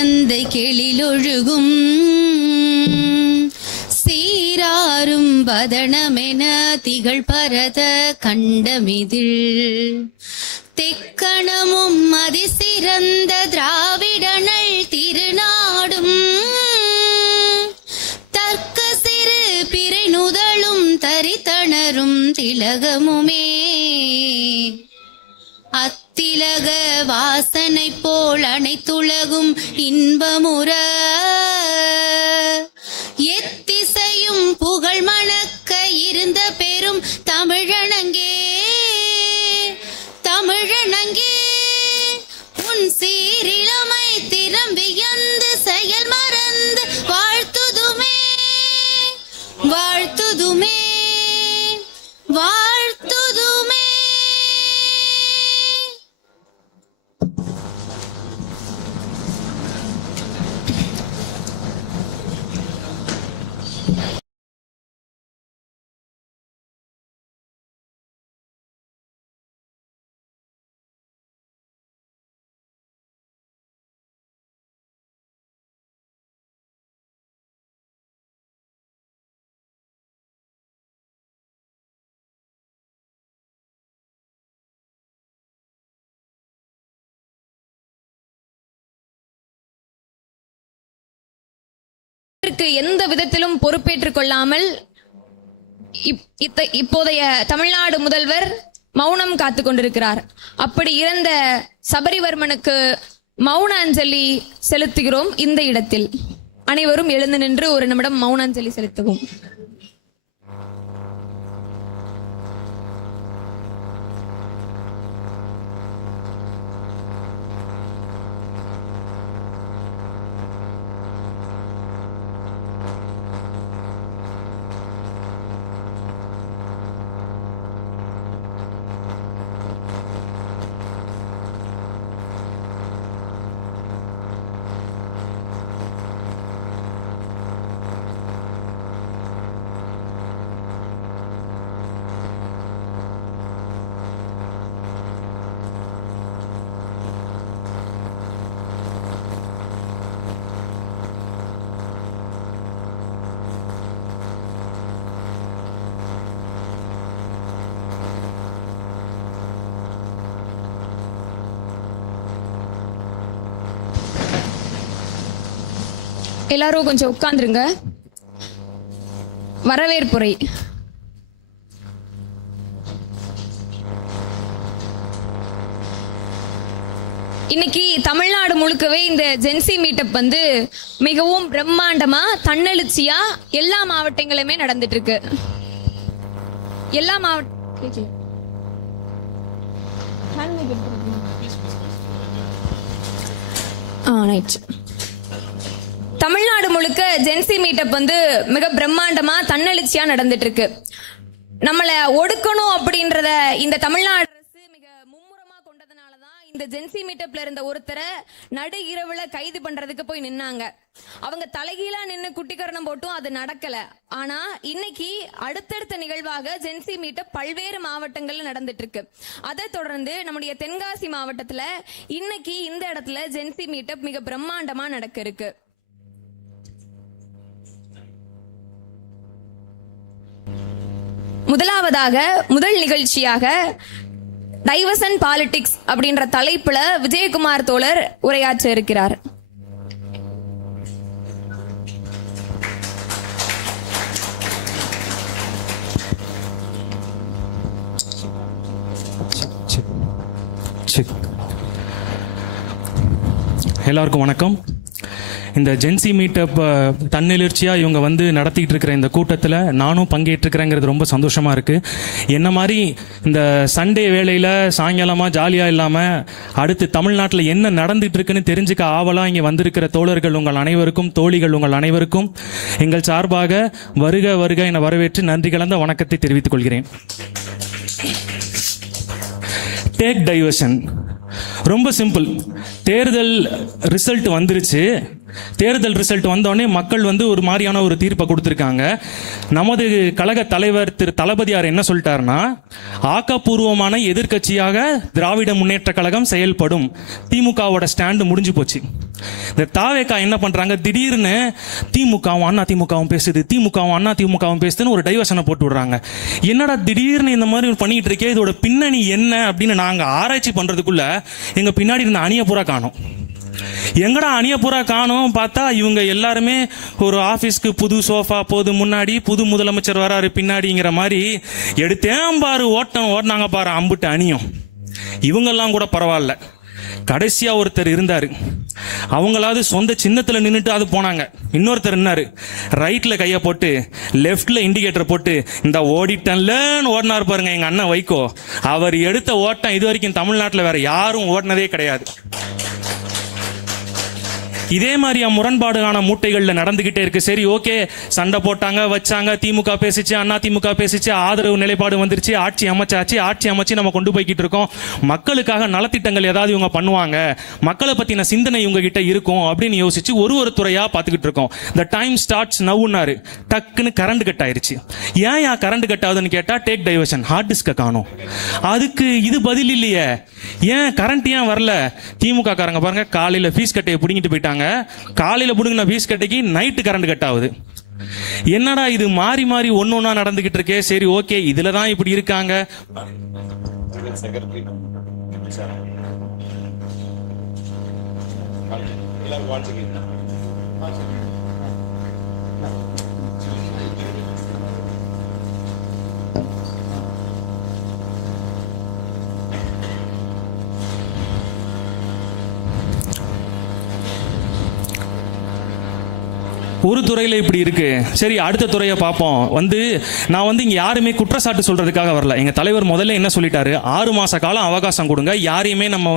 அந்த கெளிலொழுகும் சீராரும் பதனமென திகழ் பரத கண்டமிதில் தெக்கணமும் அதிசிறந்த திராவிடனள் திருநாடும் தர்க்க சிறு பிறை நுதலும் தரித்தணரும் திலகமுமே அத்திலக வாசனை போல் அனைத்துலகும் இன்பமுற எத்திசையும் புகழ் மணக்க இருந்த பெரும் தமிழனங்கே தமிழனங்கே உன் சீரிழமை திறம் வியந்து செயல் மறந்து வாழ்த்துதுமே வாழ்த்துதுமே வாழ்த்துதுமே. எந்த விதத்திலும் பொறுப்பேற்றுக் கொள்ளாமல் இப்போதைய தமிழ்நாடு முதல்வர் மௌனம் காத்து கொண்டிருக்கிறார். அப்படி இறந்த சபரிவர்மனுக்கு மௌன அஞ்சலி செலுத்துகிறோம். இந்த இடத்தில் அனைவரும் எழுந்து நின்று ஒரு நிமிடம் மௌன அஞ்சலி செலுத்துவோம். எல்லாரும் கொஞ்சம் உட்கார்ந்துருங்க. வரவேற்புரை. இன்னைக்கு தமிழ்நாடு முழுக்கவே இந்த ஜென்சி மீட்டப் வந்து மிகவும் பிரம்மாண்டமா தன்னெழுச்சியா எல்லா மாவட்டங்களுமே நடந்துட்டு இருக்கு. எல்லா மாவட்ட தமிழ்நாடு முழுக்க ஜென்சி மீட்டப் வந்து மிக பிரம்மாண்டமா தன்னெழுச்சியா நடந்துட்டு இருக்கு. நம்மளை ஒடுக்கணும் அப்படின்றத இந்த தமிழ்நாடு அரசு மிக மும்முரமா கொண்டதுனாலதான் இந்த ஜென்சி மீட்டப்ல இருந்த ஒருத்தரை நடு இரவுல கைது பண்றதுக்கு போய் நின்னாங்க. அவங்க தலைகீழா நின்னு குட்டிக்கரணம் போட்டும் அது நடக்கல. ஆனா இன்னைக்கு அடுத்தடுத்த நிகழ்வாக ஜென்சி மீட்டப் பல்வேறு மாவட்டங்கள்ல நடந்துட்டு இருக்கு. அதை தொடர்ந்து நம்முடைய தென்காசி மாவட்டத்துல இன்னைக்கு இந்த இடத்துல ஜென்சி மீட்டப் மிக பிரம்மாண்டமா நடக்க இருக்கு. முதலாவதாக முதல் நிகழ்ச்சியாக டைவர்சன் பாலிடிக்ஸ் அப்படின்ற தலைப்புல விஜயகுமார் தோழர் உரையாற்ற இருக்கிறார். எல்லாருக்கும் வணக்கம். இந்த ஜென்சி மீட்டப் தன்னெழுச்சியாக இவங்க வந்து நடத்திட்டு இருக்கிற இந்த கூட்டத்தில் நானும் பங்கேற்றுக்கிறேங்கிறது ரொம்ப சந்தோஷமாக இருக்குது. என்ன மாதிரி இந்த சண்டே வேளையில் சாயங்காலமாக ஜாலியாக இல்லாமல் அடுத்து தமிழ்நாட்டில் என்ன நடந்துட்டு இருக்குன்னு தெரிஞ்சுக்க ஆவலாக இங்கே வந்திருக்கிற தோழர்கள் உங்கள் அனைவருக்கும், தோழிகள் உங்கள் அனைவருக்கும் எங்கள் சார்பாக வருக வருக என வரவேற்று நன்றி கலந்த வணக்கத்தை தெரிவித்துக் கொள்கிறேன். டேக் டைவர்ஷன் ரொம்ப சிம்பிள். தேர்தல் ரிசல்ட் வந்துருச்சு. தேர்தல் ரிசல்ட் வந்தோடனே மக்கள் வந்து ஒரு மாதிரியான ஒரு தீர்ப்பை கொடுத்துருக்காங்க. நமது கழக தலைவர் திரு தளபதியார் என்ன சொல்லிட்டாருன்னா, ஆக்கப்பூர்வமான எதிர்க்கட்சியாக திராவிட முன்னேற்ற கழகம் செயல்படும். திமுகவோட ஸ்டாண்டு முடிஞ்சு போச்சு. இந்த தாவேக்கா என்ன பண்றாங்க, திடீர்னு திமுகவும் அண்ணா திமுகவும் பேசுது, திமுகவும் அண்ணா திமுகவும் பேசுதுன்னு ஒரு டைவர்ஷனை போட்டு விடுறாங்க. என்னடா திடீர்னு இந்த மாதிரி பண்ணிட்டு இருக்கே, இதோட பின்னணி என்ன அப்படின்னு நாங்க ஆராய்ச்சி பண்றதுக்குள்ள எங்க பின்னாடி இருந்த அணிய பூரா காணோம். எங்கடா அணிய பூரா காணோம் பார்த்தா இவங்க எல்லாருமே ஒரு ஆபீஸ்க்கு புது சோஃபா போது முன்னாடி, புது முதலமைச்சர் வராரு பின்னாடிங்கிற மாதிரி எடுத்தேன் பாரு ஓட்டம் ஓடினாங்க பாரு அம்புட்டு அணியும். இவங்கெல்லாம் கூட பரவாயில்ல. கடைசியா ஒருத்தர் இருந்தாரு, அவங்களாவது சொந்த சின்னத்துல நின்றுட்டு அது போனாங்க. இன்னொருத்தர் இருந்தாரு, ரைட்ல கைய போட்டு லெப்ட்ல இண்டிகேட்டர் போட்டு இந்த ஓடிட்டன்லன்னு ஓடினார் பாருங்க எங்க அண்ணன் வைகோ. அவர் எடுத்த ஓட்டம் இது வரைக்கும் தமிழ்நாட்டில் வேற யாரும் ஓடினதே கிடையாது. இதே மாதிரியா முரண்பாடுகான மூட்டைகள்ல நடந்துகிட்டே இருக்கு. சரி, ஓகே, சண்டை போட்டாங்க, வச்சாங்க, திமுக பேசிச்சு, அண்ணா திமுக பேசிச்சு, ஆதரவு நிலைப்பாடு வந்துருச்சு, ஆட்சி அமைச்சாச்சு, ஆட்சி அமைச்சு நம்ம கொண்டு போய்கிட்டு இருக்கோம். மக்களுக்காக நலத்திட்டங்கள் ஏதாவது இவங்க பண்ணுவாங்க, மக்களை பத்தின சிந்தனை இவங்க கிட்ட இருக்கும் அப்படின்னு யோசிச்சு ஒரு துறையா பார்த்துக்கிட்டு இருக்கோம். த டைம் ஸ்டார்ட்ஸ் நவ்னாரு, டக்குன்னு கரண்ட் கட் ஆயிருச்சு. ஏன் கரண்ட் கட் ஆகுதுன்னு கேட்டா, டேக் டைவர்ஷன், ஹார்ட் டிஸ்க காணும். அதுக்கு இது பதில் இல்லையே. ஏன் கரண்ட் ஏன் வரல? திமுக காரங்க பாருங்க, காலையில ஃபீஸ் கட்டையை பிடிங்கிட்டு போயிட்டாங்க. காலையில புடுங்கின ஃபீஸ் கட்டைக்கு நைட்டு கரண்ட் கட் ஆகுது. என்னடா இது மாறி மாறி ஒன்னொன்னா நடந்துகிட்டு இருக்கே. சரி, ஓகே, இதுலதான் இப்படி இருக்காங்க. ஒரு துறையில இப்படி இருக்கு. சரி, அடுத்த துறையை பார்ப்போம். நான் இங்க யாருமே குற்றச்சாட்டு சொல்றதுக்காக வரல. எங்க தலைவர் முதல்ல என்ன சொல்லிட்டாரு, 6 மாச காலம் அவகாசம் கொடுங்க, யாரையுமே நம்ம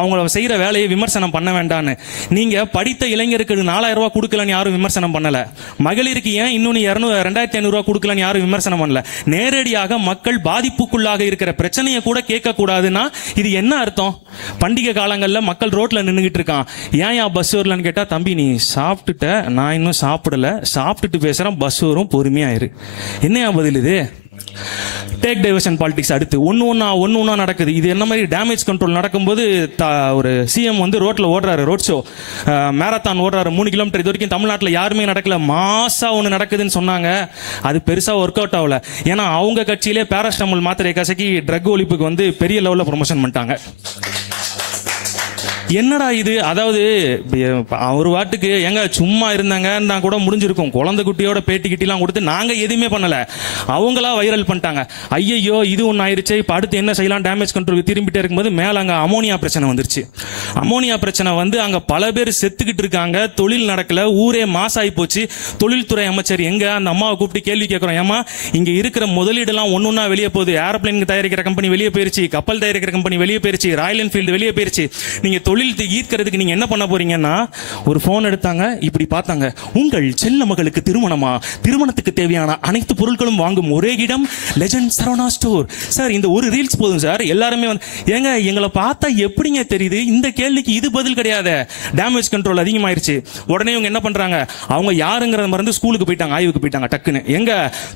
அவங்கள செய்யற வேலையை விமர்சனம் பண்ண வேண்டான்னு. நீங்க படித்த இளைஞருக்கு 4000 ரூபாய் கொடுக்கலன்னு யாரும் விமர்சனம் பண்ணல. மகளிருக்கு ஏன் இன்னொன்னு 2500 ரூபாய் கொடுக்கலன்னு யாரும் விமர்சனம் பண்ணல. நேரடியாக மக்கள் பாதிப்புக்குள்ளாக இருக்கிற பிரச்சனையை கூட கேட்க கூடாதுன்னா இது என்ன அர்த்தம்? பண்டிகை காலங்களில் மக்கள் ரோட்ல நின்றுகிட்டு இருக்கான், ஏன் பஸ் வரலன்னு கேட்டா, தம்பி நீ சாப்பிட்டுட்ட, நான் இன்னும் சாப்பிடல, சாப்பிட்டுட்டு பேசுறேன், பஸ் வரும், பொறுமையாயிரு. என்னையா பதில் இது? டேக் டைவர்ஷன் பாலிடிக்ஸ் அடுத்து ஒன்னு நடக்குது. இது என்ன மாதிரி டேமேஜ் கண்ட்ரோல் நடக்கும்போது ஒரு சிஎம் ரோட்ல ஓடுறாரு, ரோட் ஷோ மேரத்தான் ஓடுறாரு, 3 கிலோமீட்டர். இது வரைக்கும் தமிழ்நாட்டில் யாருமே நடக்கல. மாசா ஒன்று நடக்குதுன்னு சொன்னாங்க. அது பெருசா ஒர்க் அவுட் ஆகல. ஏன்னா அவங்க கட்சியிலே பேராஸ்டமல் மாத்திரை கசக்கி ட்ரக் ஒழிப்புக்கு பெரிய லெவலில் ப்ரொமோஷன் பண்ணிட்டாங்க. என்னடா இது, அதாவது அவர் வாட்டுக்கு எங்க சும்மா இருந்தாங்கன்னா கூட முடிஞ்சிருக்கும். குழந்தை குட்டியோட பேட்டி கிட்டிலாம் கொடுத்து நாங்க எதுவுமே பண்ணல, அவங்களா வைரல் பண்ணிட்டாங்க. ஐயையோ இது ஒன்று ஆயிருச்சு, இப்போ அடுத்து என்ன செய்யலாம், டேமேஜ் கண்ட்ரோலுக்கு திரும்பிட்டே இருக்கும்போது மேல அங்க அமோனியா பிரச்சனை வந்துருச்சு. அமோனியா பிரச்சனை வந்து அங்க பல பேர் செத்துக்கிட்டு இருக்காங்க, தொழில் நடக்கல, ஊரே மாசாகி போச்சு. தொழில்துறை அமைச்சர் எங்க, அந்த அம்மாவை கூப்பிட்டு கேள்வி கேட்கிறோம், ஏமா இங்க இருக்கிற முதலீடுலாம் ஒன்னொன்னா வெளியே போகுது, ஏரோப்ளேன் தயாரிக்கிற கம்பெனி வெளியே போயிருச்சு, கப்பல் தயாரிக்கிற கம்பெனி வெளியே போயிருச்சு, ராயல் என்ஃபீல்டு வெளியே போயிருச்சு, நீங்க தொழில் ஈர்க்கிறதுக்கு நீங்க என்ன பண்ண போறீங்கன்னா, ஒரு போன் எடுத்தாங்க, இப்படி பார்த்தாங்க, உங்கள் செல்ல மகளுக்கு திருமணமா, திருமணத்துக்கு தேவையான அனைத்து பொருட்களும் வாங்கும் ஒரே இடம் லெஜண்ட் சரவணா ஸ்டோர். சார் இந்த ஒரு ரீல்ஸ் போதும் சார், எல்லாருமே வந்து ஏங்க எங்களை பார்த்தா எப்படிங்க தெரியுது, இந்த கேள்விக்கு இது பதில் கிடையாது. டேமேஜ் கண்ட்ரோல் அதிகமாயிருச்சு. உடனே இவங்க என்ன பண்றாங்க, அவங்க யாருங்கிறத மறந்து ஸ்கூலுக்கு போயிட்டாங்க, ஆய்வுக்கு போயிட்டாங்க. டக்குன்னு எங்க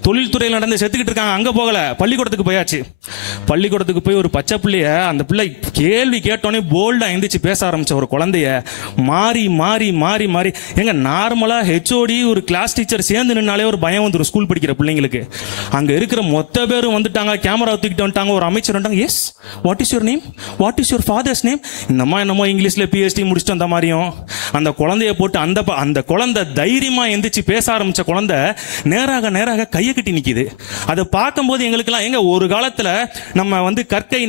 தொழில்துறையில் நடந்து செத்துக்கிட்டு இருக்காங்க, அங்க போகல, பள்ளிக்கூடத்துக்கு போயாச்சு. பள்ளிக்கூடத்துக்கு போய் ஒரு பச்சை பிள்ளைய, அந்த பிள்ளை கேள்வி கேட்டோன்னே போல்டா எந்திரிச்சு பேச ஆரம்பிச்ச ஒரு குழந்தைய மாறி மாறி மாறி மாறி எங்க நார்மலா ஹெச்ஓடி ஒரு கிளாஸ் டீச்சர் சேர்ந்து நின்னாலே ஒரு பயம் வந்துடும் ஸ்கூல் படிக்கிற பிள்ளைங்களுக்கு. அங்க இருக்கிற மொத்த பேரும் வந்துட்டாங்க, கேமரா தூக்கிட்டு வந்துட்டாங்க. ஒரு அமைச்சர் வந்துட்டாங்க, yes what is your name, what is your father's name. இந்தம்மா என்னமோ இங்கிலீஷ்ல பிஹெச்டி முடிச்சுட்டு அந்த மாதிரியும் அந்த குழந்தைய போட்டு அந்த குழந்தை தைரியமா எந்திரிச்சு பேச ஆரம்பிச்ச குழந்தை நேராக நேராக கையை கட்டி நிக்குது. அதை பார்க்கும்போது எங்களுக்கெல்லாம் எங்க ஒரு காலத்துல நம்ம வந்து கற்கை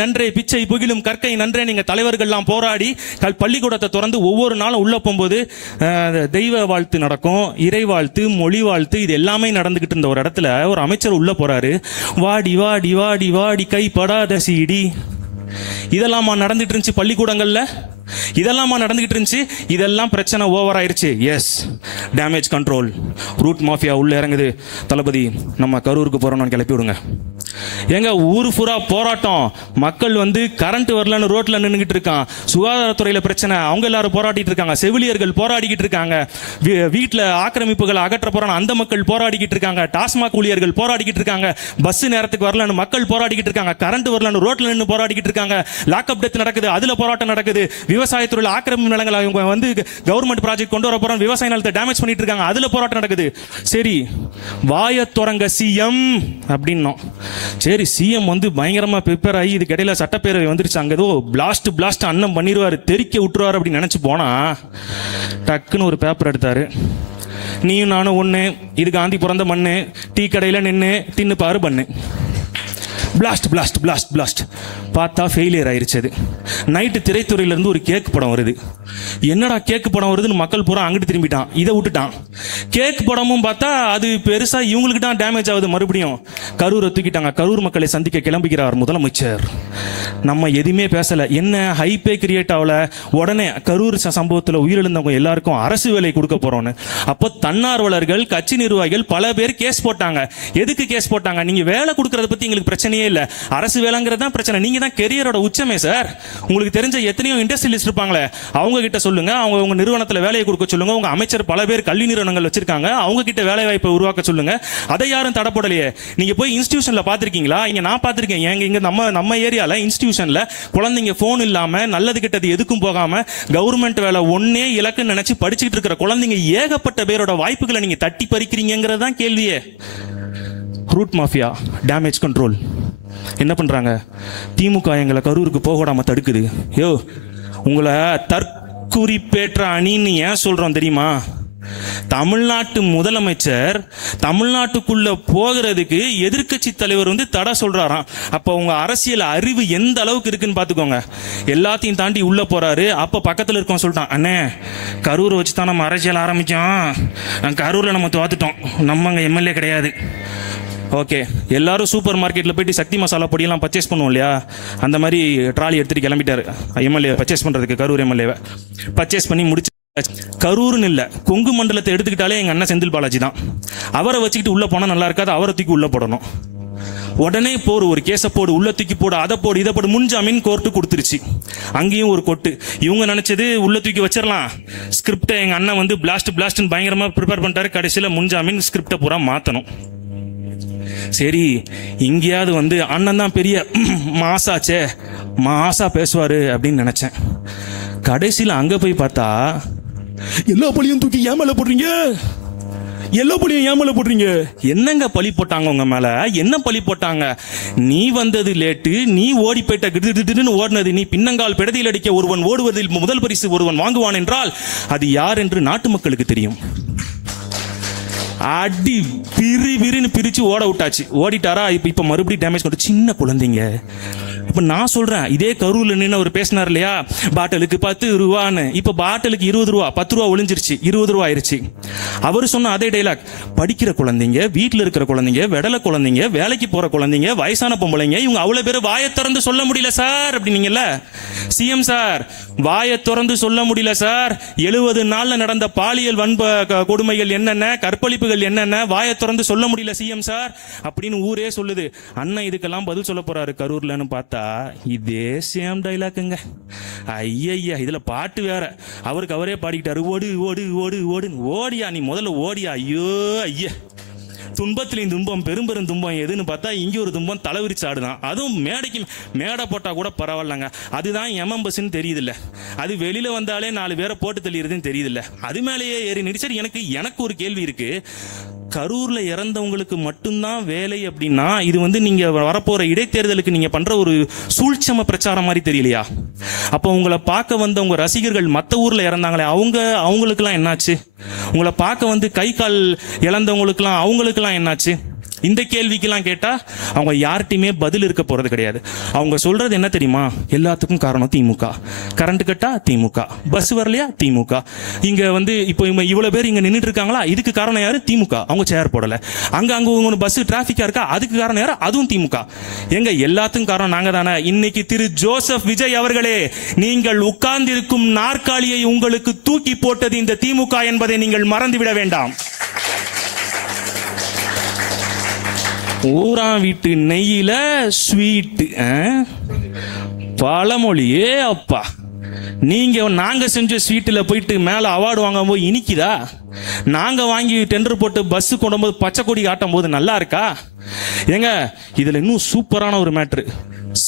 நன்றே பிச்சை புகிலும் கற்கை நன்றே நீங்க தலைவர்கள்லாம் போராடி பள்ளிக்கூடத்தை திறந்து ஒவ்வொரு நாளும் உள்ள போகும்போது தெய்வ வாழ்த்து நடக்கும், இறை வாழ்த்து, மொழி வாழ்த்து, இது எல்லாமே நடந்துகிட்டு இருந்த ஒரு இடத்துல ஒரு அமைச்சர் உள்ள போறாரு. வாடி வாடி வாடி வாடி கைப்படாத சீடி, இதெல்லாமா நடந்துட்டு இருந்துச்சு பள்ளிக்கூடங்கள்ல, இதெல்லாமா நடந்துகிட்டு இருந்துச்சு. இதெல்லாம் பிரச்சனை ஓவர் ஆயிருச்சு. Yes damage control, route mafia உள்ள இறங்குது. தளபதி நம்ம கரூருக்கு போறோம்னு கிளப்பி விடுங்க. எங்க ஊர் பூரா போராட்டம், மக்கள் வந்து கரண்ட் வரலன்னு ரோட்ல நின்றுகிட்டு இருக்கான். சுகாதாரத்துறையில பிரச்சனை, அவங்க எல்லாரும் போராடிட்டு இருக்காங்க. செவிலியர்கள் போராடிக்கிட்டு இருக்காங்க. வீட்டுல ஆக்கிரமிப்புகளை அகற்ற போறான அந்த மக்கள் போராடிக்கிட்டு இருக்காங்க. டாஸ்மாக் ஊழியர்கள் போராடிக்கிட்டு இருக்காங்க. பஸ் நேரத்துக்கு வரலன்னு மக்கள் போராடிக்கிட்டு இருக்காங்க. கரண்ட் வரலன்னு ரோட்ல நின்று போராடிக்கிட்டு இருக்காங்க. லாக்அப் டெத் நடக்குது, அதுல போராட்டம் நடக்குது. விவசாயத்துறையில் ஆக்கிரமிப்பு நிலங்களை அவங்க வந்து கவர்மெண்ட் ப்ராஜெக்ட் கொண்டு வர போறோம், விவசாய நிலத்தை டேமேஜ் பண்ணிட்டு இருக்காங்க, அதுல போராட்டம் நடக்குது. சரி வாய தொடங்க சிஎம் அப்படின்னோம். சரி சிஎம் வந்து பயங்கரமா ப்ரிப்பேர் ஆகி இதுக்கு இடையில சட்டப்பேரவை வந்துருச்சு, அங்க ஏதோ பிளாஸ்ட் அண்ணன் பண்ணிடுவாரு, தெரிக்க விட்டுருவாரு அப்படின்னு நினைச்சு போனா டக்குன்னு ஒரு பேப்பர் எடுத்தாரு. நீயும் நானும் ஒண்ணு, இது காந்தி பிறந்த மண்ணு, டீ கடையில நின்று தின்னு பாரு பண்ணு. பிளாஸ்ட் பார்த்தா ஃபெயிலியர் ஆயிருச்சு. நைட்டு திரைத்துறையிலேருந்து ஒரு கேக் படம் வருது. என்னடா கேக் படம் வருதுன்னு மக்கள் பூரா அங்கிட்டு திரும்பிட்டான், இதை விட்டுட்டான். கேக் படமும் பார்த்தா அது பெருசா இவங்களுக்கு தான் டேமேஜ் ஆகுது. மறுபடியும் கரூரை தூக்கிட்டாங்க. கரூர் மக்களை சந்திக்க கிளம்புகிறார் முதலமைச்சர். நம்ம எதுவுமே பேசல, என்ன ஹைப்பே கிரியேட் ஆகல. உடனே கரூர் சம்பவத்தில் உயிரிழந்தவங்க எல்லாருக்கும் அரசு வேலை கொடுக்க போறோம்னு. அப்போ தன்னார்வலர்கள், கட்சி நிர்வாகிகள் பல பேர் கேஸ் போட்டாங்க. எதுக்கு கேஸ் போட்டாங்க, நீங்க வேலை கொடுக்கறத பத்தி எங்களுக்கு பிரச்சனையே இல்ல, அரசு வேலைங்கிறது தான் பிரச்சனை, நீங்க தான் கெரியரோட உச்சமே சார். உங்களுக்கு தெரிஞ்ச எத்தனையோ இண்டஸ்ட்ரியலிஸ்ட் இருப்பாங்களே, அவங்க கிட்ட சொல்லுங்க, அவங்க உங்க நிறுவனத்தில் வேலையை கொடுக்க சொல்லுங்க. உங்க அமைச்சர் பல பேர் கல்வி நிறுவனங்கள் வச்சிருக்காங்க, அவங்க கிட்ட வேலை வாய்ப்பை உருவாக்க சொல்லுங்க. அதை யாரும் தடப்படலையே. நீங்க போய் இன்ஸ்டிடியூஷன்ல பாத்திருக்கீங்களா? இங்க நான் பாத்திருக்கேன். இங்க நம்ம ஏரியால இன்ஸ்டிடியூஷன்ல குழந்தைங்க போன் இல்லாம நல்லது கிட்டது எதுக்கும் போகாம கவர்மெண்ட் வேலை ஒன்னே இலக்குன்னு நினைச்சு படிச்சுட்டு இருக்கிற குழந்தைங்க ஏகப்பட்ட பேரோட வாய்ப்புகளை நீங்க தட்டி பறிக்கிறீங்கிறது தான் கேள்வியே. ரூட் மாஃபியா, டேமேஜ் கண்ட்ரோல் என்ன பண்றாங்க? திமுக எங்களை கரூருக்கு போக விடாம தடுக்குது. யோ உங்களை தற்குறிப்பேற்ற அணின்னு ஏன் சொல்றோம் தெரியுமா? தமிழ்நாட்டு முதலமைச்சர் தமிழ்நாட்டுக்குள்ள போகிறதுக்கு எதிர்க்கட்சி தலைவர் வந்து தடை சொல்றாராம். அப்ப உங்க அரசியல் அறிவு எந்த அளவுக்கு இருக்குன்னு பாத்துக்கோங்க. எல்லாத்தையும் தாண்டி உள்ள போறாரு. அப்ப பக்கத்துல இருக்கோம் சொல்லிட்டான், அண்ணே கரூரை வச்சு தான் நம்ம அரசியல் ஆரம்பிச்சோம், கரூர்ல நம்ம தோத்துட்டோம், நம்ம அங்க எம்எல்ஏ கிடையாது. ஓகே, எல்லாரும் சூப்பர் மார்க்கெட்டில் போயிட்டு சக்தி மசாலா பொடியெல்லாம் பர்ச்சேஸ் பண்ணுவோம் இல்லையா, அந்த மாதிரி ட்ராலி எடுத்துட்டு கிளம்பிட்டாரு எம்எல்ஏ பர்ச்சேஸ் பண்ணுறதுக்கு. கரூர் எம்எல்ஏவை பர்ச்சேஸ் பண்ணி முடிச்சு, கரூர்னு இல்லை கொங்கு மண்டலத்தை எடுத்துக்கிட்டாலே எங்கள் அண்ணன் செந்தில் பாலாஜி தான். அவரை வச்சுக்கிட்டு உள்ளே போனால் நல்லா இருக்காது, அவரை தூக்கி உள்ளே போடணும். உடனே போடு, ஒரு கேஸை போடு, உள்ள தூக்கி போடு, அதை போடு, இதை போடு, முன்ஜாமீன் கோர்ட்டு கொடுத்துருச்சு. அங்கேயும் ஒரு கொட்டு. இவங்க நினைச்சது உள்ள தூக்கி வச்சிடலாம், ஸ்கிரிப்டை எங்கள் அண்ணன் வந்து பிளாஸ்ட்னு பயங்கரமாக ப்ரிப்பேர் பண்ணிட்டாரு. கடைசியில் முன்ஜாமீன் ஸ்கிரிப்டை பூரா மாற்றணும். சரி இங்கேயாவது வந்து அண்ணன் தான் பெரிய மாசா பேசுவாரு அப்படின்னு நினைச்சேன். கடைசியில் அங்க போய் பார்த்தா எல்லா பழியும் தூக்கி ஏன் மேல போடுறீங்க, எல்லா பழியும் ஏன் மேல போடுறீங்க? என்னங்க பழி போட்டாங்க உங்க மேல? என்ன பழி போட்டாங்க? நீ வந்தது லேட்டு, நீ ஓடி போயிட்ட, கிடுன்னு ஓடினது நீ. பின்னங்கால் பிடதியில் அடிக்க ஒருவன் ஓடுவதில் முதல் பரிசு ஒருவன் வாங்குவான் என்றால் அது யார் என்று நாட்டு மக்களுக்கு தெரியும். அடி விரின்னு பிரிச்சு ஓட விட்டாச்சு. ஓடிட்டாரா? இப்ப மறுபடியும் டேமேஜ் கொண்டு சின்ன குழந்தைங்க. இப்ப நான் சொல்றேன், இதே கரூர்ல நின்று அவர் பேசினார் இல்லையா, பாட்டிலுக்கு 10 ரூபான்னு. இப்ப பாட்டிலுக்கு 20 ரூபா, 10 ரூபா ஒளிஞ்சிருச்சு, 20 ரூபா ஆயிருச்சு. அவர் சொன்ன அதே டைலாக், படிக்கிற குழந்தைங்க, வீட்டுல இருக்கிற குழந்தைங்க, வெடலை குழந்தைங்க, வேலைக்கு போற குழந்தைங்க, வயசான பொம்பளைங்க, இவங்க அவ்வளவு பேர் வாயை திறந்து சொல்ல முடியல சார் அப்படின்னீங்கல்ல. சிஎம் சார், வாயை திறந்து சொல்ல முடியல சார். 70 நாள்ல நடந்த பாலியல் கொடுமைகள் என்னென்ன, கற்பழிப்புகள் என்னென்ன, வாயை திறந்து சொல்ல முடியல சிஎம் சார் அப்படின்னு ஊரே சொல்லுது. அண்ணன் இதுக்கெல்லாம் பதில் சொல்ல போறாரு கரூர்லன்னு பார்த்தா இதே சேம் டைலாக்குங்க. ஐயா, இதுல பாட்டு வேற. அவருக்கு அவரே பாடிக்கிட்டாரு, ஓடு ஓடு ஓடு ஓடுன்னு. ஓடியா நீ, முதல்ல ஓடியா. ஐயோ ஐயா, துன்பத்திலையும் துன்பம், பெரும் துன்பம் எதுன்னு பார்த்தா இங்க ஒரு துன்பம் தலைவிரிச்சு ஆடுதான். அதுவும் மேடைக்கு மேடை போட்டா கூட பரவாயில்லங்க, அதுதான் எம்எம்பஸ்ன்னு தெரியுது இல்ல. அது வெளியில வந்தாலே 4 பேரை போட்டு தள்ளிடுதுன்னு தெரியுது இல்ல. அது மேலேயே ஏறி நிடிச்சது. எனக்கு ஒரு கேள்வி இருக்கு. கரூர்ல இறந்தவங்களுக்கு மட்டும்தான் வேலை அப்படின்னா இது நீங்க வரப்போற இடைத்தேர்தலுக்கு நீங்க பண்ற ஒரு சூழ்ச்சம பிரச்சாரம் மாதிரி தெரியலையா? அப்போ உங்களை பார்க்க வந்த உங்க ரசிகர்கள் மற்ற ஊர்ல இறந்தாங்களே அவங்களுக்கெல்லாம் என்னாச்சு? உங்களை பார்க்க கை கால் இழந்தவங்களுக்கெல்லாம் அவங்களுக்கெல்லாம் என்னாச்சு? இந்த கேள்விக்கெல்லாம் கேட்டா அவங்க யார்கிட்டயுமே பதில் இருக்க போறது கிடையாது. அவங்க சொல்றது என்ன தெரியுமா? எல்லாத்துக்கும் காரணம் திமுக. கரண்ட் கட்டா திமுக, பஸ் வரலையா திமுக, இங்க இப்போ இவ்வளவு பேர் இங்க நின்றுட்டு இருக்காங்களா, இதுக்கு காரணம் யாரு? திமுக. அவங்க சேர் போடல. அங்க பஸ் டிராபிக்கா இருக்கா, அதுக்கு காரணம் யாரு? அதுவும் திமுக. எங்க எல்லாத்துக்கும் காரணம் நாங்க தானே. இன்னைக்கு திரு ஜோசப் விஜய் அவர்களே, நீங்கள் உட்கார்ந்திருக்கும் நாற்காலியை உங்களுக்கு தூக்கி போட்டது இந்த திமுக என்பதை நீங்கள் மறந்துவிட வேண்டாம். ஊரா வீட்டு நெய்யில ஸ்வீட் பழமொழியே அப்பா. நாங்க செஞ்ச ஸ்வீட்ல போயிட்டு மேல அவார்டு வாங்கும் போது இனிக்குதா? நாங்க வாங்கி டெண்டர் போட்டு பஸ் கொண்டு போது பச்சை கொடி காட்டும் போது நல்லா இருக்கா? ஏங்க இதுல இன்னும் சூப்பரான ஒரு மேட்ரு.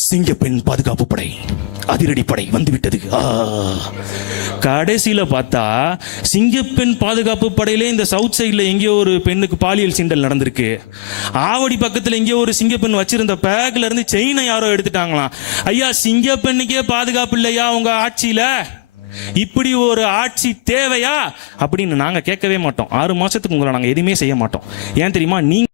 சிங்கப்பெண் பாதுகாப்பு படை, அதிரடி படை வந்துவிட்டது. கடைசியில பார்த்தா சிங்கப்பெண் பாதுகாப்பு படையிலே இந்த சவுத் சைட்ல எங்கேயோ ஒரு பெண்ணுக்கு பாலியல் சீண்டல் நடந்திருக்கு. ஆவடி பக்கத்துல எங்கேயோ ஒரு சிங்கப்பெண் வச்சிருந்த பேக்ல இருந்து செயினை யாரோ எடுத்துட்டாங்களாம். ஐயா, சிங்கப்பெண்ணுக்கே பாதுகாப்பு இல்லையா உங்க ஆட்சியில? இப்படி ஒரு ஆட்சி தேவையா அப்படின்னு நாங்க கேட்கவே மாட்டோம். 6 மாசத்துக்கு உங்களை நாங்க எதுவுமே செய்ய மாட்டோம். ஏன் தெரியுமா? நீங்க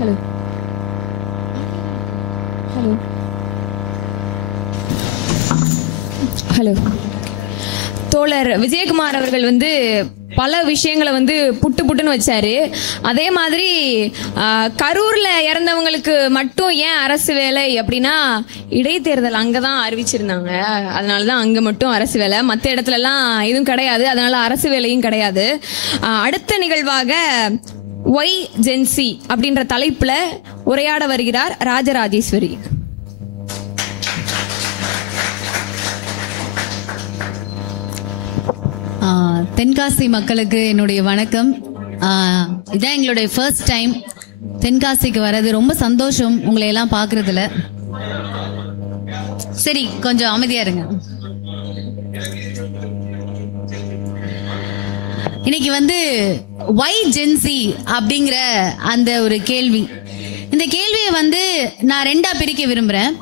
ஹலோ ஹலோ ஹலோ தோழர் விஜயகுமார் அவர்கள் பல விஷயங்களை புட்டுன்னு வச்சாரு. அதே மாதிரி கரூர்ல இறந்தவங்களுக்கு மட்டும் ஏன் அரசு வேலை அப்படின்னா, இடைத்தேர்தல் அங்கதான் அறிவிச்சிருந்தாங்க, அதனாலதான் அங்க மட்டும் அரசு வேலை, மற்ற இடத்துல எல்லாம் எதுவும் கிடையாது, அதனால அரசு வேலையும் கிடையாது. அடுத்த நிகழ்வாக ஒய் ஜென்சி அப்படின்ற தலைப்புல உரையாட வருகிறார் ராஜராஜேஸ்வரி. தென்காசி மக்களுக்கு என்னுடைய வணக்கம். இதான் எங்களுடைய ஃபர்ஸ்ட் டைம் தென்காசிக்கு வர்றது. ரொம்ப சந்தோஷம் உங்களை எல்லாம் பார்க்கறதுல. சரி, கொஞ்சம் அமைதியா இருங்க. இன்னைக்கு ஒய் ஜென்சி அப்படிங்கிற அந்த ஒரு கேள்வி. இந்த கேள்வியை நான் 2ஆ பிரிக்க விரும்புறேன்.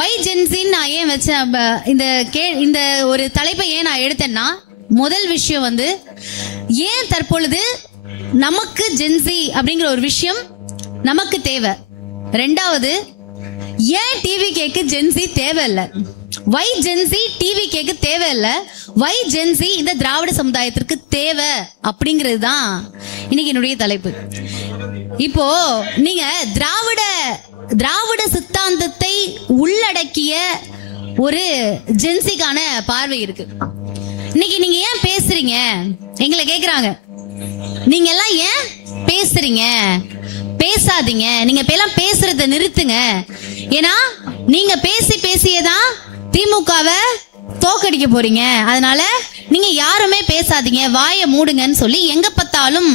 ஒய் ஜென்சின்னு நான் ஏன் வச்சேன், இந்த ஒரு தலைப்பை ஏன் நான் எடுத்தேன்னா, முதல் விஷயம் ஏன் தற்பொழுது நமக்கு ஜென்சி அப்படிங்கிற ஒரு விஷயம் நமக்கு தேவை. 2வது, ஏன் டிவி கேக்கு ஜென்சி தேவையில்லை. வை ஜென்சி டிவி கேக்கு தேவையில்லை, வை ஜென்சி இந்த திராவிட சமுதாயத்திற்கு தேவை அப்படிங்கிறது தான் இன்னைக்கு என்னுடைய தலைப்பு. இப்போ நீங்க திராவிட சித்தாந்தத்தை உள்ளடக்கிய ஒரு ஜென்சிக்கான பார்வை இருக்கு. இன்னைக்கு நீங்க ஏன் பேசுறீங்க எங்களை கேக்குறாங்க. நீங்க எல்லாம் ஏன் பேசுறீங்க? பேசாதீங்க. நீங்க எல்லாம் பேசுறத நிறுத்துங்க. ஏன்னா நீங்க பேசியதான் திமுகவை தோக்கடிக்க போறீங்க. அதனால நீங்க யாருமே பேசாதீங்க, வாயை மூடுங்கன்னு சொல்லி எங்க பார்த்தாலும்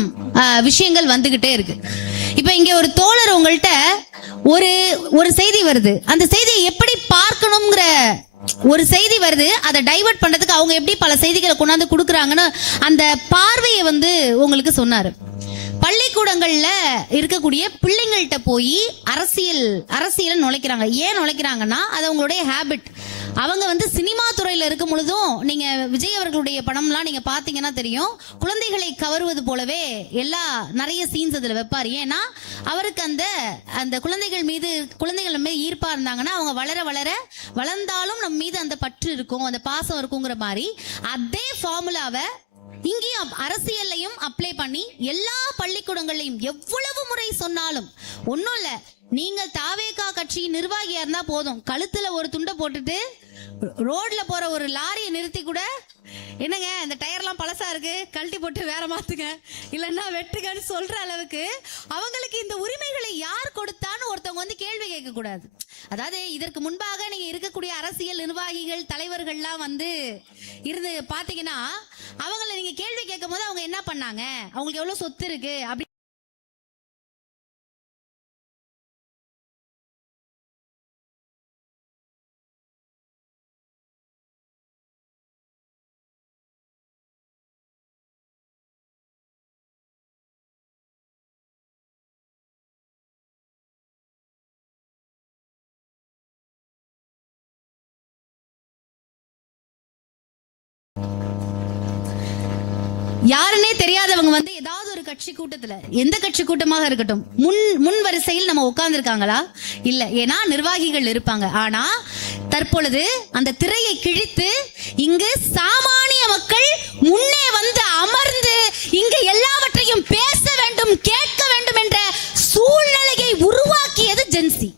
விஷயங்கள் வந்துகிட்டே இருக்கு. இப்ப இங்க ஒரு தோழர் உங்கள்கிட்ட ஒரு செய்தி வருது. அந்த செய்தியை எப்படி பார்க்கணுங்கிற ஒரு செய்தி வருது. அதை டைவர்ட் பண்றதுக்கு அவங்க எப்படி பல செய்திகளை கொண்டாந்து கொடுக்குறாங்கன்னு அந்த பார்வையை உங்களுக்கு சொன்னாரு. பள்ளிக்கூடங்கள்ல இருக்கக்கூடிய பிள்ளைங்கள்ட்ட போய் அரசியல் நுழைக்கிறாங்க. ஏன் நுழைக்கிறாங்கன்னா அது அவங்களுடைய ஹேபிட். அவங்க சினிமா துறையில இருக்கும் பொழுதும் நீங்க விஜய் அவர்களுடைய படம்லாம் நீங்க பாத்தீங்கன்னா தெரியும், குழந்தைகளை கவருவது போலவே நிறைய சீன்ஸ் அதுல வைப்பாரு. ஏன்னா அவருக்கு அந்த குழந்தைகள் மீது ஈர்ப்பா இருந்தாங்கன்னா அவங்க வளர்ந்தாலும் நம்ம மீது அந்த பற்று இருக்கும், அந்த பாசம் இருக்குங்கிற மாதிரி அதே ஃபார்முலாவை இங்கேயும் அரசியல்லையும் அப்ளை பண்ணி எல்லா பள்ளிக்கூடங்களையும் எவ்வளவு முறை சொன்னாலும் ஒன்னும் இல்ல. நீங்க தாவேகா கட்சியின் நிர்வாகியா இருந்தா போதும், கழுத்துல ஒரு துண்டை போட்டுட்டு ரோட்ல போற ஒரு லாரியை நிறுத்தி கூட, என்னங்க இந்த டயர்லாம் பழசா இருக்கு, கழட்டி போட்டு வேற மாத்துங்க, இல்லன்னா வெட்டுங்கன்னு சொல்ற அளவுக்கு அவங்களுக்கு இந்த உரிமைகளை யார் கொடுத்தான்னு ஒருத்தவங்க கேள்வி கேட்க கூடாது. அதாவது இதற்கு முன்பாக நீங்க இருக்கக்கூடிய அரசியல் நிர்வாகிகள் தலைவர்கள்லாம் இருந்து பாத்தீங்கன்னா அவங்கள நீங்க கேள்வி கேட்கும் போது அவங்க என்ன பண்ணாங்க, அவங்களுக்கு எவ்வளவு சொத்து இருக்கு அப்படி யாருன்னே தெரியாதவங்க ஏதாவது ஒரு கட்சி கூட்டத்துல, எந்த கட்சி கூட்டமாக இருக்கட்டும், முன் வரிசையில் நம்ம உட்கார்ந்து இருக்காங்களா? இல்ல. ஏன்னா நிர்வாகிகள் இருப்பாங்க. ஆனா தற்பொழுது அந்த திரையை கிழித்து இங்கு சாமானிய மக்கள் முன்னே அமர்ந்து இங்கு எல்லாவற்றையும் பேச வேண்டும், கேட்க வேண்டும் என்ற சூழ்நிலையை உருவாக்கியது ஜென்சி.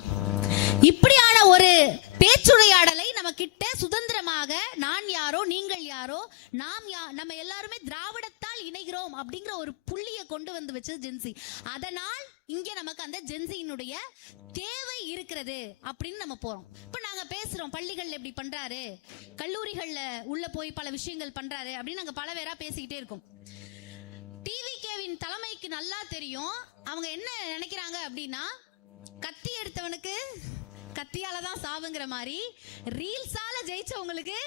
இப்படியான ஒரு பேச்சுரையாடலை நம்ம கிட்ட சுதந்திரமாக நான் யாரோ நீங்கள் யாரோ நம்ம எல்லாருமே திராவிடத்தால் இணைகிறோம் அப்படிங்கிற ஒரு புள்ளியை கொண்டு வச்சது ஜென்சி. அதனால் இங்க நமக்கு அந்த ஜென்சியினுடைய தேவை இருக்கிறது அப்படின்னு நம்ம போறோம். இப்ப நாங்க பேசுறோம், பள்ளிகள்ல எப்படி பண்றாரு, கல்லூரிகள்ல உள்ள போய் பல விஷயங்கள் பண்றாரு அப்படின்னு நாங்க பல பேரா பேசிக்கிட்டே இருக்கோம். டிவிகேவின் தலைமைக்கு நல்லா தெரியும் அவங்க என்ன நினைக்கிறாங்க அப்படின்னா, கத்தி எடுத்தவனுக்கு கத்தியால தான் சாவுங்கிற மாதிரி ரீல்ஸால ஜெயிச்சவங்களுக்கு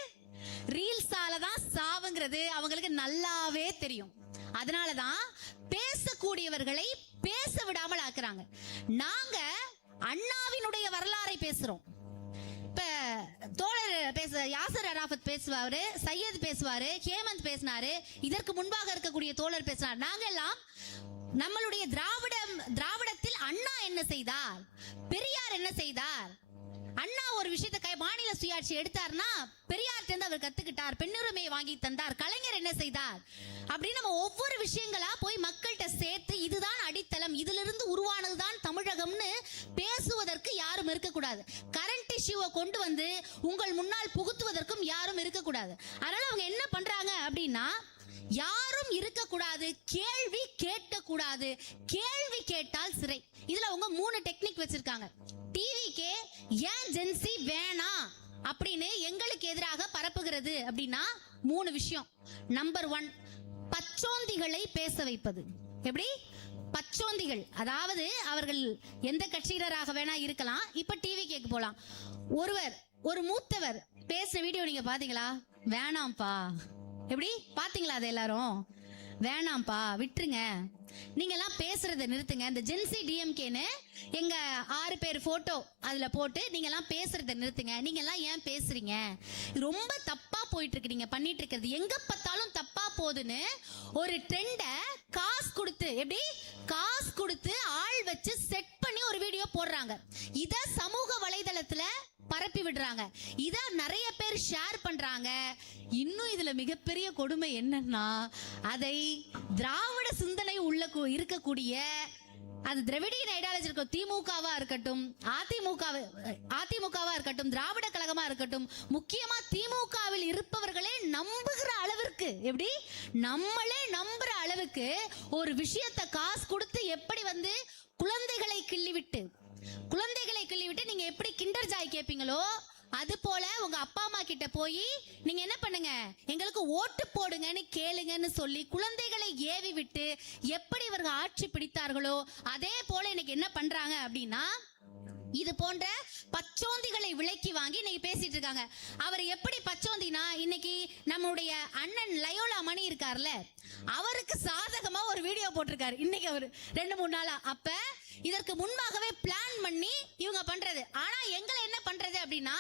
ரீல்ஸால தான் சாவுங்கிறது அவங்களுக்கு நல்லாவே தெரியும். அதனாலதான் பேசக்கூடியவர்களை பேச விடாமல் ஆக்குறாங்க. நாங்க அண்ணாவினுடைய வரலாறை பேசுறோம். இப்ப தோழர் யாசர் அராஃபத் பேசுவாரு, சையத் பேசுவாரு, ஹேமந்த் பேசினாரு, இதற்கு முன்பாக இருக்கக்கூடிய தோழர் பேசினார். நாங்க எல்லாம் நம்மளுடைய திராவிடத்தில் அண்ணா என்ன செய்தார், பெரியார் என்ன செய்தார், அண்ணா ஒரு விஷயத்தை மாநில சுயாட்சி எடுத்தார்னா பெரியார்ட்ட இருந்து அவர் கத்துக்கிட்டார், பெண்ணுரிமையை வாங்கி தந்தார், கலைஞர் என்ன செய்தார் அப்படின்னு நம்ம ஒவ்வொரு விஷயங்களா போய் மக்கள்கிட்ட சேர்த்து இதுதான் அடித்தளம், இதுல இருந்து உருவானதுதான் தமிழகம்னு பேசுவதற்கு யாரும் இருக்கக்கூடாது. கரண்ட் இஷ்யூவை கொண்டு உங்கள் முன்னால் புகுத்துவதற்கும் யாரும் இருக்கக்கூடாது. அதனால அவங்க என்ன பண்றாங்க அப்படின்னா, யாரும் இருக்கக்கூடாது, கேள்வி கேட்கக்கூடாது, கேள்வி கேட்டால் சிறை. இதுல அவங்க 3 டெக்னிக் வச்சிருக்காங்க. டிவிகே ஏன் ஜென்சி வேணாம் அப்படின்னு எங்களுக்கு எதிராக பரப்புகிறது அப்படின்னா 3 விஷயம். நம்பர் 1, பச்சோந்திகளை பேச வைப்பது. எப்படி பச்சோந்திகள், அதாவது அவர்கள் எந்த கட்சியினராக வேணா இருக்கலாம். இப்ப டிவிகேக்கு போலாம். ஒரு மூத்தவர் பேசுற வீடியோ நீங்க பாத்தீங்களா? வேணாம்ப்பா. எப்படி பாத்தீங்களா? அது எல்லாரும் வேணாம்ப்பா, விட்டுருங்க, நீங்க எல்லாம் பேசுறத நிறுத்துங்க. இந்த ஜென்சி டிஎம்கேன்னு எங்க 6 பேர் போட்டோ அதுல போட்டு நீங்க எல்லாம் பேசுறத நிறுத்துங்க, நீங்க எல்லாம் ஏன் பேசுறீங்க, ரொம்ப தப்பா போயிட்டு இருக்கு, நீங்க பண்ணிட்டு இருக்கிறது எங்க பார்த்தாலும் தப்பா போகுதுன்னு ஒரு ட்ரெண்ட காசு கொடுத்து, எப்படி காசு கொடுத்து ஆள் வச்சு செட் பண்ணி ஒரு வீடியோ போடுறாங்க. இத சமூக வலைதளத்துல பரப்பி விடுறாங்க. இத நிறைய பேர் ஷேர் பண்றாங்க. இன்னும் இதுல மிகப்பெரிய கொடுமை என்னன்னா, அதை திராவிட சிந்தனை உள்ள இருக்கக்கூடிய அது திராவிடியன் ஐடியாலஜி இருக்கும், திமுகவா இருக்கட்டும், அதிமுகவா இருக்கட்டும், திராவிட கழகமா இருக்கட்டும், முக்கியமா திமுகவில் இருப்பவர்களே நம்புகிற அளவிற்கு, எப்படி நம்மளே நம்புற அளவுக்கு ஒரு விஷயத்தை காசு கொடுத்து எப்படி வந்து குழந்தைகளை கிள்ளிவிட்டு நீங்க எப்படி கிண்டர் ஜாய் கேட்பீங்களோ அது போல உங்க அப்பா அம்மா கிட்ட போய் நீங்க என்ன பண்ணுங்க, எங்களுக்கு ஓட்டு போடுங்கன்னு கேளுங்கன்னு சொல்லி குழந்தைகளை ஏவி விட்டு எப்படி இவர்கள் ஆட்சி பிடித்தார்களோ அதே போல இன்னைக்கு என்ன பண்றாங்க அப்படின்னா, இது போன்ற பச்சோந்திகளை விலைக்கு வாங்கி இன்னைக்கு பேசிட்டு இருக்காங்க. அவர் எப்படி பச்சோந்தினா, இன்னைக்கு நம்முடைய அண்ணன் லயோலா மணி இருக்கார்ல, அவருக்கு சாதகமா ஒரு வீடியோ போட்டிருக்காரு இன்னைக்கு அவர் 2-3 நாளா. அப்ப இதற்கு முன்பாகவே பிளான் பண்ணி இவங்க பண்றது. ஆனா எங்களை என்ன பண்றது அப்படின்னா,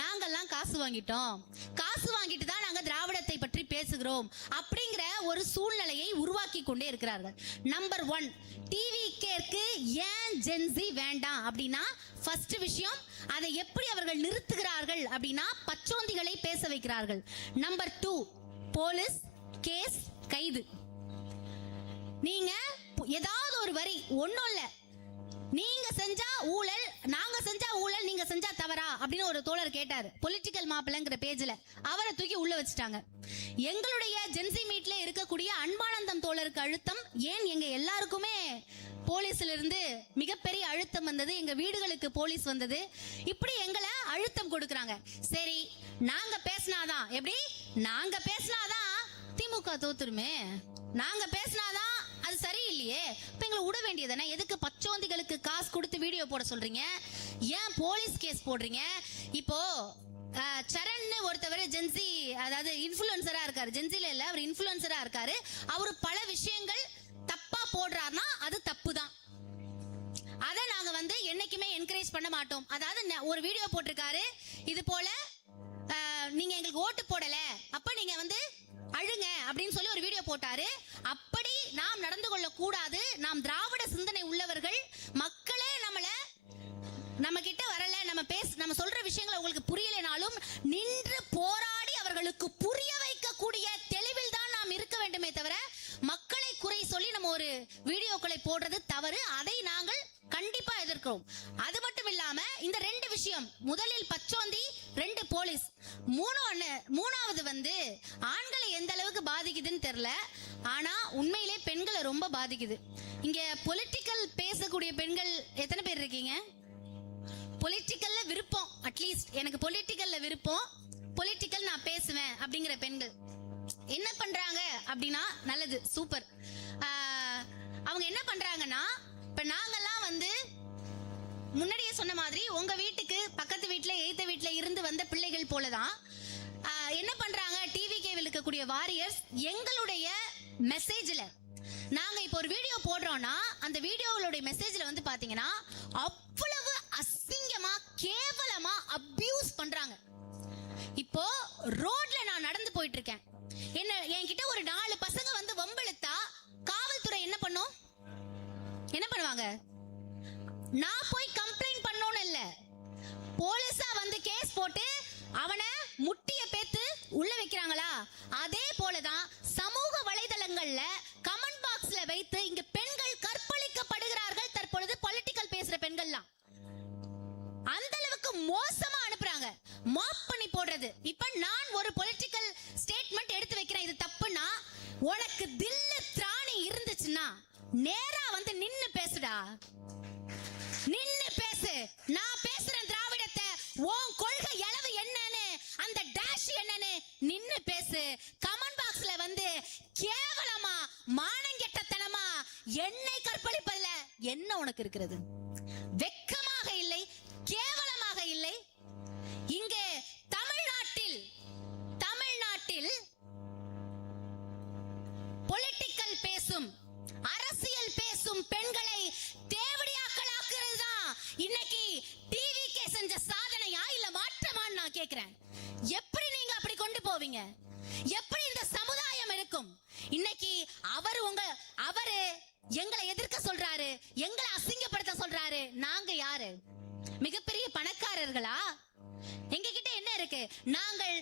நாங்கெல்லாம் காசு வாங்கிட்டு தான் நாங்க திராவிடத்தை பற்றி பேசுகிறோம் அப்படிங்கிற ஒரு சூழ்நிலையை உருவாக்கி கொண்டே இருக்கிறார்கள். நம்பர் 1, டிவிகேக்கு ஏன் ஜென்சி வேண்டாம் அப்படின்னா, ஃபர்ஸ்ட் விஷயம் அதை எப்படி அவர்கள் நிறுத்துகிறார்கள் அப்படின்னா பச்சோந்திகளை பேச வைக்கிறார்கள். நம்பர் 2, போலீஸ் கேஸ் கைது. நீங்க ஏதாவது ஒரு வரி, ஒண்ணும் இல்ல, நீங்க செஞ்சா ஊழல், நாங்க செஞ்சா ஊழல், நீங்க செஞ்சா தவறா அப்படின்னு ஒரு தோழர் கேட்டாரு பொலிட்டிக்கல் மாப்பிள்ளைங்கிற பேஜ்ல. அவரை தூக்கி உள்ள வச்சுட்டாங்க. எங்களுடைய ஜென்சி மீட்ல இருக்கக்கூடிய அன்பானந்தம் தோழருக்கு அழுத்தம், ஏன் எங்க எல்லாருக்குமே போலீஸ்ல இருந்து மிகப்பெரிய அழுத்தம் வந்தது, எங்க வீடுகளுக்கு போலீஸ் வந்தது, இப்படி எங்களை அழுத்தம் கொடுக்கறாங்க. சரி, நாங்க பேசினாதான், எப்படி நாங்க பேசினாதான் திமுக தோத்துருமே, நாங்க பேசினாதான் அது சரியில்லையே, இப்ப எங்களை விட வேண்டியதானே, எதுக்கு பச்சோந்திகளுக்கு காசு கொடுத்து வீடியோ போட சொல்றீங்க, ஏன் போலீஸ் கேஸ் போடுறீங்க? இப்போ சரண் ஒருத்தவர் ஜென்சி, அதாவது இன்ஃபுளுசரா இருக்காரு, ஜென்சில இல்ல, அவர் இன்ஃபுளுசரா இருக்காரு. அவரு பல விஷயங்கள் தப்பா போடுறாருன்னா அது தப்பு தான். அதை நாங்க வந்து என்னைக்குமே என்கரேஜ் பண்ண மாட்டோம். அதாவது ஒரு வீடியோ போட்டிருக்காரு, இது போல நீங்க எங்களுக்கு ஓட்டு போடல, அப்ப நீங்க வந்து அழுங்க அப்படின்னு சொல்லி ஒரு வீடியோ போட்டாரு. அப்படி நாம் நடந்து கொள்ள கூடாது. நாம் திராவிட சிந்தனை உள்ளவர்கள், மக்களே நம்ம கிட்ட வரல, நம்ம சொல்ற விஷயங்கள் உங்களுக்கு புரியலைனாலும் நின்று போராடி அவர்களுக்கு புரிய வைக்கக்கூடிய தெளிவில் தான் நாம் இருக்க வேண்டுமே தவிர, மக்களை குறை சொல்லி நம்ம ஒரு வீடியோக்களை போடுறது தவறு. அதை நாங்கள் கண்டிப்பா எதிர்க்கிறோம். அது மட்டும் இல்லாம இந்த 2 விஷயம், முதலில் பச்சோந்தி, 2 போலீஸ், மூணாவது வந்து ஆண்களை எந்த அளவுக்கு பாதிக்குதுன்னு தெரியல, ஆனா உண்மையிலே பெண்களை ரொம்ப பாதிக்குது. இங்க பொலிட்டிக்கல் பேசக்கூடிய பெண்கள் எத்தனை பேர் இருக்கீங்க? பொலிட்டிக்கல்ல விருப்பம், அட்லீஸ்ட் எனக்கு பொலிட்டிக்கல்ல விருப்பம், பொலிட்டிக்கல் நான் பேசுவேன் அப்படிங்கிற பெண்கள் என்ன பண்றாங்க அப்படின்னா, நல்லது, சூப்பர். அவங்க என்ன பண்றாங்கன்னா, இப்ப நாங்கெல்லாம் வந்து முன்னாடியே சொன்ன மாதிரி உங்க வீட்டுக்கு பக்கத்து வீட்டுல எய்த்த வீட்டுல இருந்து வந்த பிள்ளைகள் போலதான் என்ன பண்றாங்க, டிவிகேவில் இருக்கக்கூடிய வாரியர்ஸ் எங்களுடைய மெசேஜ்ல, நாங்க இப்போ ஒரு வீடியோ போடுறோம்னா அந்த வீடியோவுடைய மெசேஜ்ல வந்து பாத்தீங்கன்னா அவ்வளவு அசிங்கமா கேவலமா அபியூஸ் பண்றாங்க. இப்போ ரோட்ல நான் நடந்து போயிட்டு இருக்கேன், என்கிட்ட ஒரு 4 பசங்க வந்து வம்பிழுத்தா காவல்துறை என்ன பண்ணுவாங்க? நான் போய் கம்ப்ளைண்ட் பண்ணணும் இல்ல, போலீஸா வந்து கேஸ் போட்டு அவனை முட்டிய பேத்து உள்ள வைக்கிறாங்களா? அதே போலதான் சமூக வலைதளங்கள்ல கமெண்ட் பாக்ஸ்ல வைத்து இங்க பெண்கள் கற்பழிக்கப்படுகிறார்கள். தற்பொழுது பொலிட்டிக்கல் பேசுற பெண்கள்லாம் அந்த அளவுக்கு மோசமா அனுப்புறாங்க, மாப் பண்ணி போடுறது. இப்ப நான் ஒரு பொலிட்டிக்கல் ஸ்டேட்மெண்ட் எடுத்து வைக்கிறேன், இது தப்புனா உனக்கு தில்லு திராணி இருந்துச்சுன்னா நேரா வந்து நின்னு பேசுடா, நின்னு பேசு. நான் பேசுறேன் திராவிடத்தை, உன் கொள்கை அளவு என்னன்னு, அந்த டேஷ் என்னன்னு நின்னு பேசு. கமெண்ட் பாக்ஸ்ல வந்து கேவலமா மானங்கெட்டத்தனமா என்னை கற்பழிப்பதில்ல என்ன உனக்கு இருக்கிறது? வெக்கமாக இல்லை, கேவலமாக இல்லை? இங்கே தமிழ்நாட்டில் பொலிட்டிக்கல் பேசும், அரசியல் பேசும் பெண்களை தேவடியாக்களாக்குறது தான் இன்னைக்கு டிவிகே செஞ்ச சாதனையா இல்ல மாற்றமான்னு நான் கேக்குறேன். எப்படி நீங்க அப்படி கொண்டு போவீங்க? எப்படி இந்த சமுதாயம் இருக்கும்? இன்னைக்கு அவரு எங்களை எதிர்க்க சொல்றாரு, எங்களை அசிங்கப்படுத்த சொல்றாரு. நாங்க யாரு? மிகப்பெரிய பணக்காரர்களா? எங்க கிட்ட என்ன இருக்கு? நாங்கள்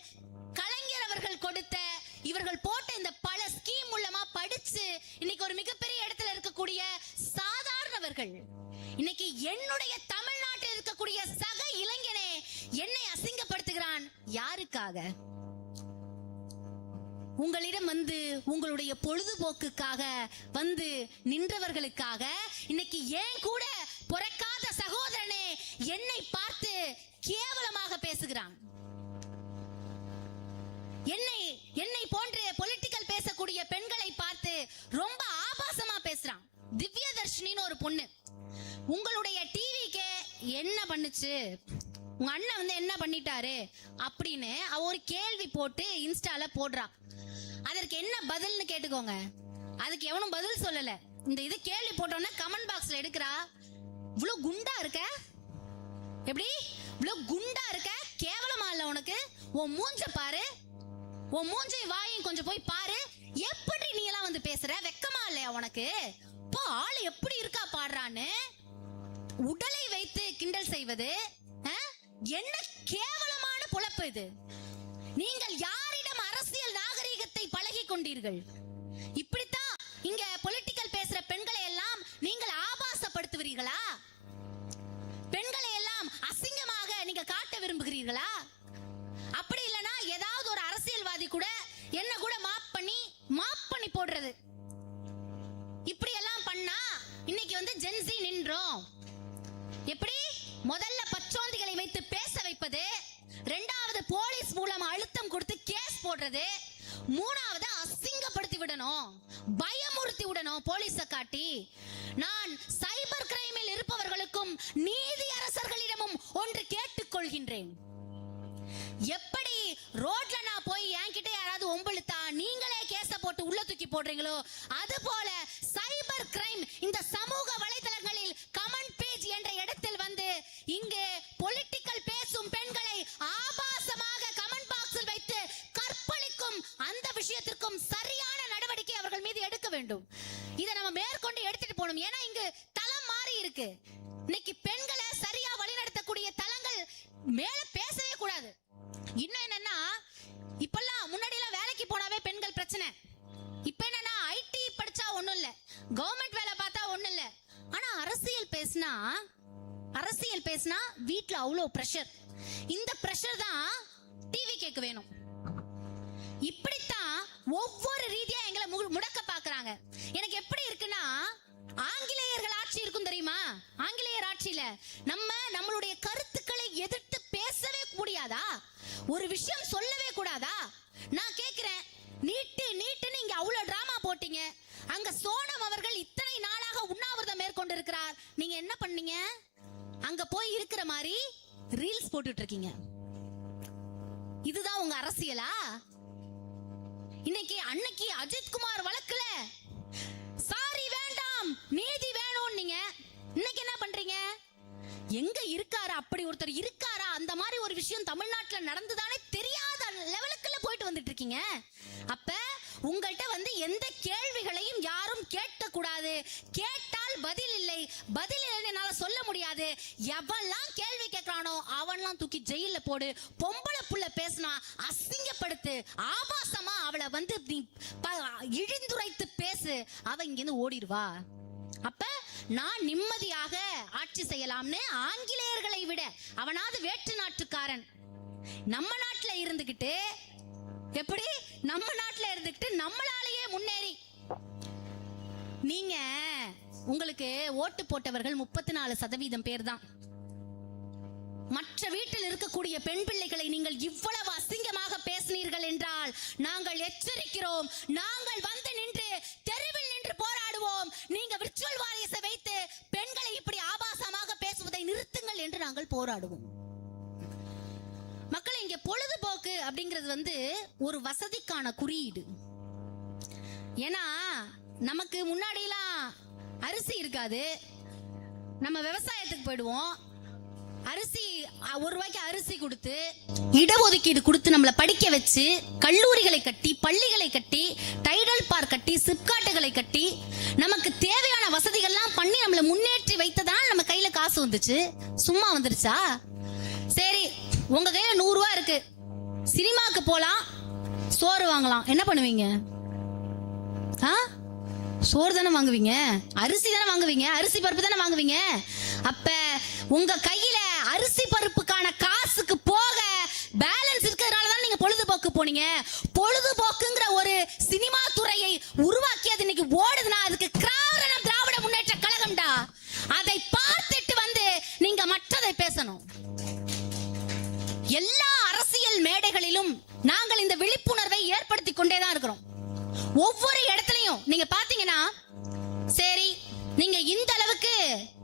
கலைஞர் அவர்கள் கொடுத்த, இவர்கள் போட்ட இந்த பல ஸ்கீம் மூலமா படிச்சு இன்னைக்கு ஒரு மிகப்பெரிய இடத்துல இருக்கக்கூடிய சாதாரணவர்கள். பேசுகிறார்கள். இன்னைக்கு என்னுடைய தமிழ்நாட்டில் இருக்கக்கூடிய சக இளைஞனே என்னை அசிங்கப்படுத்துகிறான். யாருக்காக? உங்களிடம் வந்து உங்களுடைய பொழுதுபோக்குக்காக வந்து நின்றவர்களுக்காக. இன்னைக்கு ஏன் கூட பிறக்காத சகோதரனே என்னை பார்த்து கேவலமாக பேசுகிறான். என்னை போன்ற பொலிட்டிக்கல் பேசக்கூடிய பெண்களை பார்த்து ரொம்ப ஆபாசமா பேசுறான். திவ்யதர்ஷினின்னு ஒரு பொண்ணு உங்களுடைய டிவிக்கு என்ன பண்ணுச்சு, உங்க அண்ணன் வந்து என்ன பண்ணிட்டாரு அப்படின்னு அவ ஒரு கேள்வி போட்டு இன்ஸ்டால போடுறா. அதற்கு என்ன பதில்னு கேட்டுக்கோங்க. அதுக்கு எவனும் பதில் சொல்லல. இந்த இது கேள்வி போட்டோன்னா கமெண்ட் பாக்ஸ்ல எடுக்கிறா, இவ்வளவு குண்டா இருக்க, எப்படி இவ்வளவு குண்டா இருக்க, கேவலமா இல்ல உனக்கு? உன் மூஞ்ச பாரு, உன் மூஞ்சை வாயும் கொஞ்சம் போய் பாரு, எப்படி நீ எல்லாம் வந்து பேசுற, வெக்கமா இல்லையா உனக்கு? இப்போ ஆளு எப்படி இருக்கா பாடுறான்னு உடலை வைத்து கிண்டல் செய்வது என்ன கேவலமான பொழப்பு இது? நீங்கள் யாரிடம் அரசியல் நாகரீகத்தை பழகி கொண்டீர்கள்? இப்படித்தான் இங்க பொலிட்டிக்கல் பேசுற பெண்களை எல்லாம் நீங்கள் ஆபாசப்படுத்துவீர்களா? பெண்களை எல்லாம் அசிங்கமாக நீங்க காட்ட விரும்புகிறீர்களா? அப்படி இல்லனா ஏதாவது ஒரு அரசியல்வாதி கூட என்ன கூட மாப் பண்ணி போடுறது. இப்படி எல்லாம் பண்ணா இன்னைக்கு வந்து ஜென்சி நின்றோம். எப்படி முதல்ல பச்சோந்திகளை வைத்து பேச வைப்பது, இரண்டாவது போலீஸ் மூலம் அழுத்தம் கொடுத்து கேஸ் போடுறது, மூணாவது அசிங்கப்படுத்தி விடணும், பயமுறுத்தி விடணும் போலீஸை காட்டி. நான் சைபர் கிரைமில் இருப்பவர்களுக்கும் நீதி அரசர்களிடமும் ஒன்று கேட்டுக்கொள்கின்றேன். எப்படி ரோட்ல நான் போய் என்கிட்ட யாராவது ஒம்பளுத்தா நீங்களே கேஸ போட்டு உள்ள தூக்கி போடுறீங்களோ, அது போல சைபர் கிரைம் இந்த சமூக வலைதளங்களில் கமெண்ட் பேஜ் என்ற இடத்தில் வந்து இங்கே பொலிட்டிக்கல் பேசும் பெண்களை ஆபாசமாக கமெண்ட் பாக்ஸில் வைத்து கற்பழிக்கும் அந்த விஷயத்திற்கும் சரியான நடவடிக்கை அவர்கள் மீது எடுக்க வேண்டும். இதை நம்ம மேற்கொண்டு எடுத்துட்டு போகணும். ஏன்னா இங்கு தளம் மாறி இருக்கு. இன்னைக்கு பெண்களை சரியா வழிநடத்தக்கூடிய தளங்கள் மேல பேசவே கூடாது. இன்னும் என்னன்னா, இப்பெல்லாம் முன்னாடி எல்லாம் வேலைக்கு போனாவே பெண்கள் பிரச்சனை. இப்ப என்னன்னா ஐடி படிச்சா ஒண்ணும் இல்ல, கவர்மெண்ட் வேலை பார்த்தா ஒண்ணும் இல்ல. ஆனா அரசியல் பேசினா வீட்ல அவ்வளவு பிரஷர். இந்த பிரஷர் தான் டிவி கேட்க வேணும். இப்படித்தான் ஒவ்வொரு ரீதியா எங்களை முடக்க பாக்குறாங்க. எனக்கு எப்படி இருக்குன்னா, ஆங்கிலேயர்கள் ஆட்சி இருக்கும் தெரியுமா? ஆங்கிலேயர் ஆட்சியில நம்மளுடைய கருத்துக்களை எதிர்த்து பேசவே முடியாதா? ஒரு விஷயம் சொல்லவே கூடாதா? நான் கேக்குறேன், நீட்டுன்னு இங்க அவ்வளவு டிராமா போட்டீங்க. அங்க சோனம் அவர்கள் இத்தனை நாளாக உண்ணாவிரதம் மேற்கொண்டிருக்கிறார். நீங்க என்ன பண்ணீங்க? அங்க போய் இருக்கிற மாதிரி ரீல்ஸ் போட்டுட்டு இருக்கீங்க. இதுதான் உங்க அரசியலா? அன்னைக்கு அஜித்குமார் வழக்குல சாரி வேண்டாம் நீதி வேணும் நீங்க, இன்னைக்கு என்ன பண்றீங்க? எங்க இருக்காரா அப்படி ஒருத்தர் இருக்காரா? அந்த மாதிரி ஒரு விஷயம் தமிழ்நாட்டுல நடந்துதானே தெரியாத லெவலுக்குள்ள போயிட்டு வந்துட்டு இருக்கீங்க. அப்ப உங்கள்கிட்ட வந்து எந்த கேள்விகளையும் யாரும் கேட்க கூடாது. கேட்டால் பதில் இல்லை, பதில் இல்லைன்னு என்னால சொல்ல முடியாது. எவன்லாம் கேள்வி கேட்கறானோ அவன்லாம் தூக்கி ஜெயில போடு. பொம்பளை புள்ள பேசினா அசிங்கப்படுத்து, ஆபாசமா அவளை வந்து இழிந்துரைத்து பேசு, அவ இங்கிருந்து ஓடிடுவா. அப்ப நான் நிம்மதியாக ஆட்சி செய்யலாம்னு ஆங்கிலேயர்களை விட அவனாவது வேற்று நாட்டுக்காரன் நம்ம நாட்டுல இருந்துகிட்டு, எப்படி நம்ம நாட்டுல இருந்துகிட்டு நம்மளாலேயே முன்னேறி, நீங்க உங்களுக்கு ஓட்டு போட்டவர்கள் 34% பேர் தான். மற்ற வீட்டில் இருக்கக்கூடிய பெண் பிள்ளைகளை நீங்கள் இவ்வளவு அசிங்கமாக பேசினீர்கள் என்றால் நாங்கள் எச்சரிக்கிறோம். நாங்கள் வந்து நின்று தெருவில் நின்று போராடுவோம். நீங்க விர்ச்சுவல் வாரியஸை வைத்து பெண்களை இப்படி ஆபாசமாக பேசுவதை நிறுத்துங்கள் என்று நாங்கள் போராடுவோம். மக்கள், இங்க பொழுதுபோக்கு அப்படிங்கிறது வந்து ஒரு வசதிக்கான குறியீடு. ஏன்னா நமக்கு முன்னாடிலாம் அரிசி இருக்காது, நம்ம விவசாயத்துக்கு போயிடுவோம். அரிசி 1 ரூபாய்க்கு அரிசி கொடுத்து, இடஒதுக்கீடு கொடுத்து நம்மளை படிக்க வச்சு, கல்லூரிகளை கட்டி, பள்ளிகளை கட்டி, டைடல் பார்க் கட்டி, சிப்காட்டுகளை கட்டி, நமக்கு தேவையான வசதிகள்லாம் பண்ணி நம்மளை முன்னேற்றி வைத்ததால் நம்ம கையில காசு வந்துச்சு. சும்மா வந்துருச்சா? சரி, உங்க கையில 100 ரூபாய் இருக்கு, சினிமாக்கு போலாம், சோறு வாங்கலாம், என்ன பண்ணுவீங்க? சோறு தானே வாங்குவீங்க, அரிசி தானே வாங்குவீங்க, அரிசி பருப்பு தானே வாங்குவீங்க. அப்ப உங்க கையில அரிசி பருப்புக்கான காசுக்கு போக பேலன்ஸ் இருக்கிறதுனால தான் நீங்க பொழுதுபோக்கு போனீங்க. பொழுதுபோக்குங்கிற ஒரு சினிமா துறையை உருவாக்கி அது இன்னைக்கு ஓடுதுன்னா அதுக்கு காரணம் திராவிட முன்னேற்ற கழகம்டா. அதை பார்த்துட்டு வந்து நீங்க மற்றதை பேசணும். எல்லா அரசியல் மேடைகளிலும் நாங்கள் இந்த விழிப்புணர்வை ஏற்படுத்தி கொண்டேதான் இருக்கிறோம். ஒவ்வொரு இடத்துலயும் நீங்க பாத்தீங்கன்னா, சரி நீங்க இந்த அளவுக்கு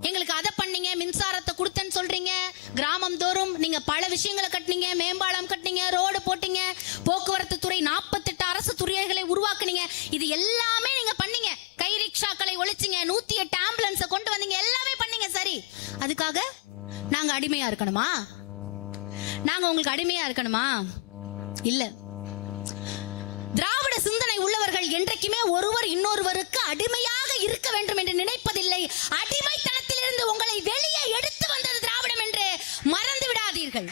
எங்களுக்கு அதை பண்ணீங்க, மின்சாரத்தை கொடுத்தேன்னு சொல்றீங்க, கிராமம் தோறும் நீங்க பல விஷயங்களை கட்டினீங்க, மேம்பாலம் கட்டினீங்க, ரோடு போட்டீங்க, போக்குவரத்து துறை 48 அரசு துறைகளை உருவாக்குனீங்க, இது எல்லாமே நீங்க பண்ணீங்க. கை ரிக்ஷாக்களை ஒழிச்சிங்க, 108 ஆம்புலன்ஸை கொண்டு வந்தீங்க, எல்லாமே பண்ணீங்க. சரி, அதுக்காக நாங்க அடிமையா இருக்கணுமா? நாங்க உங்களுக்கு அடிமையா இருக்கணுமா? இல்ல. திராவிட சிந்தனை உள்ளவர்கள் என்றைக்குமே ஒருவர் இன்னொருவருக்கு அடிமையாக இருக்க வேண்டும் என்று நினைப்பதில்லை. அடிமைத்தனத்திலிருந்து உங்களை வெளியே எடுத்து வந்தது திராவிடம் என்று மறந்து விடாதீர்கள்.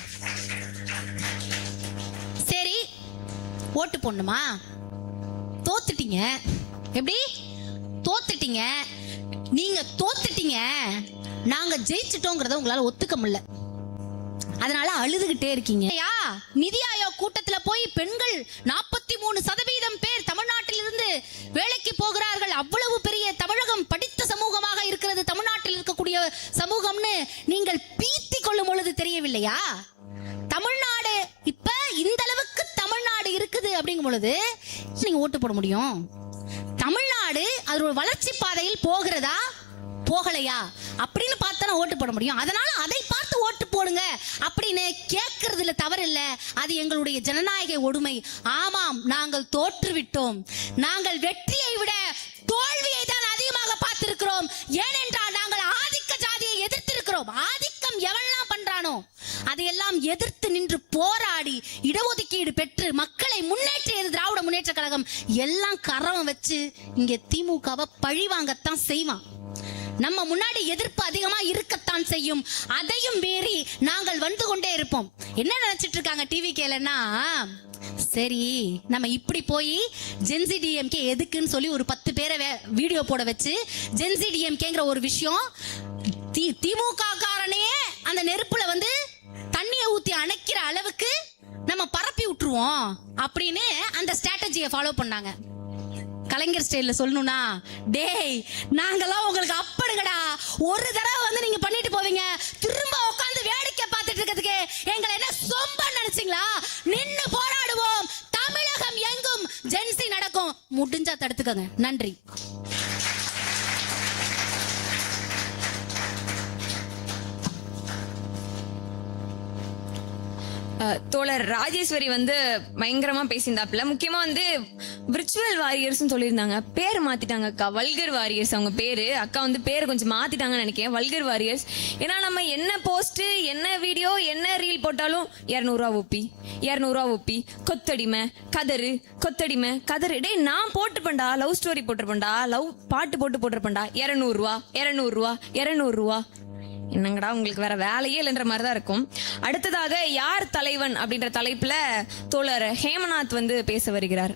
சரி, ஓட்டு போடணுமா? தோத்துட்டீங்க. எப்படி தோத்துட்டீங்க? நீங்க தோத்துட்டீங்க, நாங்க ஜெயிச்சிட்டோங்கிறத உங்களால ஒத்துக்க முடியல, அதனால அழுதுகிட்டே இருக்கீங்க. நிதி ஆயோக் கூட்டத்துல போய் பெண்கள் 43% பேர் தமிழ்நாட்டில் இருந்து வேலைக்கு போகிறார்கள். அவ்வளவு பெரிய தமிழகம் படித்த சமூகமாக இருக்கிறது, தமிழ்நாட்டில் இருக்கக்கூடிய சமூகம்னு நீங்கள் பீத்தி கொள்ளும் பொழுது தெரியவில்லையா? தமிழ்நாடு இப்ப இந்த அளவுக்கு தமிழ்நாடு இருக்குது அப்படிங்கும் பொழுது நீங்க ஓட்டு போட முடியும். தமிழ்நாடு அது ஒரு வளர்ச்சி பாதையில் போகிறதா போகலையா அப்படின்னு பார்த்தா ஓட்டு போட முடியும். அதனால அதை பார்த்து ஓட்டு போடுங்க அப்படின்னு கேட்கறதுல தவறு இல்ல. அது எங்களுடைய ஜனநாயக உரிமை. ஆமாம், நாங்கள் தோற்றுவிட்டோம். நாங்கள் வெற்றியை விட தோல்வியை தான் அதிகமாக பார்த்திருக்கிறோம். ஏனென்றால் நாங்கள் ஆதிக்க ஜாதியை எதிர்த்திருக்கிறோம். ஆதிக்கம் எவெல்லாம் பண்றானோ அதையெல்லாம் எதிர்த்து நின்று போராடி இடஒதுக்கீடு பெற்று மக்களை முன்னேற்றியது திராவிட முன்னேற்ற கழகம். எல்லாம் கரவம் வச்சு இங்க திமுகவை பழி வாங்கத்தான் செய்வான். நம்ம முன்னாடி எதிர்ப்பு அதிகமா இருக்கத்தான் செய்யும். அதையும் மீறி நாங்கள் வந்து கொண்டே இருப்போம். என்ன நினைச்சிட்டு இருக்காங்க டிவி கேலன்னா, சரி நம்ம இப்படி போய் ஜென்சி டிஎம்கே எதுக்குன்னு சொல்லி ஒரு 10 பேரை வீடியோ போட வச்சு ஜென்சி டிஎம்கேங்கிற ஒரு விஷயம் திமுக காரனே அந்த நெருப்புல வந்து தண்ணியை ஊத்தி அணைக்கிற அளவுக்கு நம்ம பரப்பி விட்டுருவோம் அப்படின்னு அந்த ஸ்ட்ராட்டஜியை ஃபாலோ பண்ணாங்க. கலைஞர் ஸ்டைல்ல சொல்லணும்னா, டேய் நாங்கெல்லாம் உங்களுக்கு அப்பனுங்கடா, ஒரு தடவை வந்து நீங்க பண்ணிட்டு போவீங்க, திரும்ப உட்கார்ந்து வேடிக்கை பார்த்துட்டு இருக்கிறதுக்கு எங்களை என்ன சொம்ப நினைச்சீங்களா? நின்னு போராடுவோம். தமிழகம் எங்கும் ஜென்சி நடக்கும். முடிஞ்சா தடுத்துக்கங்க. நன்றி. தோழர் ராஜேஸ்வரி வந்து பயங்கரமா பேசியிருந்தாப்புல. முக்கியமா வந்து விர்ச்சுவல் வாரியர்ஸ் சொல்லியிருந்தாங்க. பேர் மாத்திட்டாங்க அக்கா, வல்கர் வாரியர்ஸ் அவங்க பேரு. அக்கா வந்து பேர் கொஞ்சம் மாத்திட்டாங்கன்னு நினைக்கிறேன், வல்கர் வாரியர்ஸ். ஏன்னா நம்ம என்ன போஸ்ட், என்ன வீடியோ, என்ன ரீல் போட்டாலும் 200 ரூபா ஒப்பி, 200 ரூபா ஒப்பி, கொத்தடிமை கதறு, கொத்தடிமை கதறு. டே நான் போட்டுப்பேன்டா, லவ் ஸ்டோரி போட்டிருப்பேன்டா, லவ் பாட்டு போட்டிருப்பேன்டா, 200 ரூபா 200 ரூபா 200 ரூபா. என்னங்கடா உங்களுக்கு வேற வேலையே இல்லைன்ற மாதிரி தான் இருக்கும். அடுத்ததாக யார் தலைவன் அப்படின்ற தலைப்புல தோழர் ஹேமநாத் வந்து பேச வருகிறார்.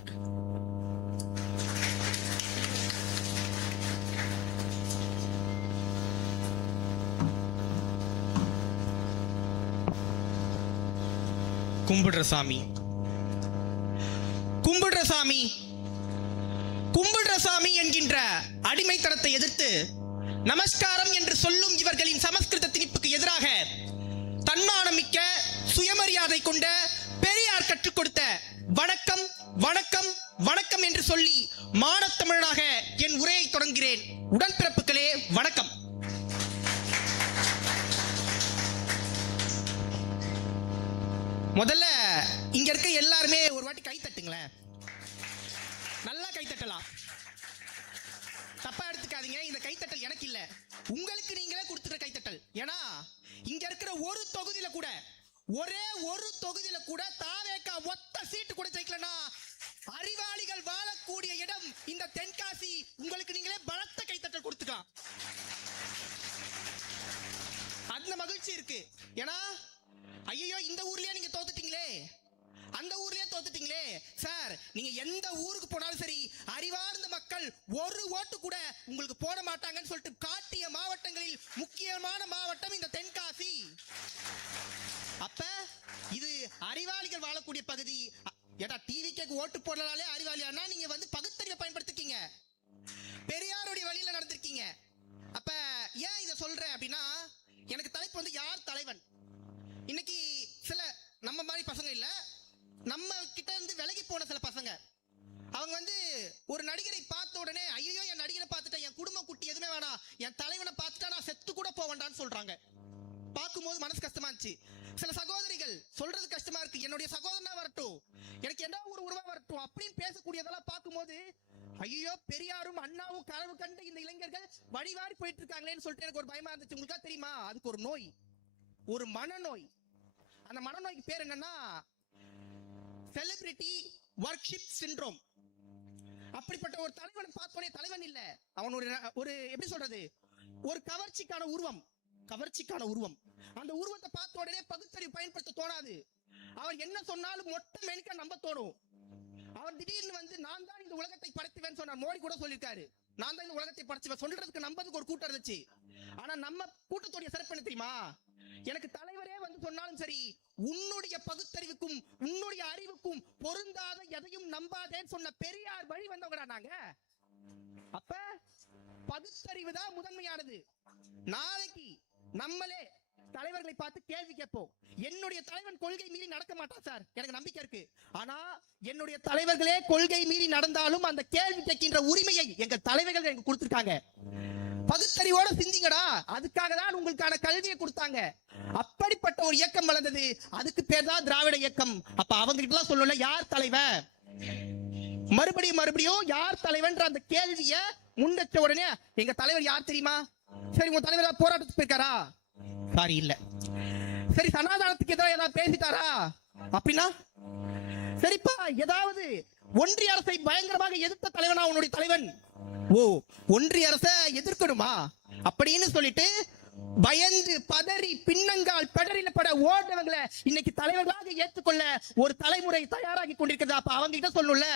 கும்பிடுற சாமி, கும்பிடுற சாமி, கும்பிடுற சாமி என்கின்ற அடிமைத்தனத்தை எதிர்த்து நமஸ்காரம் என்று சொல்லும் இவர்களின் சமஸ்கிருத திணிப்புக்கு எதிராக தன்மானமிக்க சுயமரியாதை கொண்ட பெரியார் கற்றுக் கொடுத்த வணக்கம் வணக்கம் வணக்கம் என்று சொல்லி மானத்தமிழனாக என் உரையை தொடங்குகிறேன். உடன்பிறப்புகளே வணக்கம். முதல்ல இங்க இருக்க எல்லாருமே ஒரு வாட்டி கை தட்டுங்களேன். நல்லா கை தட்டலாம், தப்பா எடுத்துக்காதீங்க. இந்த கைத்தட்டல் எனக்கு இல்ல, உங்களுக்கு நீங்களே கொடுத்துக்கிற கைத்தட்டல். ஏன்னா இங்க இருக்கிற ஒரு தொகுதியில கூட, ஒரே ஒரு தொகுதியில கூட தாவேகா ஒத்த சீட்டு கூட ஜெயிக்கலனா அறிவாளிகள் வாழக்கூடிய இடம் இந்த தென்காசி. உங்களுக்கு நீங்களே பலத்த கைத்தட்டல் கொடுத்துக்கலாம். அந்த மகிழ்ச்சி இருக்கு. ஏன்னா ஐயோ இந்த ஊர்லயே நீங்க தோத்துட்டீங்களே, அந்த ஊர்லயே தோத்துட்டீங்களே சார். நீங்க எந்த ஊருக்கு போனாலும் சரி அறிவார்ந்த மக்கள் ஒரு ஓட்டு கூட உங்களுக்கு போட மாட்டாங்கன்னு சொல்லிட்டு காட்டிய மாவட்டங்களில் முக்கியமான மாவட்டம் இந்த தென்காசி. அப்ப இது அறிவாளிகள் வாழக்கூடிய பகுதி. ஏடா டிவிக்கு ஓட்டு போடலாலே அறிவாளியானா நீங்க வந்து பகுத்தறிவை பயன்படுத்திருக்கீங்க, பெரியாருடைய வழியில நடந்திருக்கீங்க. அப்ப ஏன் இதை சொல்றேன் அப்படின்னா, எனக்கு தலைப்பு வந்து யார் தலைவன். இன்னைக்கு சில நம்ம மாதிரி பசங்க இல்ல, நம்ம கிட்ட இருந்து விலகி போன சில பசங்க, அவங்க வந்து ஒரு நடிகரை பார்த்த உடனே ஐயோ என் நடிகரை பார்த்துட்டேன், என் குடும்பம் குட்டி எதுவுமே வேணாம், என் தலைவனை பார்த்துட்டா நான் செத்து கூட போவேண்டான்னு சொல்றாங்க. பார்க்கும்போது மனசு கஷ்டமா இருந்துச்சு. சில சகோதரிகள் சொல்றது கஷ்டமா இருக்கு, என்னுடைய சகோதரனா வரட்டும், எனக்கு என்ன ஒரு உருவா வரட்டும் அப்படின்னு பேசக்கூடியதெல்லாம் பார்க்கும்போது ஐயோ பெரியாரும் அண்ணாவும் கனவு கண்டு இந்த இளைஞர்கள் வழிவாரி போயிட்டு இருக்காங்களேன்னு சொல்லிட்டு எனக்கு ஒரு பயமா இருந்துச்சு. உங்களுக்கு தெரியுமா, அதுக்கு ஒரு நோய், ஒரு மனநோய். அந்த மனநோய்க்கு பேர் என்னன்னா செலிபிரிட்டி வர்க்ஷிப் சிண்ட்ரோம். அப்படிப்பட்ட ஒரு தலைவனை பார்த்தோனே தலைவன் இல்ல, அவன் ஒரு எப்படி சொல்றது, ஒரு கவர்ச்சிக்கான உருவம். அந்த உருவத்தை பார்த்த உடனே பகுத்தறிவு பயன்படுத்த தோணாது. அவர் என்ன சொன்னாலும் மொட்டை மேனிக்கா நம்ப தோணும். அவர் திடீர்னு வந்து நான் தான் இந்த உலகத்தை படைத்துவேன்னு சொன்னார். மோடி கூட சொல்லியிருக்காரு, நான் தான் இந்த உலகத்தை படைச்சுவேன். சொல்றதுக்கு நம்பதுக்கு ஒரு கூட்டம் இருந்துச்சு. ஆனா நம்ம கூட்டத்துடைய சிறப்பு என்ன தெரியுமா, எனக்கு தலைவரே வந்து சொன்னாலும் சரி, உன்னுடைய பகுத்தறிவுக்கும் உன்னுடைய அறிவுக்கும் பொருந்தாத எதையும் நம்பாதேன்னு சொன்ன பெரியார் வழி வந்தவங்கடா நாங்க. அப்ப பகுத்தறிவு தான் முதன்மையானது. நாளைக்கு நம்மளே தலைவர்களை பார்த்து கேள்வி கேட்போம். என்னுடைய தலைவன் கொள்கை மீறி நடக்க மாட்டான் சார், எனக்கு நம்பிக்கை இருக்கு. ஆனா என்னுடைய தலைவர்களே கொள்கை மீறி நடந்தாலும் அந்த கேள்வி கேட்கின்ற உரிமையை எங்க தலைவர்கள் எனக்கு கொடுத்திருக்காங்க. பகுத்தறிவோட சிந்திங்கடா, அதுக்காக தான் உங்களுக்கான கல்வியை கொடுத்தாங்க. அப்படிப்பட்ட ஒரு இயக்கம் வளர்ந்தது, அதுக்கு பேர் தான் திராவிட இயக்கம். அப்ப அவங்க கிட்ட எல்லாம் சொல்லல யார் தலைவன், மறுபடியும் யார் தலைவன்ற அந்த கேள்விய முன்வச்ச உடனே எங்க தலைவர் யார் தெரியுமா, சரி உங்க தலைவர் போராட்டத்துக்கு போயிருக்காரா, சாரி இல்ல, சரி சனாதானத்துக்கு எதிராக ஏதாவது பேசிட்டாரா அப்படின்னா, சரிப்பா ஏதாவது ஒன்றிய அரசை பயங்கரமாக எதிர்த்த தலைவனா உன்னுடைய தலைவன், ஓ ஒன்றிய அரசை எதிர்க்கணுமா அப்படின்னு சொல்லிட்டு பயந்து பதறி பின்னங்கால் பெடரில பட ஓடுறவங்களை இன்னைக்கு தலைவர்களாக ஏற்றுக்கொள்ள ஒரு தலைமுறை தயாராகி கொண்டிருக்கிறது. அப்ப அவங்க கிட்ட சொல்லணும்ல,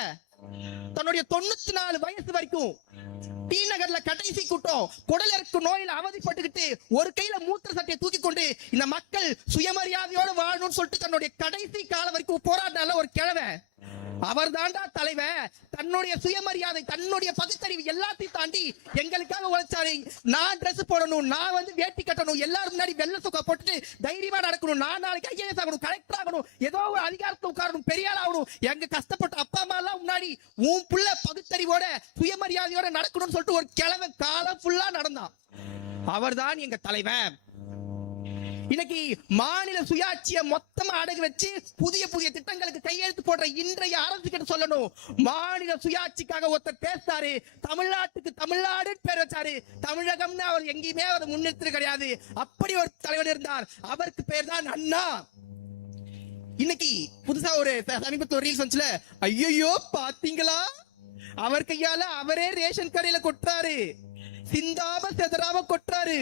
தன்னுடைய 94 வயசு வரைக்கும் டி நகர்ல கடைசி கூட்டம் குடல் இறக்கும் நோயில அவதிப்பட்டுக்கிட்டு ஒரு கையில மூத்திர சட்டையை தூக்கி கொண்டு இந்த மக்கள் சுயமரியாதையோட வாழணும்னு சொல்லிட்டு தன்னுடைய கடைசி காலம் வரைக்கும் போராடினால ஒரு கிழவை, அவர் தாண்டா தலைவன். தன்னுடைய சுயமரியாதை தன்னுடைய பகுத்தறிவு எல்லாத்தையும் தாண்டி எங்களுக்காக உழைச்சாரு. நான் ட்ரெஸ் போடணும், நான் வந்து வேட்டி கட்டணும், எல்லாரும் முன்னாடி வெள்ளை சொக்கா போட்டுட்டு தைரியமா நடக்கணும், நான் நாளைக்கு ஐஏஎஸ் ஆகணும், கலெக்டர் ஆகணும், ஏதோ ஒரு அதிகாரத்தை உட்காரணும், பெரியார் ஆகணும், எங்க கஷ்டப்பட்ட அப்பா அம்மா எல்லாம் முன்னாடி உன் புள்ள பகுத்தறிவோட சுயமரியாதையோட நடக்கணும்னு சொல்லிட்டு ஒரு கிழமை காலம் ஃபுல்லா நடந்தான். அவர் தான் எங்க தலைவன். இன்னைக்கு மாநில சுயாட்சியை மொத்தமா அடகு வச்சு புதிய திட்டங்களுக்கு கையெழுத்து போடுற இன்றைய அரசு கிட்ட சொல்லணும், மாநில சுயாட்சிக்காக ஒருத்தர் பேசாரு, தமிழ்நாட்டுக்கு தமிழ்நாடு பேர் வச்சாரு, தமிழகம்னு அவர் எங்கேயுமே அவர் முன்னெடுத்து கிடையாது. அப்படி ஒரு தலைவர் இருந்தார், அவருக்கு பேர் தான் அண்ணா. இன்னைக்கு புதுசா ஒரு சமீபத்தில் ஒரு ரீல்ஸ் வந்துச்சுல, ஐயோ பாத்தீங்களா அவர் கையால அவரே ரேஷன் கடையில கொட்டாரு, சிந்தாம செதறாம கொட்டாரு.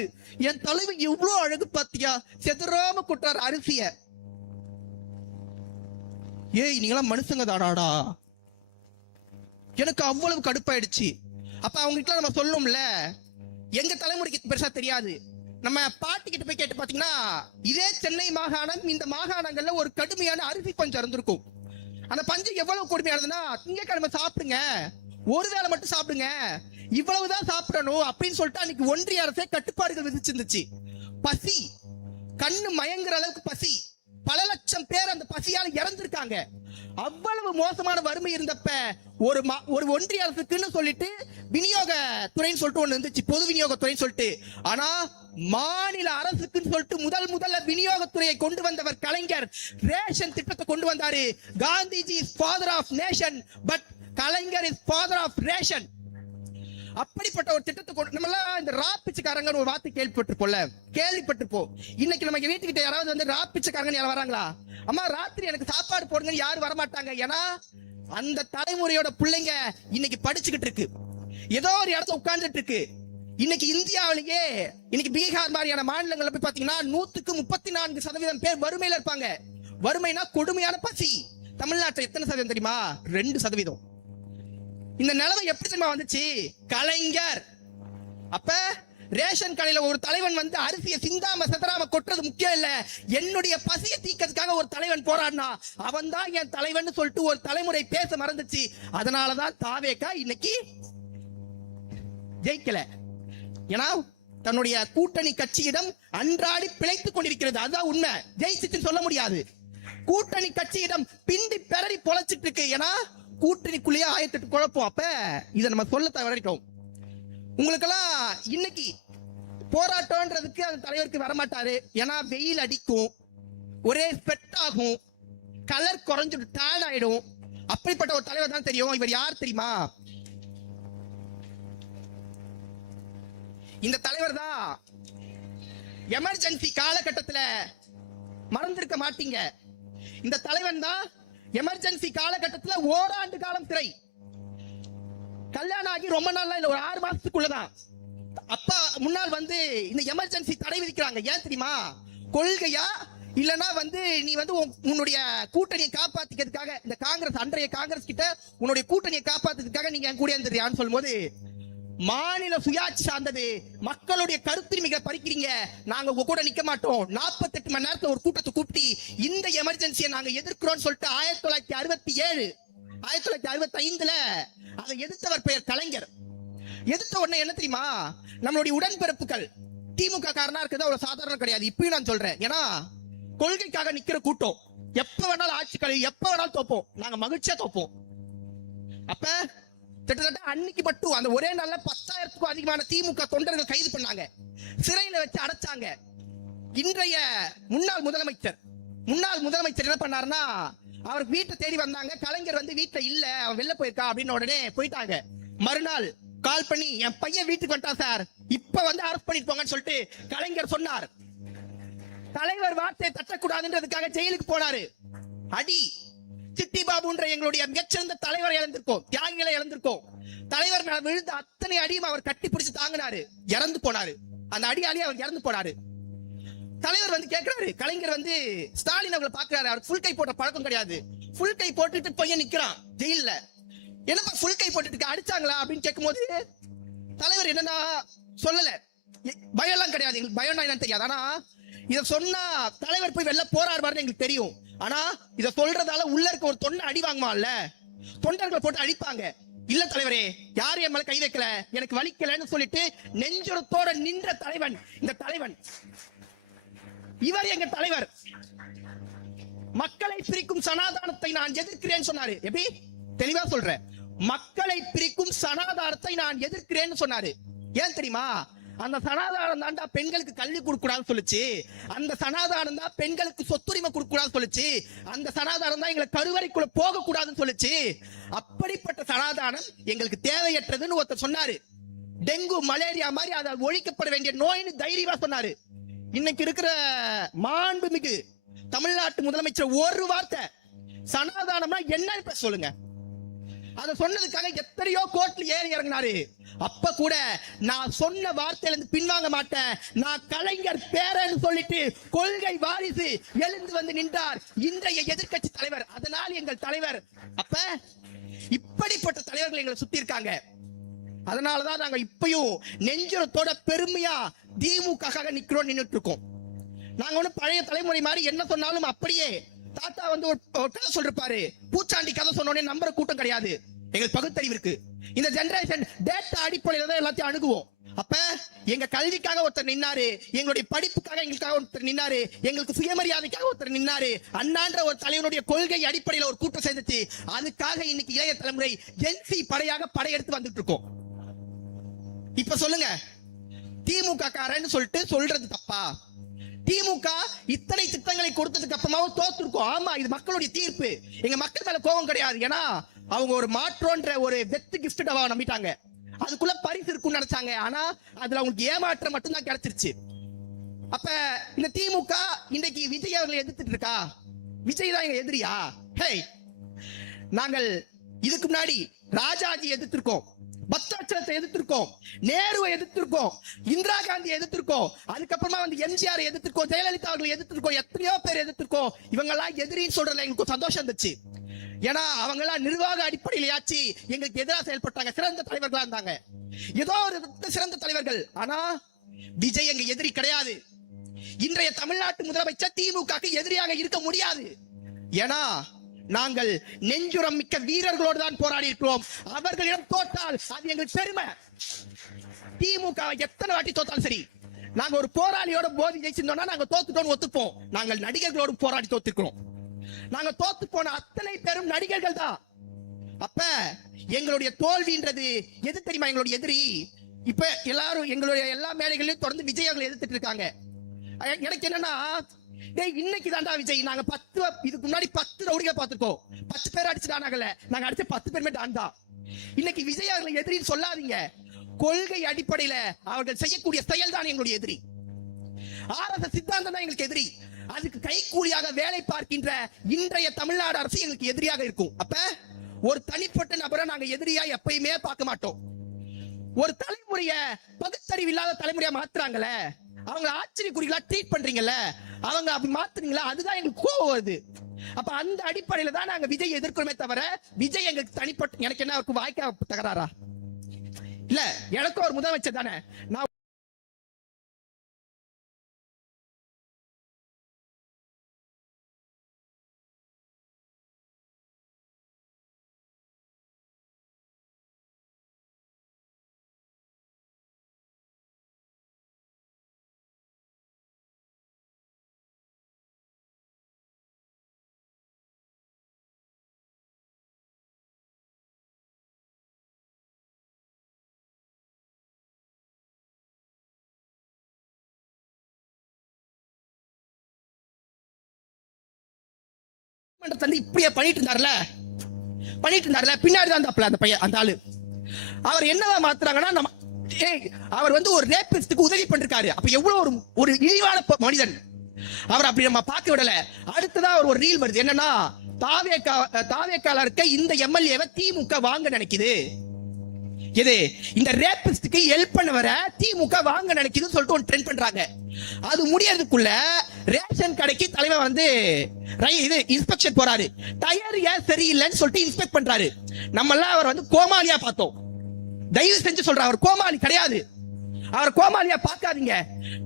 என் தலைவன் எவ்வளவு அழகு பாத்தியா, செதறாம கொட்டாரு அரிசிய. ஏய் நீங்களாம் மனுஷங்க தாடாடா, எனக்கு அவ்வளவு கடுப்பாயிடுச்சு. அப்ப அவங்க கிட்ட நம்ம சொல்லணும்ல, எங்க தலைமுறைக்கு பெருசா தெரியாது. நம்ம பாட்டி கிட்ட போய் கேட்டு பாத்தீங்கன்னா, இதே சென்னை மாகாணம், இந்த மாகாணங்கள்ல ஒரு கடுமையான அரிசி பஞ்சம் இருந்திருக்கும். அந்த பஞ்சு எவ்வளவு கொடுமையானதுன்னா, திங்கக்கிழமை சாப்பிடுங்க, ஒருவேளை மட்டும் சாப்பிடுங்க, இவ்வளவுதான் சாப்பிடணும் அப்படின்னு சொல்லிட்டு அன்னைக்கு ஒன்றிய அரசே கட்டுப்பாடுகள் விதிச்சிருந்துச்சு. பசி, கண்ணு மயங்குற அளவுக்கு பசி, பல லட்சம் பேர் அந்த பசியால இறந்திருக்காங்க. அவ்வளவு மோசமான வறுமை இருந்தப்ப ஒரு ஒன்றிய அரசுக்குன்னு சொல்லிட்டு விநியோக துறைன்னு சொல்லிட்டு ஒண்ணு இருந்துச்சு, பொது விநியோக துறைன்னு சொல்லிட்டு. ஆனா மாநில அரசுக்குன்னு சொல்லிட்டு முதல்ல விநியோகத்துறையை கொண்டு வந்தவர் கலைஞர். ரேஷன் திட்டத்தை கொண்டு வந்தாரு. Gandhiji is father of nation, but Kalaignar is father of ration. அப்படிப்பட்ட ஒரு திட்டத்தை கொண்டு நம்ம இந்த ராப்பிச்சக்காரங்க ஒரு வார்த்தை கேள்விப்பட்டிருப்போம். இன்னைக்கு நம்ம வீட்டுக்கிட்ட யாராவது வந்து ராப்பிச்சக்காரங்க யாரும் வராங்களா, அம்மா ராத்திரி எனக்கு சாப்பாடு போடுங்கன்னு யாரும் வரமாட்டாங்க. ஏன்னா அந்த தலைமுறையோட பிள்ளைங்க இன்னைக்கு படிச்சுக்கிட்டு இருக்கு, ஏதோ ஒரு இடத்துல உட்கார்ந்துட்டு இருக்கு. இன்னைக்கு இந்தியாவிலேயே இன்னைக்கு பீகார் மாதிரியான மாநிலங்கள்ல போய் பாத்தீங்கன்னா 134% பேர் வறுமையில இருப்பாங்க. வறுமைனா கொடுமையான பசி. தமிழ்நாட்டில் எத்தனை சதவீதம் தெரியுமா? 2%. இந்த நிலைமை எப்படி தெரியுமா வந்துச்சு? கலைஞர். அப்ப ரேஷன் கடையில ஒரு தலைவன் வந்து அரிசியை சிந்தாம செதறாம கொட்டுறது முக்கியம் இல்ல, என்னுடைய பசியை தீக்கிறதுக்காக ஒரு தலைவன் போராடினா அவன் தான் என் தலைவன் சொல்லிட்டு ஒரு தலைமுறை பேச மறந்துச்சு. அதனாலதான் தாவேகா இன்னைக்கு ஜெயிக்கல. ஏன்னா தன்னுடைய கூட்டணி கட்சியிடம் அன்றாடி பிழைத்துக் கொண்டிருக்கிறது. அதுதான் உண்மை. ஜெயிச்சுன்னு சொல்ல முடியாது. கூட்டணி கட்சியிடம் பிண்டி பெறடி பொழைச்சிட்டு இருக்கு. ஏன்னா கூட்டணிக்குள்ளேயே 1008 குழப்பம். அப்ப இதை நம்ம சொல்ல தவறிட்டோம். உங்களுக்கெல்லாம் இன்னைக்கு போராட்டம்ன்றதுக்கு அந்த தலைவருக்கு வரமாட்டாரு. ஏன்னா வெயில் அடிக்கும், ஒரே ஸ்வெட் ஆகும், கலர் குறைஞ்சு டேன் ஆயிடும். அப்படிப்பட்ட ஒரு தலைவர் தான் தெரியும். இவர் யார் தெரியுமா? இந்த தலைவர் தான் எமர்ஜென்சி காலகட்டத்தில் மறந்திருக்க மாட்டீங்க. இந்த தலைவன் தான் எமர்ஜென்சி காலகட்டத்தில் ஓராண்டு காலம் சிறை. கல்யாணம் ஆகி ரொம்ப நாள் இல்ல, ஒரு 6 மாசத்துக்குள்ளதான் அப்பா முன்னால் வந்து இந்த எமர்ஜென்சி தடை விதிக்கிறாங்க. ஏன் தெரியுமா? கொள்கையா இல்லனா வந்து நீ வந்து உன்னுடைய கூட்டணியை காப்பாத்திக்கிறதுக்காக, இந்த காங்கிரஸ் அன்றைய காங்கிரஸ் கிட்ட உன்னுடைய கூட்டணியை காப்பாத்துறதுக்காக நீங்க என் கூட இருந்துறியான்னு சொல்லும்போது, மாநில சுயாட்சி சார்ந்தது, மக்களுடைய கருத்துரிமைகளை பறிக்கிறீங்க, நாங்க உங்க கூட நிக்க மாட்டோம், 48 மணி நேரத்துல ஒரு கூட்டத்தை கூட்டி இந்த எமர்ஜென்சியை நாங்க எதிர்க்கிறோம் சொல்லிட்டு 1967 1965 அதை எதிர்த்தவர் பெயர் கலைஞர். எதிர்த்த உடனே என்ன தெரியுமா? நம்மளுடைய உடன்பிறப்புகள் திமுக காரனா இருக்கிறது ஒரு சாதாரணம் கிடையாது. இப்பயும் நான் சொல்றேன். ஏன்னா கொள்கைக்காக நிக்கிற கூட்டம் எப்ப வேணாலும் ஆட்சி கழிவு, எப்ப வேணாலும் தோப்போம், நாங்க மகிழ்ச்சியா தோப்போம். அப்ப கிட்டத்தட்ட அன்னைக்கு மட்டும் அந்த ஒரே நாள்ல 10,000க்கும் அதிகமான திமுக தொண்டர்கள் கைது பண்ணாங்க, சிறையில வச்சு அடைச்சாங்க. இன்றைய முன்னாள் முதலமைச்சர் என்ன பண்ணாருன்னா, அவர் வீட்டை தேடி வந்தாங்க. கலைஞர் வந்து வீட்டுல இல்ல, அவன் வெளில போயிருக்கா அப்படின்னு உடனே போயிட்டாங்க. மறுநாள் கால் பண்ணி என் பையன் வீட்டுக்கு வந்துட்டான் சார், இப்ப வந்து அரெஸ்ட் பண்ணிட்டு போங்கன்னு சொல்லிட்டு கலைஞர் சொன்னார். தலைவர் வார்த்தையை தட்டக்கூடாதுன்றதுக்காக ஜெயிலுக்கு போனாரு. அடி சிட்டி பாபுன்ற எங்களுடைய மிகச்சிறந்த தலைவரை இழந்திருக்கோம், தியாகிகளை இழந்திருக்கோம். தலைவர் மேல விழுந்த அத்தனை அடியும் அவர் கட்டி பிடிச்சு தாங்கினாரு, இறந்து போனாரு. அந்த அடியாலே அவர் இறந்து போனாரு. தலைவர் வந்து கேட்கிறாரு, கலைஞர் வந்து ஸ்டாலின் அவங்களை பாக்குறாரு. அவர் ஃபுல் கை போட்ட பழக்கம் கிடையாது. ஃபுல் கை போட்டுட்டு பையன் நிக்கிறான் ஜெயில. என்னப்பா ஃபுல் கை போட்டுட்டு அடிச்சாங்களா அப்படின்னு கேட்கும் போது தலைவர் என்னன்னா சொல்லல. பயம் எல்லாம் கிடையாது, எங்களுக்கு பயம்னா என்னன்னு தெரியாது. ஆனா இத சொன்னா தலைவர் போய் வெளில போராடுவாருன்னு எங்களுக்கு தெரியும். ஆனா இத சொல்றதால உள்ள இருக்க ஒரு தொண்டை அடி வாங்குவான்ல, தொண்டர்களை போட்டு அடிப்பாங்க. இல்ல தலைவரே, யாரும் என் மேல கை வைக்கல, எனக்கு வலிக்கலன்னு சொல்லிட்டு நெஞ்சுரத்தோட நின்ற தலைவன் இந்த தலைவன். இவர் எங்க தலைவர். மக்களை பிரிக்கும் சனாதானத்தை நான் எதிர்க்கிறேன்னு சொன்னாரு. எப்படி தெளிவா சொல்றேன், மக்களை பிரிக்கும் சனாதானத்தை நான் எதிர்க்கிறேன்னு சொன்னாரு. ஏன் தெரியுமா? அந்த சனாதானம் தாண்டா பெண்களுக்கு கல்வி கொடுக்க கூடாதுன்னு சொல்லுச்சு, அந்த சனாதானம் தான் பெண்களுக்கு சொத்துரிமை கொடுக்க கூடாதுன்னு சொல்லுச்சு, அந்த சனாதானம் தான் எங்களை கருவறைக்குள்ள போக கூடாதுன்னு சொல்லுச்சு. அப்படிப்பட்ட சனாதானம் எங்களுக்கு தேவையற்றதுன்னு ஒருத்தர் சொன்னாரு. டெங்கு மலேரியா மாதிரி அதை ஒழிக்கப்பட வேண்டிய நோய்னு தைரியமா சொன்னாரு. இன்னைக்கு இருக்கிற மாண்புமிகு தமிழ்நாட்டு முதலமைச்சர் ஒரு வார்த்தை சனாதானம்னா என்ன சொல்லுங்க, அதை சொன்னதுக்காக எத்தனையோ கோர்ட்ல ஏறி இறங்கினாரு. அப்ப கூட நான் சொன்ன வார்த்தையில இருந்து பின்வாங்க மாட்டேன், நான் கலைஞர் பேரன்னு சொல்லிட்டு கொள்கை வாரிசு எழுந்து வந்து நின்றார் இன்றைய எதிர்க்கட்சி தலைவர். அதனால் எங்கள் தலைவர். அப்ப இப்படிப்பட்ட தலைவர்கள் எங்களை சுத்தி இருக்காங்க. அதனாலதான் நாங்க இப்பயும் நெஞ்சுரத்தோட பெருமையா திமுக நிக்கிறோம், நின்றுட்டு இருக்கோம். நாங்க ஒண்ணு பழைய தலைமுறை மாதிரி என்ன சொன்னாலும் அப்படியே தாத்தா வந்து ஒரு கதை சொல்லிருப்பாரு, பூச்சாண்டி கதை சொன்னோடனே நம்புற கூட்டம் கிடையாது. எங்களுக்கு பகுத்தறிவு இருக்கு. இந்த ஜெனரேஷன் டேட்டா அடிப்படையில தான் எல்லாத்தையும் அணுகுவோம். அப்ப எங்க கல்விக்காக ஒருத்தர் நின்னாரு, எங்களுடைய படிப்புக்காக எங்களுக்காக ஒருத்தர் நின்னாரு, எங்களுக்கு சுயமரியாதைக்காக ஒருத்தர் நின்னாரு. அண்ணான்ற ஒரு தலைவனுடைய கொள்கை அடிப்படையில் ஒரு கூட்டம் சேர்ந்துச்சு. அதுக்காக இன்னைக்கு இளைய தலைமுறை ஜென்சி படையாக படையெடுத்து வந்துட்டு இருக்கோம். இப்ப சொல்லுங்க, திமுக காரன்னு சொல்லிட்டு சொல்றது தப்பா? திமுக இத்தனை திட்டங்களை கொடுத்ததுக்கு அப்புறமாவும் தோத்துருக்கோம். ஆமா, இது மக்களுடைய தீர்ப்பு. எங்க மக்கள் மேல கோபம் கிடையாது. ஏன்னா அவங்க ஒரு மாற்றோன்ற ஒரு வெத்து கிஃப்ட் நம்பிட்டாங்க. அதுக்குள்ள பரிசு இருக்குன்னு நினைச்சாங்க. ஆனா அதுல அவங்களுக்கு ஏமாற்றம் மட்டும்தான் கிடைச்சிருச்சு. அப்ப இந்த திமுக இன்னைக்கு விஜய் அவர்களை எதிர்த்துட்டு இருக்கா? விஜய் தான் எங்க எதிரியா? ஹே, நாங்கள் இதுக்கு முன்னாடி ராஜாஜி எதிர்த்திருக்கோம், பக்தாச்சலத்தை எதிர்த்திருக்கோம், நேருவை எதிர்த்திருக்கோம், இந்திரா காந்தி எதிர்த்திருக்கோம், அதுக்கப்புறமா வந்து எம்ஜிஆர் எதிர்த்திருக்கோம், ஜெயலலிதா அவர்களை எதிர்த்திருக்கோம், எத்தனையோ பேர் எதிர்த்திருக்கோம். இவங்க எல்லாம் எதிரின்னு சொல்றதுல எங்களுக்கு சந்தோஷம் இருந்துச்சு. ஏன்னா அவங்க எல்லாம் நிர்வாக அடிப்படையிலாச்சு எங்களுக்கு எதிராக செயல்பட்டாங்க, சிறந்த தலைவர்களா இருந்தாங்க, ஏதோ ஒரு சிறந்த தலைவர்கள். ஆனா விஜய் எங்க எதிரி கிடையாது. இன்றைய தமிழ்நாட்டு முதலமைச்சர் திமுக எதிரியாக இருக்க முடியாது. ஏன்னா நாங்கள் நெஞ்சுரம் மிக்க வீரர்களோடு தான் போராடி இருக்கிறோம். அவர்களிடம் தோற்றால் அது எங்களுக்கு பெருமை. திமுக எத்தனை வாட்டி தோத்தாலும் சரி, நாங்க ஒரு போராளியோட போதி ஜெயிச்சிருந்தோம்னா நாங்க தோத்துட்டோம்னு ஒத்துப்போம். நாங்கள் நடிகர்களோடு போராடி தோத்துக்கிறோம். நாங்க தோத்து போன அத்தனை பேரும் நடிகர்கள் தான். அப்ப எங்களுடைய தோல்வின்றது எது தெரியுமா? எங்களுடைய எதிரி. இப்ப எல்லாரும் எங்களுடைய எல்லா மேடைகளையும் தொடர்ந்து விஜய் அவர்களை எதிர்த்துட்டு இருக்காங்க. எனக்கு என்னன்னா, இன்னைக்கு தாண்டா விஜய், நாங்க 10 இதுக்கு முன்னாடி 10 ரவுடிகளை பார்த்திருக்கோம். 10 பேர் அடிச்சுட்டானாங்கல்ல, நாங்க அடிச்ச 10 பேருமே டான்டா. இன்னைக்கு விஜய் அவர்களை எதிரின்னு சொல்லாதீங்க. கொள்கை அடிப்படையில அவர்கள் செய்யக்கூடிய செயல் தான் எங்களுடைய எதிரி. RSS சித்தாந்தம் தான் எங்களுக்கு எதிரி. அதுக்கு கைக்கூலியாக வேலை பார்க்கின்ற இன்றைய தமிழ்நாடு அரசு எங்களுக்கு எதிரியாக இருக்கும். அப்ப ஒரு தனிப்பட்ட நபரை நாங்க எதிரியா எப்பயுமே பார்க்க மாட்டோம். ஒரு தலைமுறைய பகுத்தறிவு இல்லாத தலைமுறையா மாத்துறாங்கல்ல, அவங்க ஆச்சரியக்குறிகளா ட்ரீட் பண்றீங்கல்ல, அவங்க அப்படி மாத்துறீங்களா, அதுதான் எங்களுக்கு கோவம் வருது. அப்ப அந்த அடிப்படையில தான் நாங்க விஜய் எதிர்க்கிறோமே தவிர, விஜய் எங்களுக்கு தனிப்பட்ட, எனக்கு என்ன அவருக்கு வாய்க்கா தகராறா இல்ல, எனக்கும் ஒரு முதலமைச்சர் தானே. நான் இப்படியே பண்ணிட்டு இருந்தாருல, பின்னாடி தான் அந்த பையன், அந்த ஆளு. அவர் என்னவா மாத்துறாங்கன்னா, நம்ம அவர் வந்து ஒரு ரேபிஸ்டுக்கு உதவி பண்ணிருக்காரு. அப்ப எவ்வளவு ஒரு இழிவான மனிதன். அவர் அப்படி நம்ம பார்க்க விடல. அடுத்ததான் அவர் ஒரு ரீல் வருது. என்னன்னா, தாவேக்கால இருக்க இந்த எம்எல்ஏவை திமுக வாங்க நினைக்குது. இது இந்த ரேபிஸ்டுக்கு ஹெல்ப் பண்ண வர திமுக வாங்க நினைக்குதுன்னு சொல்லிட்டு ஒரு ட்ரெண்ட் பண்றாங்க. அது முடியறதுக்குள்ள ரேஷன் கடைக்கு தலைவர் வந்து இது இன்ஸ்பெக்ஷன் போறாரு. டயர் ஏன் சரியில்லைன்னு சொல்லிட்டு இன்ஸ்பெக்ட் பண்றாரு. நம்ம எல்லாம் அவர் வந்து கோமாளியா பார்த்தோம். தயவு செஞ்சு சொல்ற, அவர் கோமாளி கிடையாது. அவர் கோமாளியா பார்க்காதீங்க.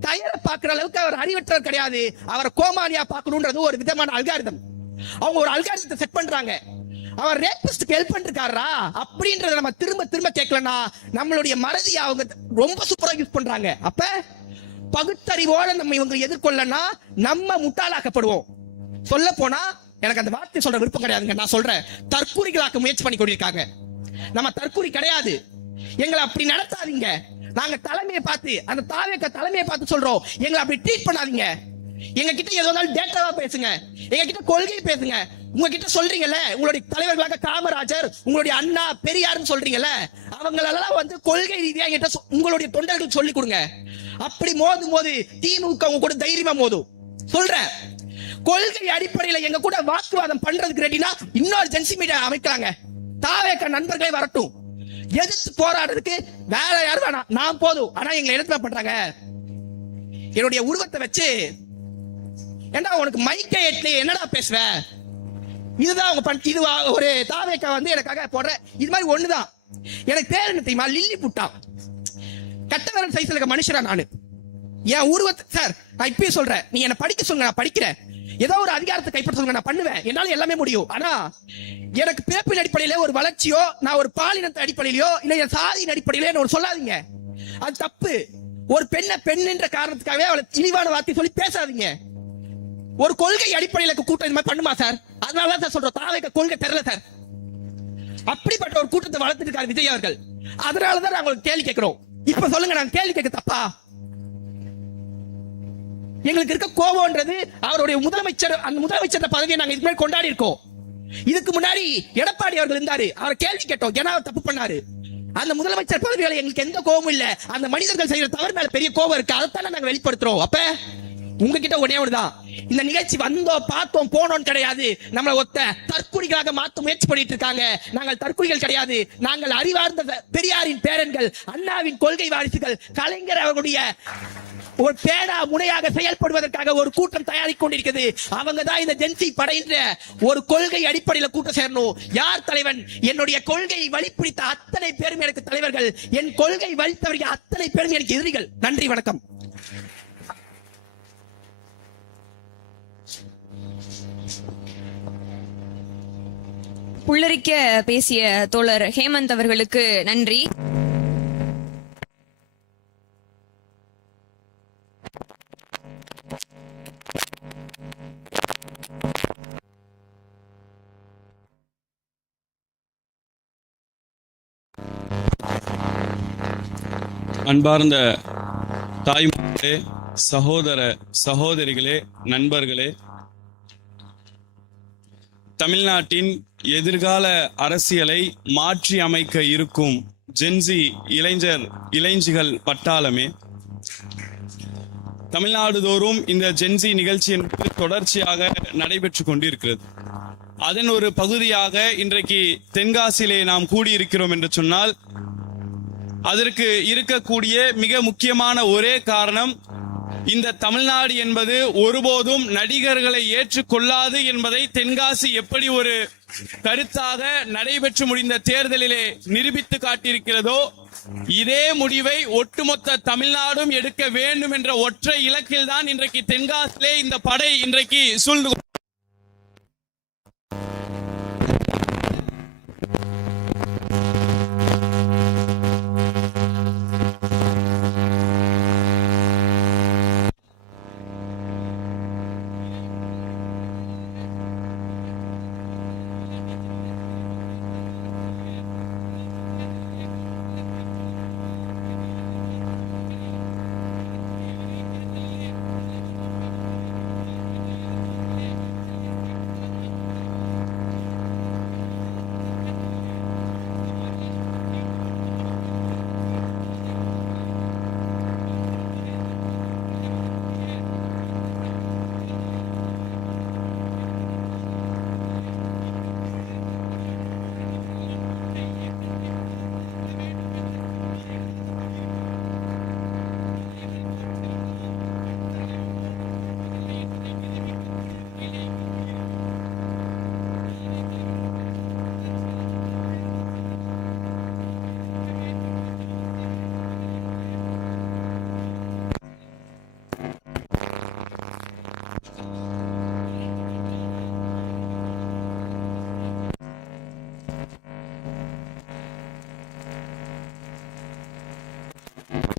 டயரை பார்க்கிற அளவுக்கு அவர் அறிவற்றவர் கிடையாது. அவர் கோமாளியா பார்க்கணும்ன்றது ஒரு விதமான அல்காரிதம். அவங்க ஒரு அல்காரிதத்தை செட் பண்றாங்க. அவர் ரேபிஸ்டுக்கு ஹெல்ப் பண்ணிருக்காரா அப்படின்றத நம்ம திரும்ப திரும்ப கேட்கலன்னா நம்மளுடைய மறதியை அவங்க ரொம்ப சூப்பரா யூஸ் பண்றாங்க. அப்ப பகுத்தறிவோட நம்ம இவங்க எதிர்கொள்ளனா நம்ம முட்டாளாக்கப்படுவோம். சொல்ல போனா எனக்கு அந்த வார்த்தை சொல்ற விருப்பம் கிடையாதுங்க. நான் சொல்றேன், தற்கூரிகளாக்க முயற்சி பண்ணி கொண்டிருக்காங்க. நம்ம தற்கூரி கிடையாது. எங்களை அப்படி நடத்தாதீங்க. நாங்க தலைமையை பார்த்து, அந்த தாவேக்க தலைமையை பார்த்து சொல்றோம், எங்களை அப்படி ட்ரீட் பண்ணாதீங்க. எங்க கிட்ட எது வந்தாலும் டேட்டாவா பேசுங்க, எங்க கிட்ட கொள்கை பேசுங்க. உங்ககிட்ட சொல்றீங்கல்ல, உங்களுடைய தலைவர்களாக காமராஜர், உங்களுடைய அண்ணா பெரியார்னு சொல்றீங்கல்ல, அவங்களெல்லாம் வந்து கொள்கை ரீதியா என்கிட்ட உங்களுடைய தொண்டர்களுக்கு சொல்லி கொடுங்க. அப்படி மோதும் போது திமுக உங்க கூட தைரியமா மோதும். சொல்றேன், கொள்கை அடிப்படையில எங்க கூட வாக்குவாதம் பண்றதுக்கு ரெடினா இன்னொரு ஜென்சி மீடியா அமைக்கலாங்க. தாவேக்க நண்பர்களே வரட்டும், எதிர்த்து போராடுறதுக்கு வேற யாரும் வேணாம், நான் போதும். ஆனா எங்களை எடுத்து பண்றாங்க என்னுடைய உருவத்தை வச்சு. ஏண்டா உனக்கு மைக்கே எட்ல என்னடா பேசுவ? இதுதான் அவங்க இது ஒரு தாவேக்கா வந்து எனக்காக போடுற இது மாதிரி ஒண்ணுதான். எனக்கு பேர் என்ன தெரியுமா? லில்லி புட்டா. கட்டவரல் சைஸ்ல இருக்க மனுஷரா நானு. என் உருவத்தை சார் நான் இப்பயும் சொல்றேன், நீ என்ன படிக்க சொல்லுங்க, நான் படிக்கிறேன். ஏதோ ஒரு அதிகாரத்தை கைப்பற்ற சொல்லுங்க, நான் பண்ணுவேன். என்னால எல்லாமே முடியும். ஆனா எனக்கு பிறப்பின் அடிப்படையில ஒரு வளர்ச்சியோ, நான் ஒரு பாலினத்த அடிப்படையிலோ, இல்ல என் சாதியின் அடிப்படையிலோ என்ன ஒரு சொல்லாதீங்க. அது தப்பு. ஒரு பெண்ணை பெண்ணுன்ற காரணத்துக்காகவே அவளை இழிவான வார்த்தை சொல்லி பேசாதீங்க. ஒரு கொள்கை அடிப்படையில கூட்டம் இந்த மாதிரி பண்ணுமா சார்? அதனாலதான் சார் சொல்றோம், தாவேக்க கொள்கை தெரியல சார். அப்படிப்பட்ட ஒரு கூட்டத்தை வளர்த்துட்டு இருக்காரு விஜய் அவர்கள். அதனாலதான் நாங்க கேள்வி கேட்கிறோம். இப்ப சொல்லுங்க, நாங்க கேள்வி கேட்க தப்பா? எங்களுக்கு இருக்க கோபம்ன்றது அவருடைய முதலமைச்சர், அந்த முதலமைச்சர் பதவியை நாங்க இதுக்கு முன்னாடி கொண்டாடி இருக்கோம். இதுக்கு முன்னாடி எடப்பாடி அவர்கள் இருந்தாரு, அவரை கேள்வி கேட்டோம், ஏன்னா அவர் தப்பு பண்ணாரு. அந்த முதலமைச்சர் பதவியால எங்களுக்கு எந்த கோபமும் இல்ல. அந்த மனிதர்கள் செய்யற தவறு மேல பெரிய கோபம் இருக்கு, அதைத்தானே நாங்க வெளிப்படுத்துறோம். அப்ப உங்ககிட்ட ஒரே ஒண்ணுதான், இந்த நிகழ்ச்சி வந்தோம் பார்த்தோம் போனோம் கிடையாது. நம்மளை ஒத்த தற்குறிகளாக மாற்ற முயற்சி பண்ணிட்டு இருக்காங்க. நாங்கள் தற்குறிகள் கிடையாது. நாங்கள் அறிவார்ந்த பெரியாரின் பேரன்கள், அண்ணாவின் கொள்கை வாரிசுகள், கலைஞர் அவர்களுடைய ஒரு பேடா முனையாக செயல்படுவதற்காக ஒரு கூட்டம் தயாரிக் கொண்டிருக்கிறது. அவங்க தான் இந்த ஜென்சி படைன்ற ஒரு கொள்கை அடிப்படையில் கூட்டம் சேரணும். யார் தலைவன்? என்னுடைய கொள்கையை வழிப்பிடித்த அத்தனை பேரும் எனக்கு தலைவர்கள். என் கொள்கை வழித்தவர்கள் அத்தனை பேரும் எனக்கு எதிரிகள். நன்றி, வணக்கம். புல்லரிக்க பேசிய தோழர் ஹேமந்த் அவர்களுக்கு நன்றி. அன்பார்ந்த தாய்மார்களே, சகோதர சகோதரிகளே, நண்பர்களே, தமிழ்நாட்டின் எதிர்கால அரசியலை மாற்றி அமைக்க இருக்கும் ஜென்சி இளைஞர்கள் பட்டாளமே, தமிழ்நாடு தோறும் இந்த ஜென்சி நிகழ்ச்சி என்பது தொடர்ச்சியாக நடைபெற்று கொண்டிருக்கிறது. அதன் ஒரு பகுதியாக இன்றைக்கு தென்காசியிலே நாம் கூடியிருக்கிறோம் என்று சொன்னால் அதற்கு இருக்கக்கூடிய மிக முக்கியமான ஒரே காரணம், இந்த தமிழ்நாடு என்பது ஒருபோதும் நடிகர்களை ஏற்றுக்கொள்ளாது என்பதை தென்காசி எப்படி ஒரு கருத்தாக நடைபெற்று முடிந்த தேர்தலிலே நிரூபித்து காட்டியிருக்கிறதோ, இதே முடிவை ஒட்டுமொத்த தமிழ்நாடும் எடுக்க வேண்டும் என்ற ஒற்றை இலக்கில் தான் இன்றைக்கு தென்காசியிலே இந்த படை இன்றைக்கு சூழ்ந்து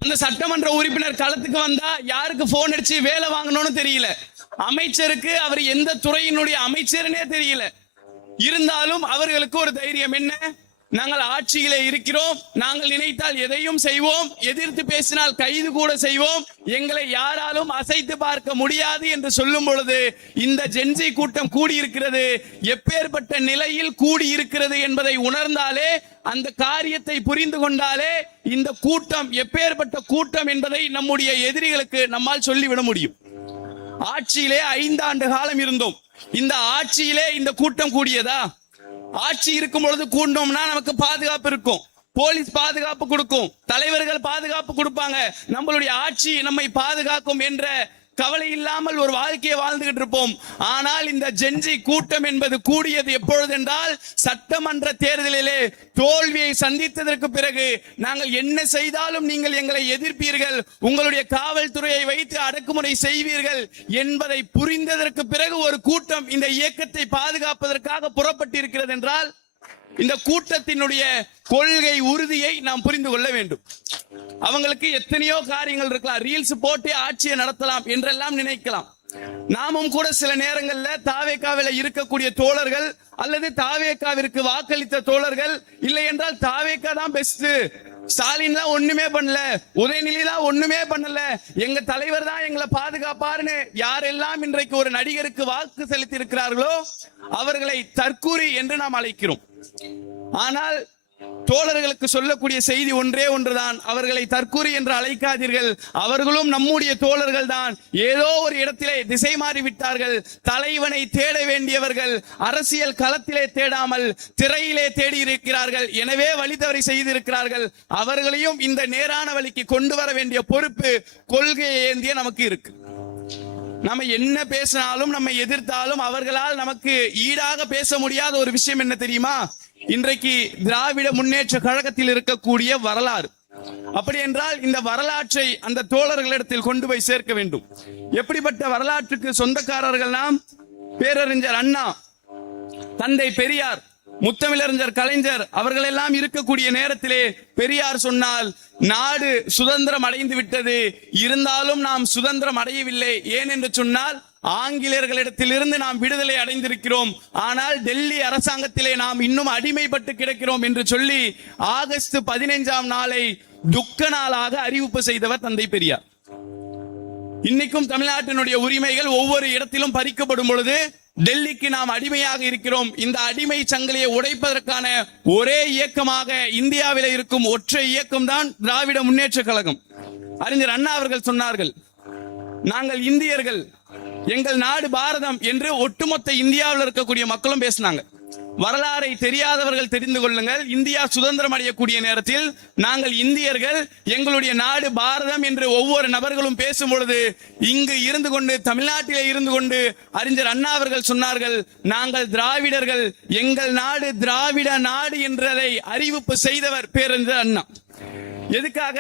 அந்த சட்டமன்ற உறுப்பினர் களத்துக்கு வந்தா யாருக்கு போன் அடிச்சு வேலை வாங்கணும்னு தெரியல, அமைச்சருக்கு அவர் எந்த துறையினுடைய அமைச்சர்னே தெரியல. இருந்தாலும் அவர்களுக்கு ஒரு தைரியம் என்ன, நாங்கள் ஆட்சியிலே இருக்கிறோம், நாங்கள் நினைத்தால் எதையும் செய்வோம், எதிர்த்து பேசினால் கைது கூட செய்வோம், எங்களை யாராலும் அசைத்து பார்க்க முடியாது என்று சொல்லும் பொழுது இந்த ஜென்சி கூட்டம் கூடியிருக்கிறது. எப்பேற்பட்ட நிலையில் கூடியிருக்கிறது என்பதை உணர்ந்தாலே, அந்த காரியத்தை புரிந்து கொண்டாலே இந்த கூட்டம் எப்பேற்பட்ட கூட்டம் என்பதை நம்முடைய எதிரிகளுக்கு நம்மால் சொல்லிவிட முடியும். ஆட்சியிலே 5 ஆண்டு காலம் இருந்தோம். இந்த ஆட்சியிலே இந்த கூட்டம் கூடியதா? ஆட்சி இருக்கும் பொழுது கூண்டோம்னா நமக்கு பாதுகாப்பு இருக்கும், போலீஸ் பாதுகாப்பு கொடுக்கும், தலைவர்கள் பாதுகாப்பு கொடுப்பாங்க, நம்மளுடைய ஆட்சி நம்மை பாதுகாக்கும் என்ற கவலை இல்லாமல் ஒரு வாழ்க்கையை வாழ்ந்துகிட்டு இருப்போம். ஆனால் இந்த ஜென்சி கூட்டம் என்பது கூடியது எப்பொழுது என்றால், சட்டமன்ற தேர்தலிலே தோல்வியை சந்தித்ததற்கு பிறகு நாங்கள் என்ன செய்தாலும் நீங்கள் எங்களை எதிர்ப்பீர்கள், உங்களுடைய காவல்துறையை வைத்து அடக்குமுறை செய்வீர்கள் என்பதை புரிந்ததற்கு பிறகு ஒரு கூட்டம் இந்த இயக்கத்தை பாதுகாப்பதற்காக புறப்பட்டிருக்கிறது என்றால், இந்த கூட்டத்தினுடைய கொள்கை உறுதியை நாம் புரிந்து கொள்ள வேண்டும். அவங்களுக்கு எத்தனையோ காரியங்கள் இருக்கலாம், ரீல்ஸ் போட்டு ஆட்சியை நடத்தலாம் என்றெல்லாம் நினைக்கலாம். நாமும் கூட சில நேரங்கள்ல தாவேகாவில இருக்கக்கூடிய தோழர்கள் அல்லது தாவேகாவிற்கு வாக்களித்த தோழர்கள், இல்லை என்றால் தாவேகா தான் பெஸ்ட், ஸ்டாலின் தான் ஒண்ணுமே பண்ணல, உதயநிதி தான் ஒண்ணுமே பண்ணல, எங்க தலைவர் தான் எங்களை பாதுகாப்பாருன்னு யாரெல்லாம் இன்றைக்கு ஒரு நடிகருக்கு வாக்கு செலுத்தி இருக்கிறார்களோ அவர்களை தற்கூரி என்று நாம் அழைக்கிறோம். ஆனால் தோழர்களுக்கு சொல்லக்கூடிய செய்தி ஒன்றே ஒன்றுதான், அவர்களை தற்கூரி என்று அழைக்காதீர்கள், அவர்களும் நம்முடைய தோழர்கள் தான். ஏதோ ஒரு இடத்திலே திசை மாறி விட்டார்கள். தலைவனை தேட வேண்டியவர்கள் அரசியல் களத்திலே தேடாமல் திரையிலே தேடி இருக்கிறார்கள். எனவே வழி தவறி செய்திருக்கிறார்கள். அவர்களையும் இந்த நேரான வழிக்கு கொண்டு வர வேண்டிய பொறுப்பு கொள்கையை ஏந்திய நமக்கு இருக்கு. நம்ம என்ன பேசினாலும், நம்ம எதிர்த்தாலும் அவர்களால் நமக்கு ஈடாக பேச முடியாத ஒரு விஷயம் என்ன தெரியுமா? இன்றைக்கு திராவிட முன்னேற்ற கழகத்தில் இருக்கக்கூடிய வரலாறு. அப்படி என்றால் இந்த வரலாற்றை அந்த தோழர்களிடத்தில் கொண்டு போய் சேர்க்க வேண்டும். எப்படிப்பட்ட வரலாற்றுக்கு சொந்தக்காரர்கள் நாம்? பேரறிஞர் அண்ணா, தந்தை பெரியார், முத்தமிழறிஞர் கலைஞர் அவர்கள் எல்லாம் இருக்கக்கூடிய நேரத்திலே பெரியார் சொன்னால், நாடு சுதந்திரம் அடைந்து விட்டது, இருந்தாலும் நாம் சுதந்திரம் அடையவில்லை. ஏன் என்று சொன்னால், ஆங்கிலேயர்களிடத்திலிருந்து நாம் விடுதலை அடைந்திருக்கிறோம், ஆனால் டெல்லி அரசாங்கத்திலே நாம் இன்னும் அடிமைப்பட்டு கிடக்கிறோம் என்று சொல்லி ஆகஸ்ட் 15ஆம் நாளை துக்க நாளாக அறிவிப்பு செய்தவர் தந்தை பெரியார். இன்னைக்கும் தமிழ்நாட்டினுடைய உரிமைகள் ஒவ்வொரு இடத்திலும் பறிக்கப்படும் பொழுது டெல்லிக்கு நாம் அடிமையாக இருக்கிறோம். இந்த அடிமை சங்கிலியை உடைப்பதற்கான ஒரே இயக்கமாக இந்தியாவில் இருக்கும் ஒற்றை இயக்கம் தான் திராவிட முன்னேற்ற கழகம். அறிஞர் அண்ணா அவர்கள் சொன்னார்கள், நாங்கள் இந்தியர்கள், எங்கள் நாடு பாரதம் என்று ஒட்டுமொத்த இந்தியாவில் இருக்கக்கூடிய மக்களும் பேசினாங்க. வரலாறை தெரியாதவர்கள் தெரிந்து கொள்ளுங்கள், இந்தியா சுதந்திரம் அடையக்கூடிய நேரத்தில் நாங்கள் இந்தியர்கள், எங்களுடைய நாடு பாரதம் என்று ஒவ்வொரு நபர்களும் பேசும் பொழுது இங்கு இருந்து கொண்டு, தமிழ்நாட்டிலே இருந்து கொண்டு அறிஞர் அண்ணா அவர்கள் சொன்னார்கள், நாங்கள் திராவிடர்கள், எங்கள் நாடு திராவிட நாடு என்றதை அறிவிப்பு செய்தவர் பேரறிஞர் அண்ணா. எதுக்காக?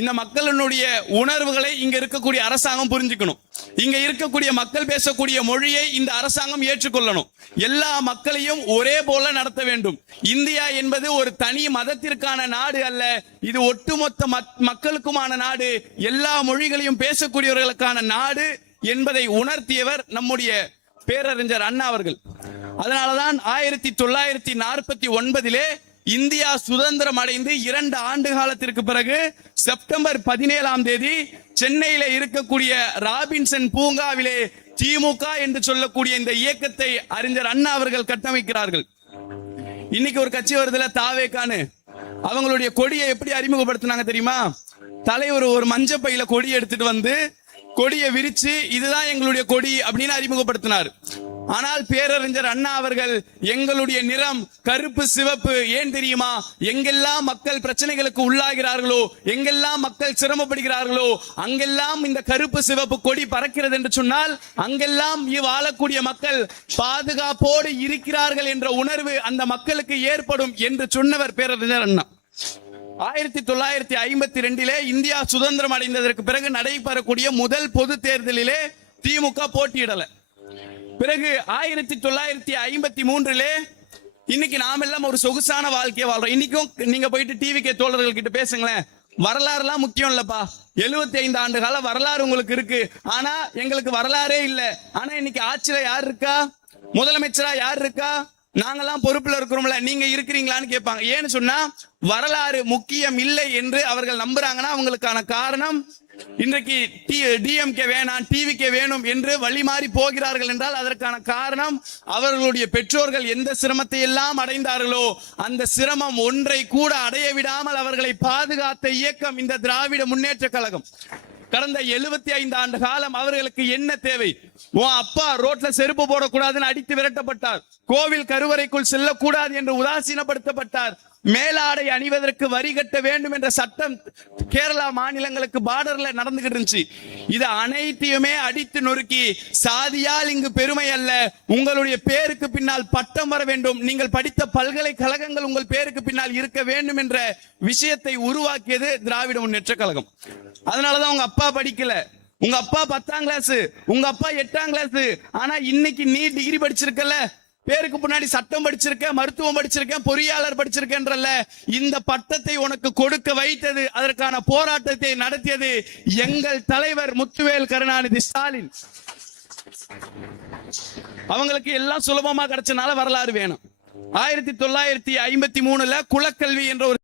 இந்த மக்களினுடைய உணர்வுகளை இங்க இருக்கக்கூடிய அரசாங்கம் புரிஞ்சுக்கணும். இங்க இருக்கக்கூடிய மக்கள் பேசக்கூடிய மொழியை இந்த அரசாங்கம் ஏற்றுக்கொள்ளணும். எல்லா மக்களையும் ஒரே போல நடத்த வேண்டும். இந்தியா என்பது ஒரு தனி மதத்திற்கான நாடு அல்ல, இது ஒட்டுமொத்த மக்களுக்குமான நாடு, எல்லா மொழிகளையும் பேசக்கூடியவர்களுக்கான நாடு என்பதை உணர்த்தியவர் நம்முடைய பேரறிஞர் அண்ணா அவர்கள். அதனாலதான் 1949 இந்தியா சுதந்திரம் அடைந்து 2 ஆண்டு காலத்திற்கு பிறகு செப்டம்பர் 17ஆம் தேதி சென்னையில இருக்கக்கூடிய ராபின்சன் பூங்காவிலே திமுக என்று சொல்லக்கூடிய இந்த இயக்கத்தை அறிஞர் அண்ணா அவர்கள் கட்டமைக்கிறார்கள். இன்னைக்கு ஒரு கட்சி வருதுல, தாவேகான்னு, அவங்களுடைய கொடியை எப்படி அறிமுகப்படுத்தினாங்க தெரியுமா? தலைவர் ஒரு மஞ்ச பையில கொடி எடுத்துட்டு வந்து கொடியை விரிச்சு, இதுதான் எங்களுடைய கொடி அப்படின்னு அறிமுகப்படுத்தினார். ஆனால் பேரறிஞர் அண்ணா அவர்கள், எங்களுடைய நிறம் கருப்பு சிவப்பு, ஏன் தெரியுமா? எங்கெல்லாம் மக்கள் பிரச்சனைகளுக்கு உள்ளாகிறார்களோ, எங்கெல்லாம் மக்கள் சிரமப்படுகிறார்களோ, அங்கெல்லாம் இந்த கருப்பு சிவப்பு கொடி பறக்கிறது என்று சொன்னால் அங்கெல்லாம் வாழக்கூடிய மக்கள் பாதுகாப்போடு இருக்கிறார்கள் என்ற உணர்வு அந்த மக்களுக்கு ஏற்படும் என்று சொன்னவர் பேரறிஞர் அண்ணா. 1952 இந்தியா சுதந்திரம் அடைந்ததற்கு பிறகு நடைபெறக்கூடிய முதல் பொது தேர்தலிலே திமுக போட்டியிடல. பிறகு 1953 இன்னைக்கு நாம எல்லாம் ஒரு சொகுசான வாழ்க்கையை வாழ்றோம். இன்னைக்கும் நீங்க போயிட்டு டிவி தோழர்கள் கிட்ட பேசுங்களேன், வரலாறு எல்லாம் முக்கியம் இல்லப்பா, 75 ஆண்டு கால வரலாறு உங்களுக்கு இருக்கு, ஆனா எங்களுக்கு வரலாறே இல்ல. ஆனா இன்னைக்கு ஆட்சியில யார் இருக்கா? முதலமைச்சரா யார் இருக்கா? நாங்கெல்லாம் பொறுப்புல இருக்கிறோம்ல, நீங்க இருக்கிறீங்களான்னு கேட்பாங்க. ஏன்னு சொன்னா வரலாறு முக்கியம் இல்லை என்று அவர்கள் நம்புறாங்கன்னா அவங்களுக்கான காரணம், இன்றைக்கு டிஎம்கே வேணாம், டிவிகே வேணும் என்று வழி மாறி போகிறார்கள் என்றால் அதற்கான காரணம் அவர்களுடைய பெற்றோர்கள் எந்த சிரமத்தை எல்லாம் அடைந்தார்களோ அந்த சிரமம் ஒன்றை கூட அடைய விடாமல் அவர்களை பாதுகாத்த இயக்கம் இந்த திராவிட முன்னேற்ற கழகம். கடந்த 75 ஆண்டு காலம் அவர்களுக்கு என்ன தேவை? உன் அப்பா ரோட்ல செருப்பு போடக்கூடாதுன்னு அடித்து விரட்டப்பட்டார், கோவில் கருவறைக்குள் செல்லக்கூடாது என்று உதாசீனப்படுத்தப்பட்டார், மேலாடை அணிவதற்கு வரி கட்ட வேண்டும் என்ற சட்டம் கேரளா மாநிலங்களுக்கு பார்டர்ல நடந்துகிட்டு இருந்துச்சு. இது அனைத்தையுமே அடித்து நொறுக்கி, சாதியால் இங்கு பெருமை அல்ல, உங்களுடைய பேருக்கு பின்னால் பட்டம் வர வேண்டும், நீங்கள் படித்த பல்கலைக்கழகங்கள் உங்கள் பேருக்கு பின்னால் இருக்க வேண்டும் என்ற விஷயத்தை உருவாக்கியது திராவிட முன்னேற்ற கழகம். அதனாலதான் உங்க அப்பா படிக்கல, உங்க அப்பா 10ஆம் கிளாஸ், உங்க அப்பா 8ஆம் கிளாஸ், ஆனா இன்னைக்கு நீ டிகிரி படிச்சிருக்கல, பேருக்கு முன்னாடி சட்டம் படிச்சிருக்க, மருத்துவம் படிச்சிருக்கேன், பொறியாளர் படிச்சிருக்கேன்றல்ல, இந்த பட்டத்தை உனக்கு கொடுக்க வைத்தது, அதற்கான போராட்டத்தை நடத்தியது எங்கள் தலைவர் முத்துவேல் கருணாநிதி ஸ்டாலின். அவங்களுக்கு எல்லாம் சுலபமா கிடைச்சனால வரலாறு வேணும். 1953 குலக்கல்வி என்ற ஒரு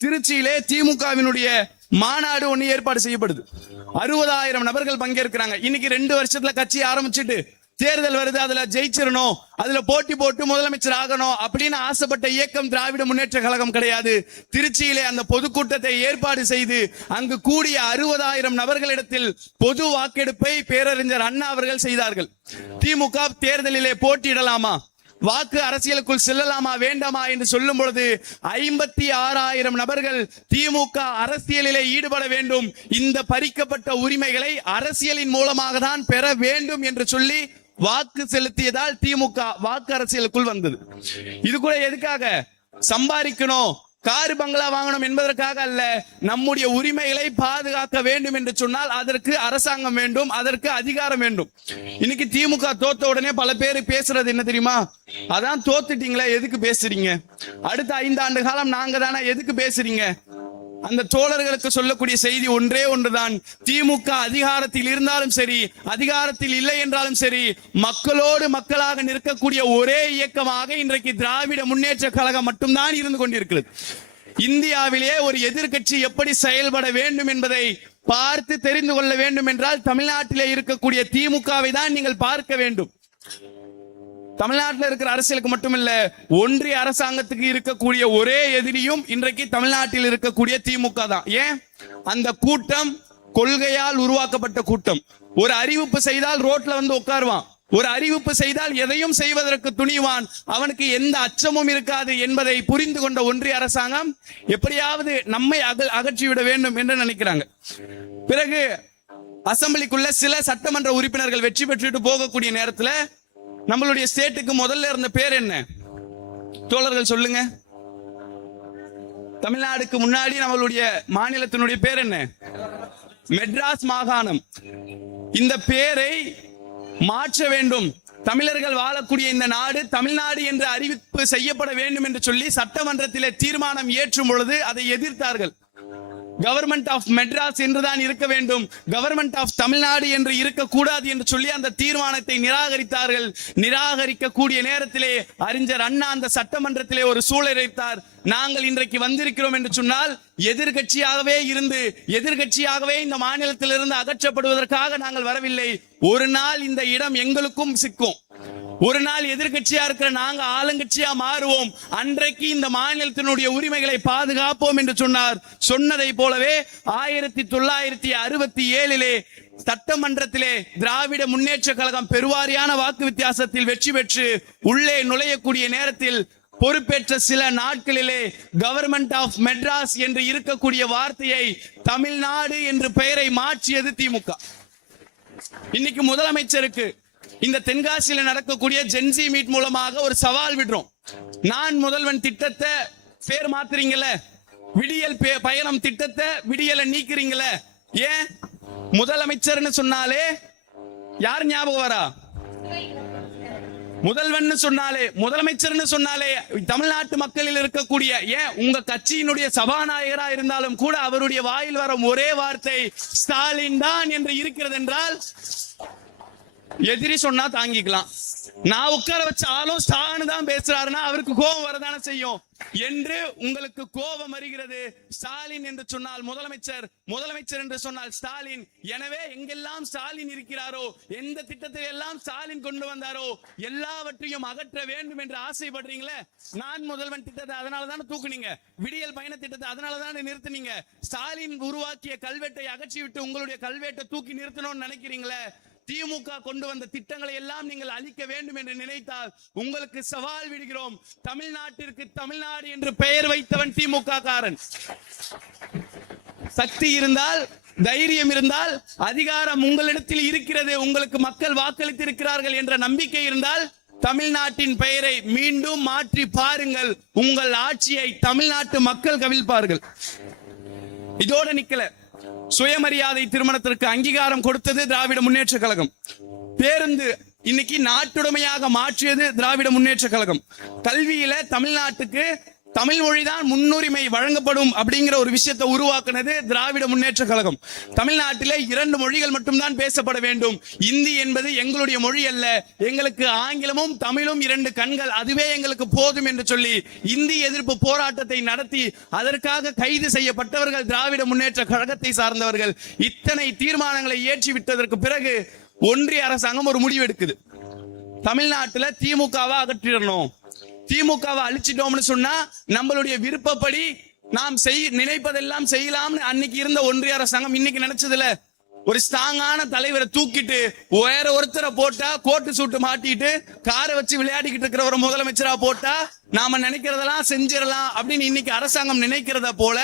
திருச்சியிலே திமுகவினுடைய மாநாடு ஒண்ணு ஏற்பாடு செய்யப்படுது. 60,000 நபர்கள் பங்கேற்கிறாங்க. இன்னைக்கு 2 வருஷத்துல கட்சி ஆரம்பிச்சுட்டு தேர்தல் வருது, அதுல ஜெயிச்சிடணும், அதுல போட்டி போட்டு முதலமைச்சர் ஆகணும் அப்படின்னு ஆசைப்பட்ட இயக்கம் திராவிட முன்னேற்ற கழகம் கிடையாது. திருச்சியிலே அந்த பொதுக்கூட்டத்தை ஏற்பாடு செய்து அங்கு கூடிய 60,000 நபர்களிடத்தில் பொது வாக்கெடுப்பை பேரறிஞர் அண்ணா அவர்கள் செய்தார்கள். திமுக தேர்தலிலே போட்டியிடலாமா, வாக்கு அரசியலுக்குள் செல்லலாமா வேண்டாமா என்று சொல்லும் பொழுது 56,000 நபர்கள் திமுக அரசியலிலே ஈடுபட வேண்டும், இந்த பறிக்கப்பட்ட உரிமைகளை அரசியலின் மூலமாக தான் பெற வேண்டும் என்று சொல்லி வாக்கு செலுத்தியதால் திமுக வாக்கு அரசியலுக்குள் வந்தது. இது கூட எதுக்காக? சம்பாதிக்கணும், கார் பங்களா வாங்கணும் என்பதற்காக அல்ல. நம்முடைய உரிமைகளை பாதுகாக்க வேண்டும் என்று சொன்னால் அதற்கு அரசாங்கம் வேண்டும், அதற்கு அதிகாரம் வேண்டும். இன்னைக்கு திமுக தோத்த உடனே பல பேர் பேசுறது என்ன தெரியுமா? அதான் தோத்துட்டீங்களா, எதுக்கு பேசுறீங்க? அடுத்த 5 ஆண்டு காலம் நாங்க தானே, எதுக்கு பேசுறீங்க? அந்த தோழர்களுக்கு சொல்லக்கூடிய செய்தி ஒன்றே ஒன்றுதான். திமுக அதிகாரத்தில் இருந்தாலும் சரி, அதிகாரத்தில் இல்லை என்றாலும் சரி, மக்களோடு மக்களாக நிற்கக்கூடிய ஒரே இயக்கமாக இன்றைக்கு திராவிட முன்னேற்ற கழகம் மட்டும்தான் இருந்து கொண்டிருக்கிறது. இந்தியாவிலே ஒரு எதிர்க்கட்சி எப்படி செயல்பட வேண்டும் என்பதை பார்த்து தெரிந்து கொள்ள வேண்டும் என்றால் தமிழ்நாட்டிலே இருக்கக்கூடிய திமுகவை தான் நீங்கள் பார்க்க வேண்டும். தமிழ்நாட்டில் இருக்கிற அரசியலுக்கு மட்டுமில்ல, ஒன்றிய அரசாங்கத்துக்கு இருக்கக்கூடிய ஒரே எதிரியும் இன்றைக்கு தமிழ்நாட்டில் இருக்கக்கூடிய திமுக தான். ஏன்? அந்த கூட்டம் கொள்கையால் உருவாக்கப்பட்ட கூட்டம். ஒரு அறிவிப்பு செய்தால் ரோட்ல வந்து உட்காருவான், ஒரு அறிவிப்பு செய்தால் எதையும் செய்வதற்கு துணிவான், அவனுக்கு எந்த அச்சமும் இருக்காது என்பதை புரிந்து கொண்ட ஒன்றிய அரசாங்கம் எப்படியாவது நம்மை அகற்றிவிட வேண்டும் என்று நினைக்கிறாங்க. பிறகு அசம்பிளிக்குள்ள சில சட்டமன்ற உறுப்பினர்கள் வெற்றி பெற்றுட்டு போகக்கூடிய நேரத்தில் நம்மளுடைய ஸ்டேட்டுக்கு முதல்ல இருந்த பேர் என்ன தோழர்கள் சொல்லுங்க? தமிழ்நாடுக்கு முன்னாடி நம்மளுடைய மாநிலத்தினுடைய பேர் என்ன? மெட்ராஸ் மாகாணம். இந்த பேரை மாற்ற வேண்டும், தமிழர்கள் வாழக்கூடிய இந்த நாடு தமிழ்நாடு என்று அறிவிப்பு செய்யப்பட வேண்டும் என்று சொல்லி சட்டமன்றத்திலே தீர்மானம் ஏற்றும் பொழுது அதை எதிர்த்தார்கள். கவர்மெண்ட் ஆஃப் மெட்ராஸ் என்றுதான் இருக்க வேண்டும், கவர்மெண்ட் ஆஃப் தமிழ்நாடு என்று இருக்கக்கூடாது என்று சொல்லி அந்த தீர்மானத்தை நிராகரித்தார்கள். நிராகரிக்க கூடிய நேரத்திலே அறிஞர் அண்ணா அந்த சட்டமன்றத்திலே ஒரு சூழலை வைத்தார். நாங்கள் இன்றைக்கு வந்திருக்கிறோம் என்று சொன்னால் எதிர்கட்சியாகவே இருந்து எதிர்கட்சியாகவே இந்த மாநிலத்திலிருந்து அகற்றப்படுவதற்காக நாங்கள் வரவில்லை. ஒரு நாள் இந்த இடம் எங்களுக்கும் சிக்கும், ஒரு நாள் எதிர்கட்சியா இருக்கிற நாங்க ஆளுங்கட்சியா மாறுவோம், அன்றைக்கு இந்த மாநிலத்தினுடைய உரிமைகளை பாதுகாப்போம் என்று சொன்னார். சொன்னதை போலவே 1967 சட்டமன்றத்திலே திராவிட முன்னேற்ற கழகம் பெருவாரியான வாக்கு வித்தியாசத்தில் வெற்றி பெற்று உள்ளே நுழையக்கூடிய நேரத்தில் பொறுப்பேற்ற சில நாட்களிலே கவர்மெண்ட் ஆஃப் மெட்ராஸ் என்று இருக்கக்கூடிய வார்த்தையை தமிழ்நாடு என்று பெயரை மாற்றியது திமுக. இன்னைக்கு முதலமைச்சருக்கு இந்த தென்காசியில நடக்கக்கூடிய ஜென்சி மீட் மூலமாக ஒரு சவால் விடுறோம். நான் முதல்வன் திட்டத்தை பேர் மாத்துறீங்கல்ல, விடியல் பயணம் திட்டத்தை விடியலை நீக்கிறீங்கல்ல, ஏன்? முதலமைச்சர்னு சொன்னாலே யார் ஞாபகம் வரா? முதல்வன் சொன்னாலே, முதலமைச்சர்னு சொன்னாலே தமிழ்நாட்டு மக்களில் இருக்கக்கூடிய, ஏன் உங்க கட்சியினுடைய சபாநாயகரா இருந்தாலும் கூட அவருடைய வாயில் வரும் ஒரே வார்த்தை ஸ்டாலின் தான் என்று இருக்கிறது என்றால் எதிரி சொன்னா தாங்கிக்கலாம், நான் உட்கார வச்ச ஆளும் ஸ்டாலின் தான் பேசுறாருன்னா அவருக்கு கோபம் வரதானே செய்யும் என்று உங்களுக்கு கோபம் வருகிறது. ஸ்டாலின் என்று சொன்னால் முதலமைச்சர், முதலமைச்சர் என்று சொன்னால் ஸ்டாலின். எனவே எங்கெல்லாம் ஸ்டாலின் இருக்கிறாரோ, எந்த திட்டத்தை எல்லாம் ஸ்டாலின் கொண்டு வந்தாரோ எல்லாவற்றையும் அகற்ற வேண்டும் என்று ஆசைப்படுறீங்களே. நான் முதல்வன் திட்டத்தை அதனாலதானே தூக்குனீங்க, விடியல் பயண திட்டத்தை அதனாலதானே நிறுத்தினீங்க. ஸ்டாலின் உருவாக்கிய கல்வெட்டை அகற்றி விட்டு உங்களுடைய கல்வெட்டை தூக்கி நிறுத்தணும்னு நினைக்கிறீங்களே. திமுக கொண்டு வந்த திட்டங்களை எல்லாம் நீங்கள் அழிக்க வேண்டும் என்று நினைத்தால் உங்களுக்கு சவால் விடுகிறோம். தமிழ்நாட்டிற்கு தமிழ்நாடு என்று பெயர் வைத்தவன் திமுக காரன். சக்தி இருந்தால், தைரியம் இருந்தால், அதிகாரம் உங்களிடத்தில் இருக்கிறது, உங்களுக்கு மக்கள் வாக்களித்திருக்கிறார்கள் என்ற நம்பிக்கை இருந்தால் தமிழ்நாட்டின் பெயரை மீண்டும் மாற்றி பாருங்கள். உங்கள் ஆட்சியை தமிழ்நாட்டு மக்கள் கவிழ்ப்பார்கள். இதோட நிக்கல, சுயமரியாதை திருமணத்திற்கு அங்கீகாரம் கொடுத்தது திராவிட முன்னேற்ற கழகம். பேருந்து இன்னைக்கு நாட்டுடைமையாக மாற்றியது திராவிட முன்னேற்ற கழகம். கல்வியில தமிழ்நாட்டுக்கு தமிழ் மொழிதான் முன்னுரிமை வழங்கப்படும் அப்படிங்கிற ஒரு விஷயத்தை உருவாக்குனது திராவிட முன்னேற்ற கழகம். தமிழ்நாட்டிலே 2 மொழிகள் மட்டும்தான் பேசப்பட வேண்டும். இந்தி என்பது எங்களுடைய மொழி அல்ல, எங்களுக்கு ஆங்கிலமும் தமிழும் 2 கண்கள், அதுவே எங்களுக்கு போதும் என்று சொல்லி இந்தி எதிர்ப்பு போராட்டத்தை நடத்தி அதற்காக கைது செய்யப்பட்டவர்கள் திராவிட முன்னேற்ற கழகத்தை சார்ந்தவர்கள். இத்தனை தீர்மானங்களை ஏற்றி விட்டதற்கு பிறகு ஒன்றிய அரசாங்கம் ஒரு முடிவு எடுக்குது. தமிழ்நாட்டுல திமுகவை அகற்றிடணும், திமுகவை அழிச்சிட்டோம்னு சொன்னா நம்மளுடைய விருப்பப்படி நாம் நினைப்பதெல்லாம் செய்யலாம்னு அன்னைக்கு இருந்த ஒன்றிய அரசாங்கம் இன்னைக்கு நினைச்சதுல ஒரு ஸ்ட்ராங்கான தலைவரை தூக்கிட்டு வேற ஒருத்தரை போட்டா கோட்டு சூட்டு மாட்டிட்டு காரை வச்சு விளையாடிக்கிட்டு இருக்கிற ஒரு முதலமைச்சரா போட்டா நாம நினைக்கிறதெல்லாம் செஞ்சிடலாம் அப்படின்னு இன்னைக்கு அரசாங்கம் நினைக்கிறத போல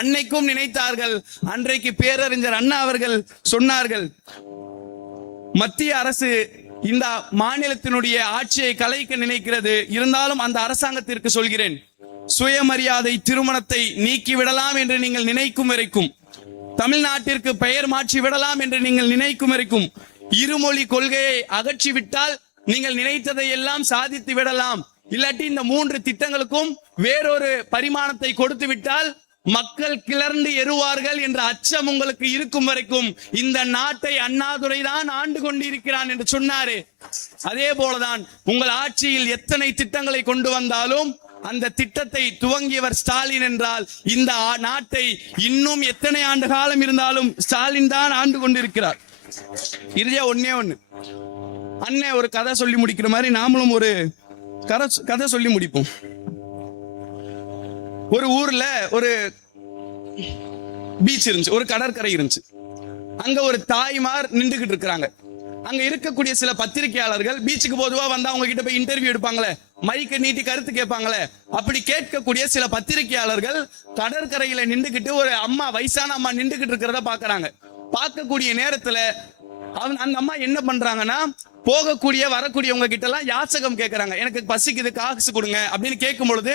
அன்னைக்கும் நினைத்தார்கள். அன்றைக்கு பேரறிஞர் அண்ணா அவர்கள் சொன்னார்கள், மத்திய அரசு இந்த மாநிலத்தினுடைய ஆட்சியை கலைக்க நினைக்கிறது, இருந்தாலும் அந்த அரசாங்கத்திற்கு சொல்கிறேன், சுயமரியாதை திருமணத்தை நீக்கி விடலாம் என்று நீங்கள் நினைக்கும் வரைக்கும், தமிழ்நாட்டிற்கு பெயர் மாற்றி விடலாம் என்று நீங்கள் நினைக்கும் வரைக்கும், இருமொழி கொள்கையை அகற்றிவிட்டால் நீங்கள் நினைத்ததை எல்லாம் சாதித்து விடலாம். இல்லாட்டி இந்த 3 திட்டங்களுக்கும் வேறொரு பரிமாணத்தை கொடுத்து விட்டால் மக்கள் கிளர்ந்து எறுவார்கள் என்ற அச்சம் உங்களுக்கு இருக்கும் வரைக்கும் இந்த நாட்டை அண்ணாதுரை தான் ஆண்டு கொண்டிருக்கிறான் என்று சொன்னாரு. அதே போலதான் உங்கள் ஆட்சியில் எத்தனை திட்டங்களை கொண்டு வந்தாலும் அந்த திட்டத்தை துவங்கியவர் ஸ்டாலின் என்றால் இந்த நாட்டை இன்னும் எத்தனை ஆண்டு காலம் இருந்தாலும் ஸ்டாலின் தான் ஆண்டு கொண்டிருக்கிறார். இறுதியா ஒன்னே ஒண்ணு, அண்ணன் ஒரு கதை சொல்லி முடிக்கிற மாதிரி நாமளும் ஒரு கதை சொல்லி முடிப்போம். ஒரு ஊர்ல ஒரு பீச் இருந்துச்சு, ஒரு கடற்கரை இருந்துச்சு. அங்க ஒரு தாய்மார் நின்றுகிட்டு இருக்கிறாங்க. அங்க இருக்கக்கூடிய சில பத்திரிகையாளர்கள் பீச்சுக்கு பொதுவா வந்தா அவங்க கிட்ட போய் இன்டர்வியூ எடுப்பாங்களே, மைக்க நீட்டி கருத்து கேட்பாங்களே, அப்படி கேட்கக்கூடிய சில பத்திரிகையாளர்கள் கடற்கரையில நின்றுகிட்டு ஒரு அம்மா, வயசான அம்மா நின்றுகிட்டு இருக்கிறத பாக்குறாங்க. பார்க்கக்கூடிய நேரத்துல அந்த அம்மா என்ன பண்றாங்கன்னா, போகக்கூடிய வரக்கூடியவங்க கிட்ட எல்லாம் யாசகம் கேட்கறாங்க. எனக்கு பசிக்குது, காசு கொடுங்க அப்படின்னு கேட்கும் பொழுது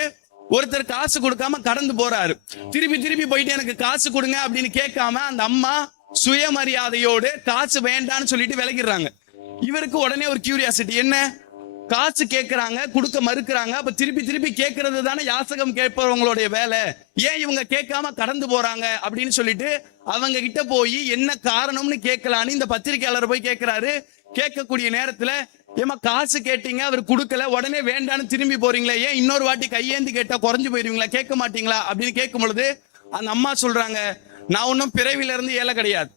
ஒருத்தர் காசு கொடுக்காம கடந்து போறாரு. திருப்பி போயிட்டு எனக்கு காசு கொடுங்க அப்படின்னு கேட்காம அந்த அம்மா சுயமரியாதையோடு காசு வேண்டான்னு சொல்லிட்டு விலகிடுறாங்க. இவருக்கு உடனே ஒரு கியூரியாசிட்டி, என்ன காசு கேட்கறாங்க, கொடுக்க மறுக்கிறாங்க, அப்ப திருப்பி கேட்கறது தானே யாசகம் கேட்பவங்களுடைய வேலை, ஏன் இவங்க கேட்காம கடந்து போறாங்க அப்படின்னு சொல்லிட்டு அவங்க கிட்ட போய் என்ன காரணம்னு கேட்கலான்னு இந்த பத்திரிகையாளர் போய் கேட்கிறாரு. கேட்கக்கூடிய நேரத்துல, ஏமா காசு கேட்டீங்க, அவர் கொடுக்கல, உடனே வேண்டான்னு திரும்பி போறீங்களா, ஏன் இன்னொரு வாட்டி கையேந்தி கேட்டா குறைஞ்சு போயிருவீங்களா, கேட்க மாட்டீங்களா அப்படின்னு கேட்கும் பொழுது அந்த அம்மா சொல்றாங்க, நான் ஒன்னும் பிறவில இருந்து ஏழை கிடையாது,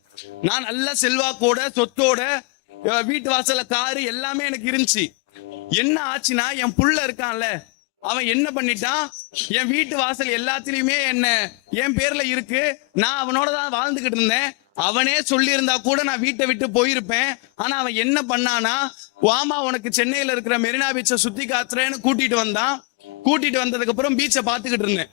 நான் நல்ல செல்வாக்கோட சொத்தோட வீட்டு வாசல்ல காரு எல்லாமே எனக்கு இருந்துச்சு. என்ன ஆச்சுன்னா என் புள்ள இருக்கான்ல, அவன் என்ன பண்ணிட்டான், என் வீட்டு வாசல் எல்லாத்திலயுமே என்ன என் பேர்ல இருக்கு, நான் அவனோட தான் வாழ்ந்துகிட்டு இருந்தேன், அவனே சொல்லி இருந்தா கூட நான் வீட்டை விட்டு போயிருப்பேன். ஆனா அவன் என்ன பண்ணானா, வாமா உனக்கு சென்னையில இருக்கிற மெரினா பீச்சை சுத்தி காத்துறேன்னு கூட்டிட்டு வந்தான். கூட்டிட்டு வந்ததுக்கு அப்புறம் பீச்சை பாத்துக்கிட்டு இருந்தேன்.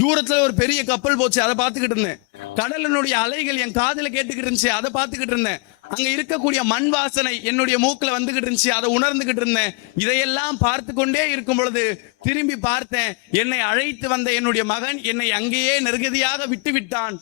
தூரத்துல ஒரு பெரிய கப்பல் போச்சு, அதை பாத்துக்கிட்டு இருந்தேன். கடலினுடைய அலைகள் என் காதுல கேட்டுக்கிட்டு இருந்துச்சு, அதை பாத்துக்கிட்டு இருந்தேன். அங்க இருக்கக்கூடிய மண் வாசனை என்னுடைய மூக்குல வந்துகிட்டு இருந்துச்சு, அதை உணர்ந்துகிட்டு இருந்தேன். இதையெல்லாம் பார்த்து கொண்டே இருக்கும் பொழுது திரும்பி பார்த்தேன், என்னை அழைத்து வந்த என்னுடைய மகன் என்னை அங்கேயே நிர்கதியாக விட்டு விட்டான்.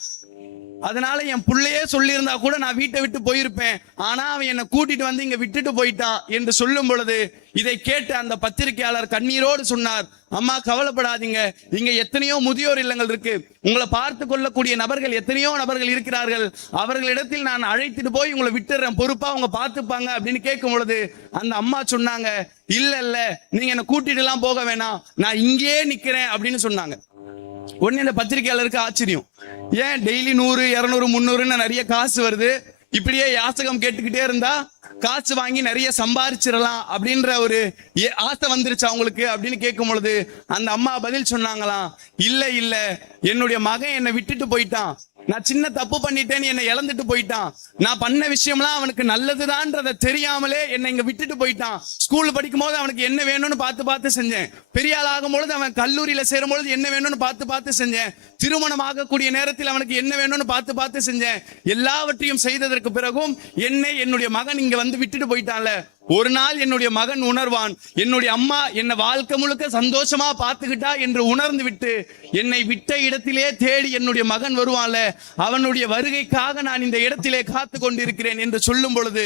அதனால என் பிள்ளையே சொல்லி இருந்தா கூட நான் வீட்டை விட்டு போயிருப்பேன், ஆனா அவன் என்னை கூட்டிட்டு வந்து இங்க விட்டுட்டு போயிட்டான் என்று சொல்லும் பொழுது இதை கேட்டு அந்த பத்திரிகையாளர் கண்ணீரோடு சொன்னார், அம்மா கவலைப்படாதீங்க, இங்க எத்தனையோ முதியோர் இல்லங்கள் இருக்கு, உங்களை பார்த்து கொள்ளக்கூடிய நபர்கள் எத்தனையோ நபர்கள் இருக்கிறார்கள், அவர்களிடத்தில் நான் அழைத்துட்டு போய் உங்களை விட்டுறேன், பொறுப்பா அவங்க பார்த்துப்பாங்க அப்படின்னு கேட்கும் பொழுது அந்த அம்மா சொன்னாங்க, இல்ல நீங்க என்ன கூட்டிட்டு எல்லாம் போக வேணாம், நான் இங்கேயே நிக்கிறேன் அப்படின்னு சொன்னாங்க. உடனே இந்த பத்திரிகையாளருக்கு ஆச்சரியம், ஏன் டெய்லி 100, 200, 300 நிறைய காசு வருது, இப்படியே யாசகம் கேட்டுக்கிட்டே இருந்தா காசு வாங்கி நிறைய சம்பாதிச்சிடலாம் அப்படின்ற ஒரு ஆசை வந்துருச்சு அவங்களுக்கு அப்படின்னு கேட்கும் பொழுது அந்த அம்மா பதில் சொன்னாங்களாம், இல்ல என்னுடைய மகன் என்னை விட்டுட்டு போயிட்டான், நான் சின்ன தப்பு பண்ணிட்டேன்னு என்னை இழந்துட்டு போயிட்டான், நான் பண்ண விஷயம்லாம் அவனுக்கு நல்லதுதான்றத தெரியாமலே என்னை இங்க விட்டுட்டு போயிட்டான், ஸ்கூல் படிக்கும் போது அவனுக்கு என்ன வேணும்னு பார்த்து செஞ்சேன், பெரிய ஆள் ஆகும் பொழுது அவன் கல்லூரியில சேரும் பொழுது என்ன வேணும்னு பார்த்து செஞ்சேன், திருமணம் ஆகக்கூடிய நேரத்தில் அவனுக்கு என்ன வேணும்னு பார்த்து செஞ்சேன், எல்லாவற்றையும் செய்ததற்கு பிறகும் என்னுடைய மகன் இங்க வந்து விட்டுட்டு போயிட்டான்ல, ஒரு நாள் என்னுடைய மகன் உணர்வான், என்னுடைய அம்மா என்னை வாழ்க்கை முழுக்க சந்தோஷமா பார்த்துக்கிட்டா என்று உணர்ந்து விட்டு என்னை விட்ட இடத்திலே தேடி என்னுடைய மகன் வருவான்ல, அவனுடைய வருகைக்காக நான் இந்த இடத்திலே காத்து கொண்டிருக்கிறேன் என்று சொல்லும் பொழுது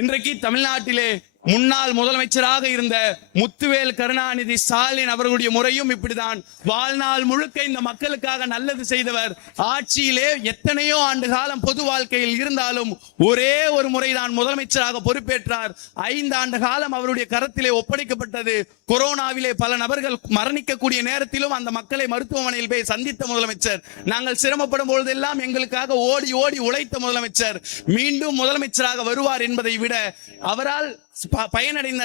இன்றைக்கு தமிழ்நாட்டிலே முன்னாள் முதலமைச்சராக இருந்த முத்துவேல் கருணாநிதி ஸ்டாலின் அவர்களுடைய முறையும் இப்படிதான். வாழ்நாள் முழுக்க இந்த மக்களுக்காக நல்லது செய்தவர். ஆட்சியிலே எத்தனையோ ஆண்டு காலம் பொது வாழ்க்கையில் இருந்தாலும் ஒரே ஒரு முறைதான் முதலமைச்சராக பொறுப்பேற்றார். 5 ஆண்டு காலம் அவருடைய கரத்திலே ஒப்படைக்கப்பட்டது. கொரோனாவிலே பல நபர்கள் மரணிக்கக்கூடிய நேரத்திலும் அந்த மக்களை மருத்துவமனையில் போய் சந்தித்த முதலமைச்சர். நாங்கள் சிரமப்படும் பொழுதெல்லாம் எங்களுக்காக ஓடி ஓடி உழைத்த முதலமைச்சர். மீண்டும் முதலமைச்சராக வருவார் என்பதை விட அவரால் பயனடைந்த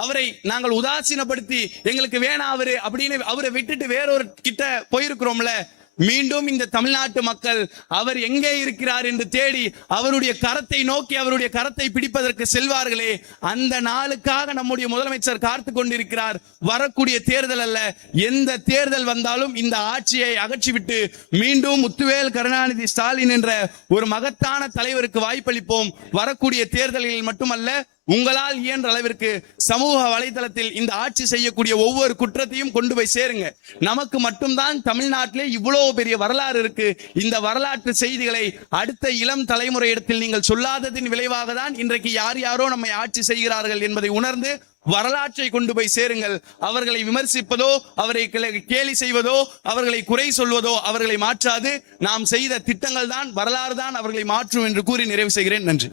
அவரை நாங்கள் உதாசீனப்படுத்தி எங்களுக்கு வேணாம் அவரு அப்படின்னு அவரை விட்டுட்டு வேறொரு கிட்ட போயிருக்கிறோம்ல. மீண்டும் இந்த தமிழ்நாட்டு மக்கள் அவர் எங்கே இருக்கிறார் என்று தேடி அவருடைய கரத்தை நோக்கி அவருடைய கரத்தை பிடிப்பதற்கு செல்வார்களே, அந்த நாளுக்காக நம்முடைய முதலமைச்சர் காத்து கொண்டிருக்கிறார். வரக்கூடிய தேர்தல் அல்ல, எந்த தேர்தல் வந்தாலும் இந்த ஆட்சியை அகற்றிவிட்டு மீண்டும் முத்துவேல் கருணாநிதி ஸ்டாலின் என்ற ஒரு மகத்தான தலைவருக்கு வாய்ப்பளிப்போம். வரக்கூடிய தேர்தல்களில் மட்டுமல்ல, உங்களால் இயன்ற அளவிற்கு சமூக வலைதளத்தில் இந்த ஆட்சி செய்யக்கூடிய ஒவ்வொரு குற்றத்தையும் கொண்டு போய் சேருங்க. நமக்கு மட்டும்தான் தமிழ்நாட்டிலே இவ்வளவு பெரிய வரலாறு இருக்கு. இந்த வரலாற்று செய்திகளை அடுத்த இளம் தலைமுறையிடத்தில் நீங்கள் சொல்லாததின் விளைவாக தான் இன்றைக்கு யார் யாரோ நம்மை ஆட்சி செய்கிறார்கள் என்பதை உணர்ந்து வரலாற்றை கொண்டு போய் சேருங்கள். அவர்களை விமர்சிப்பதோ, அவரை கேலி செய்வதோ, அவர்களை குறை சொல்வதோ அவர்களை மாற்றாது. நாம் செய்த திட்டங்கள் தான், வரலாறு தான் அவர்களை மாற்றும் என்று கூறி நிறைவு செய்கிறேன். நன்றி.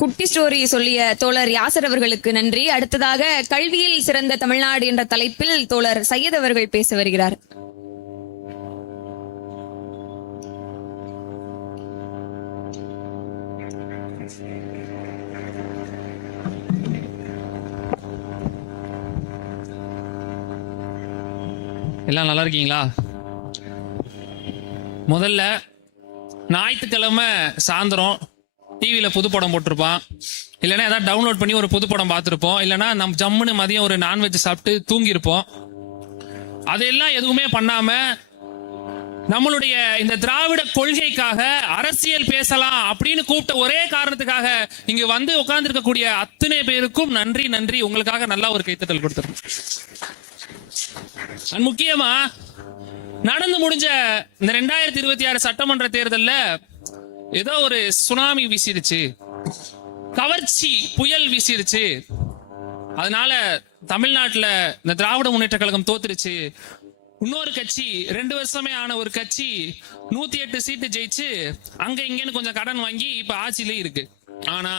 குட்டி ஸ்டோரி சொல்லிய தோழர் யாசர் அவர்களுக்கு நன்றி. அடுத்ததாக கல்வியில் சிறந்த தமிழ்நாடு என்ற தலைப்பில் தோழர் சையத் அவர்கள் பேச வருகிறார். எல்லாம் நல்லா இருக்கீங்களா? முதல்ல ஞாயிற்றுக்கிழமை சாயந்தரம் டிவியில் புது படம் போட்டிருப்பான், இல்லைன்னா ஏதாவது டவுன்லோட் பண்ணி ஒரு புது படம் பார்த்துருப்போம், இல்லைன்னா நம்ம ஜம்முன்னு மதியம் ஒரு நான்வெஜ் சாப்பிட்டு தூங்கியிருப்போம். அதெல்லாம் எதுவுமே பண்ணாம நம்மளுடைய இந்த திராவிட கொள்கைக்காக அரசியல் பேசலாம் அப்படின்னு கூப்பிட்ட ஒரே காரணத்துக்காக இங்க வந்து உட்கார்ந்து இருக்கக்கூடிய அத்தனை பேருக்கும் நன்றி நன்றி. உங்களுக்காக நல்லா ஒரு கைத்தட்டல் கொடுத்துருக்கோம். முக்கியமா நடந்து முடிஞ்ச இந்த 2026 சட்டமன்ற தேர்தல்ல ஏதோ ஒரு சுனாமி வீசிருச்சு, கவர்ச்சி புயல் வீசிருச்சு, அதனால தமிழ்நாட்டுல இந்த திராவிட முன்னேற்ற கழகம் தோத்துருச்சு. இன்னொரு கட்சி 2 வருஷமே ஆன ஒரு கட்சி 108 சீட்டு ஜெயிச்சு அங்க இங்கன்னு கொஞ்சம் கடன் வாங்கி இப்ப ஆட்சியிலே இருக்கு. ஆனா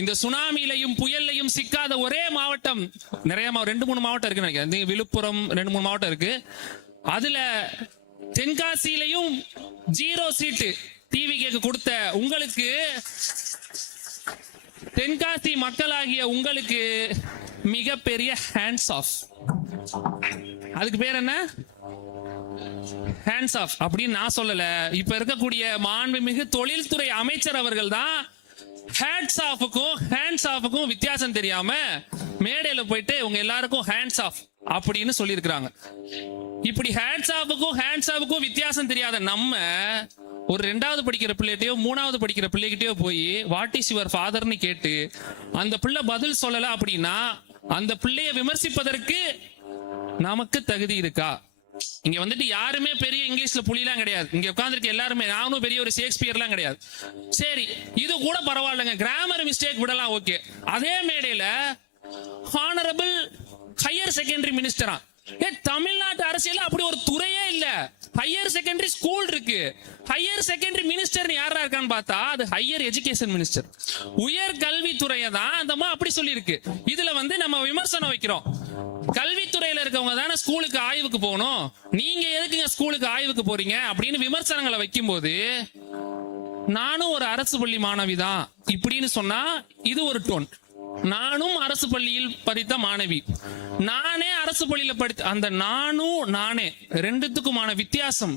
இந்த சுனாமிலையும் புயல்லையும் சிக்காத ஒரே மாவட்டம், நிறைய 2-3 மாவட்டம் இருக்கு நினைக்கிறேன், விழுப்புரம் 2-3 மாவட்டம் இருக்கு. அதுல தென்காசியிலையும் 0 சீட்டு டிவிக்கு கொடுத்த உங்களுக்கு, தென்காசி மக்களாகிய உங்களுக்கு மிகப்பெரிய ஹேண்ட்ஸ் ஆஃப். அதுக்கு பேர் என்ன? ஹேண்ட்ஸ் ஆஃப் அப்படின்னு நான் சொல்லல. இப்ப இருக்கக்கூடிய மாண்புமிகு தொழில்துறை அமைச்சர் அவர்கள் தான் ஹேண்ட்ஸ் ஆஃபுக்கும் வித்தியாசம் தெரியாம மேடையில போயிட்டு உங்க எல்லாருக்கும் ஹேண்ட்ஸ் ஆஃப் அப்படின்னு சொல்லி இருக்கிறாங்க. இப்படி ஹேண்ட்ஸ் ஆஃபுக்கும் வித்தியாசம் தெரியாத நம்ம ஒரு 2வது படிக்கிற பிள்ளைகிட்டயோ 3வது படிக்கிற பிள்ளைகிட்டயோ போய் வாட் இஸ் யுவர் ஃபாதர்னு கேட்டு அந்த பிள்ளை பதில் சொல்லல அப்படின்னா அந்த பிள்ளைய விமர்சிப்பதற்கு நமக்கு தகுதி இருக்கா? இங்க வந்துட்டு யாருமே பெரிய இங்கிலீஷ்ல புலிலாம் கிடையாது. இங்க உட்கார்ந்துருக்க எல்லாருமே, நானும் பெரிய ஒரு ஷேக்ஸ்பியர்லாம் கிடையாது. சரி, இது கூட பரவாயில்லைங்க, கிராமர் மிஸ்டேக் விடலாம், ஓகே. அதே மேடையில ஹானரபிள் ஹையர் செகண்டரி மினிஸ்டரா, தமிழ்நாட்டு அரசியல் அப்படி ஒரு துறையே இல்ல. ஹையர் செகண்டரி ஸ்கூல் இருக்கு, ஹையர் செகண்டரி மினிஸ்டர் யாரா இருக்கான்னு பார்த்தா அது ஹையர் எஜுகேஷன் மினிஸ்டர், உயர் கல்வித்துறையை தான் அந்த அப்படி சொல்லி இருக்கு. இதுல நம்ம விமர்சனம் வைக்கிறோம். கல்வித்துறையில இருக்கவங்க தானே ஸ்கூலுக்கு ஆய்வுக்கு போகணும், நீங்க எதுக்குங்க ஸ்கூலுக்கு ஆய்வுக்கு போறீங்க அப்படின்னு விமர்சனங்களை வைக்கும் போது, நானும் ஒரு அரசு பள்ளி மாணவிதான் இப்படின்னு சொன்னா இது ஒரு டோன். நானும் அரசு பள்ளியில் படித்த மாணவி, நானே அரசு பள்ளியில படித்த அந்த நானே ரெண்டுத்துக்குமான வித்தியாசம்.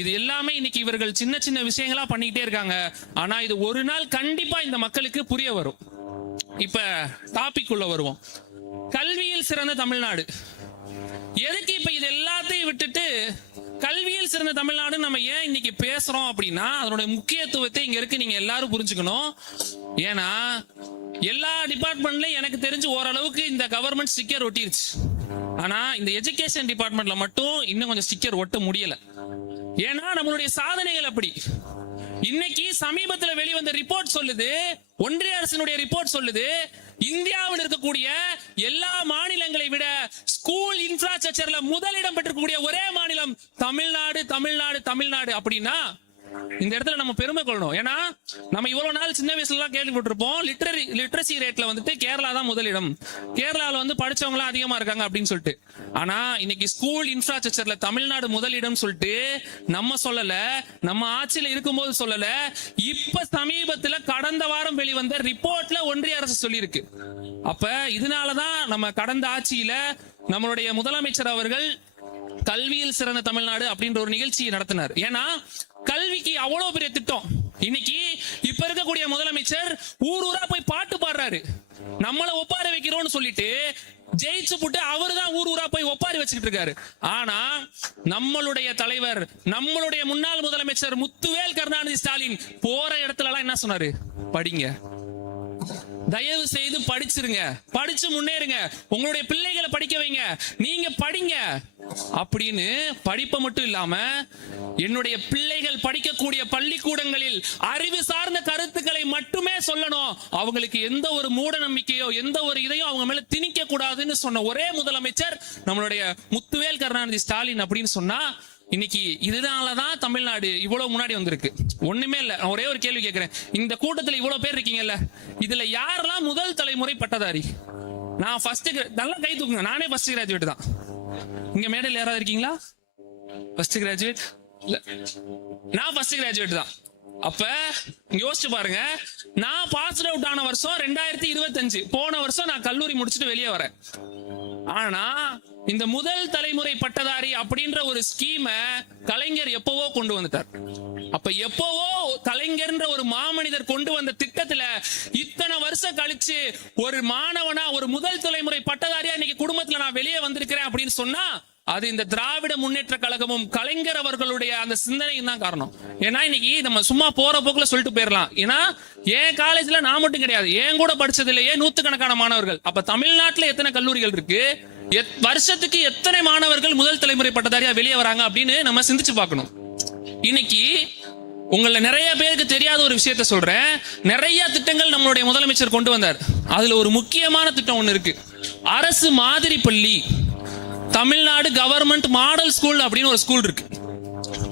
இது எல்லாமே இன்னைக்கு இவர்கள் சின்ன சின்ன விஷயங்களா பண்ணிக்கிட்டே இருக்காங்க. ஆனா இது ஒரு நாள் கண்டிப்பா இந்த மக்களுக்கு புரிய வரும். இப்ப டாபிக் உள்ள வருவோம். கல்வியில் சிறந்த தமிழ்நாடு எதுக்கு? இப்ப இது எல்லாத்தையும் விட்டுட்டு கல்வியில் சிறந்த தமிழ்நாடு நம்ம ஏன் இன்னைக்கு பேசுறோம் அப்படின்னா அதனுடைய முக்கியத்துவத்தை இங்க இருக்கு நீங்க எல்லாரும் புரிஞ்சுக்கணும். ஏன்னா எல்லா டிபார்ட்மெண்ட்லயும் எனக்கு தெரிஞ்சு ஓரளவுக்கு இந்த கவர்மெண்ட் ஸ்டிக்கர் ஒட்டிருச்சு. ஆனா இந்த எஜுகேஷன் டிபார்ட்மெண்ட்ல மட்டும் இன்னும் கொஞ்சம் ஸ்டிக்கர் ஒட்ட முடியல. ஏன்னா நம்மளுடைய சாதனைகள் அப்படி. இன்னைக்கு சமீபத்துல வெளிவந்த ரிப்போர்ட் சொல்லுது, ஒன்றிய அரசினுடைய ரிப்போர்ட் சொல்லுது, இந்தியாவில் இருக்கக்கூடிய எல்லா மாநிலங்களை விட ஸ்கூல் இன்ஃப்ராஸ்ட்ரக்சர்ல முதலிடம் பெற்றக்கூடிய ஒரே மாநிலம் தமிழ்நாடு. தமிழ்நாடு தமிழ்நாடு அப்படின்னா இந்த இடத்துல நம்ம பெருமை கொள்ளணும். ஏன்னா நம்ம இவ்வளவு நாள் சின்ன வயசுல எல்லாம் கேள்விப்பட்டிருப்போம், லிட்ரஸி ரேட்ல வந்துட்டு கேரளா தான் முதலிடம், கேரளால வந்து படிச்சவங்க எல்லாம் அதிகமா இருக்காங்க அப்படின்னு சொல்லிட்டு. ஆனா இன்னைக்கு ஸ்கூல் இன்ஃப்ராஸ்ட்ரக்சர்ல தமிழ்நாடு முதலிடம் சொல்லிட்டு நம்ம சொல்லல, நம்ம ஆட்சியில இருக்கும்போது சொல்லல, இப்ப சமீபத்துல கடந்த வாரம் வெளிவந்த ரிப்போர்ட்ல ஒன்றிய அரசு சொல்லியிருக்கு. அப்ப இதனாலதான் நம்ம கடந்த ஆட்சியில நம்மளுடைய முதலமைச்சர் அவர்கள் கல்வியில் சிறந்த தமிழ்நாடு அப்படின்ற ஒரு நிகழ்ச்சியை நடத்தினார். ஏன்னா கல்விக்கு அவ்வளவு பெரிய திட்டம். இன்னைக்கு இப்ப இருக்கக்கூடிய முதலமைச்சர் ஊர் ஊரா போய் பாட்டு பாடுறாரு, நம்மள ஒப்பார வைக்கிறோம்னு சொல்லிட்டு ஜெயிச்சு போட்டு அவரு தான் ஊர் ஊரா போய் ஒப்பாரி வச்சுக்கிட்டு இருக்காரு. ஆனா நம்மளுடைய தலைவர், நம்மளுடைய முன்னாள் முதலமைச்சர் முத்துவேல் கருணாநிதி ஸ்டாலின் போற இடத்துல எல்லாம் என்ன சொன்னாரு? படிங்க, தயவு செய்து படிச்சிருங்க, படிச்சு முன்னேறுங்க, உங்களுடைய பிள்ளைகளை படிக்க வைங்க, நீங்க படிங்க அப்படின்னு. படிப்பை மட்டும் இல்லாம என்னுடைய பிள்ளைகள் படிக்கக்கூடிய பள்ளிக்கூடங்களில் அறிவு சார்ந்த கருத்துக்களை மட்டுமே சொல்லணும், அவங்களுக்கு எந்த ஒரு மூட நம்பிக்கையோ எந்த ஒரு இதையும் அவங்க மேல திணிக்க கூடாதுன்னு சொன்ன ஒரே முதலமைச்சர் நம்மளுடைய முத்துவேல் கருணாநிதி ஸ்டாலின் அப்படின்னு சொன்னா, இன்னைக்கு இதனாலதான் தமிழ்நாடு இவ்வளவு முன்னாடி வந்திருக்கு. ஒண்ணுமே இல்ல. நான் ஒரே ஒரு கேள்வி கேட்கிறேன், இந்த கூட்டத்துல இவ்வளவு பேர் இருக்கீங்கல்ல, இதுல யாரெல்லாம் முதல் தலைமுறை பட்டதாரி? நான் ஃபர்ஸ்ட், நல்லா கை தூக்குங்க, நானே ஃபர்ஸ்ட் கிராஜுவேட் தான். இங்க மேடையில் யாராவது இருக்கீங்களா ஃபர்ஸ்ட் கிராஜுவேட்? நான் ஃபர்ஸ்ட் கிராஜுவேட் தான். அப்ப யோசிச்சு பாருங்க, நான் பாஸ் அவுட் ஆன வருஷம் 2025, போன வருஷம் நான் கல்லூரி முடிச்சுட்டு வெளியே வரேன். ஆனா இந்த முதல் தலைமுறை பட்டதாரி அப்படின்ற ஒரு ஸ்கீம கலைஞர் எப்பவோ கொண்டு வந்துட்டார். அப்ப எப்பவோ கலைஞர்ன்ற ஒரு மாமனிதர் கொண்டு வந்த திட்டத்துல இத்தனை வருஷம் கழிச்சு ஒரு மாணவனா, ஒரு முதல் தலைமுறை பட்டதாரியா இன்னைக்கு குடும்பத்துல நான் வெளியே வந்திருக்கிறேன் அப்படின்னு சொன்னா, அது இந்த திராவிட முன்னேற்ற கழகமும் கலைஞர் அவர்களுடைய அந்த சிந்தனையும் தான் காரணம். ஏன்னா இன்னைக்கு நம்ம சும்மா போற போக்குல சொல்லிட்டு போயிடலாம். ஏன்னா என் காலேஜ்ல நான் மட்டும் கிடையாது, என் கூட படிச்சதுலயே நூத்துக்கணக்கான மாணவர்கள். அப்ப தமிழ்நாட்டுல எத்தனை கல்லூரிகள் இருக்கு, வருஷத்துக்கு எத்தனை மாணவர்கள் முதல் தலைமுறை பட்டதாரியா வெளியே வராங்க அப்படின்னு நம்ம சிந்திச்சு பார்க்கணும். இன்னைக்கு உங்களை நிறைய பேருக்கு தெரியாத ஒரு விஷயத்த சொல்றேன். நிறைய திட்டங்கள் நம்மளுடைய முதலமைச்சர் கொண்டு வந்தார். அதுல ஒரு முக்கியமான திட்டம் ஒண்ணு இருக்கு, அரசு மாதிரி பள்ளி. தமிழ்நாடு கவர்மெண்ட் மாடல் ஸ்கூல் அப்படின்னு ஒரு ஸ்கூல் இருக்கு.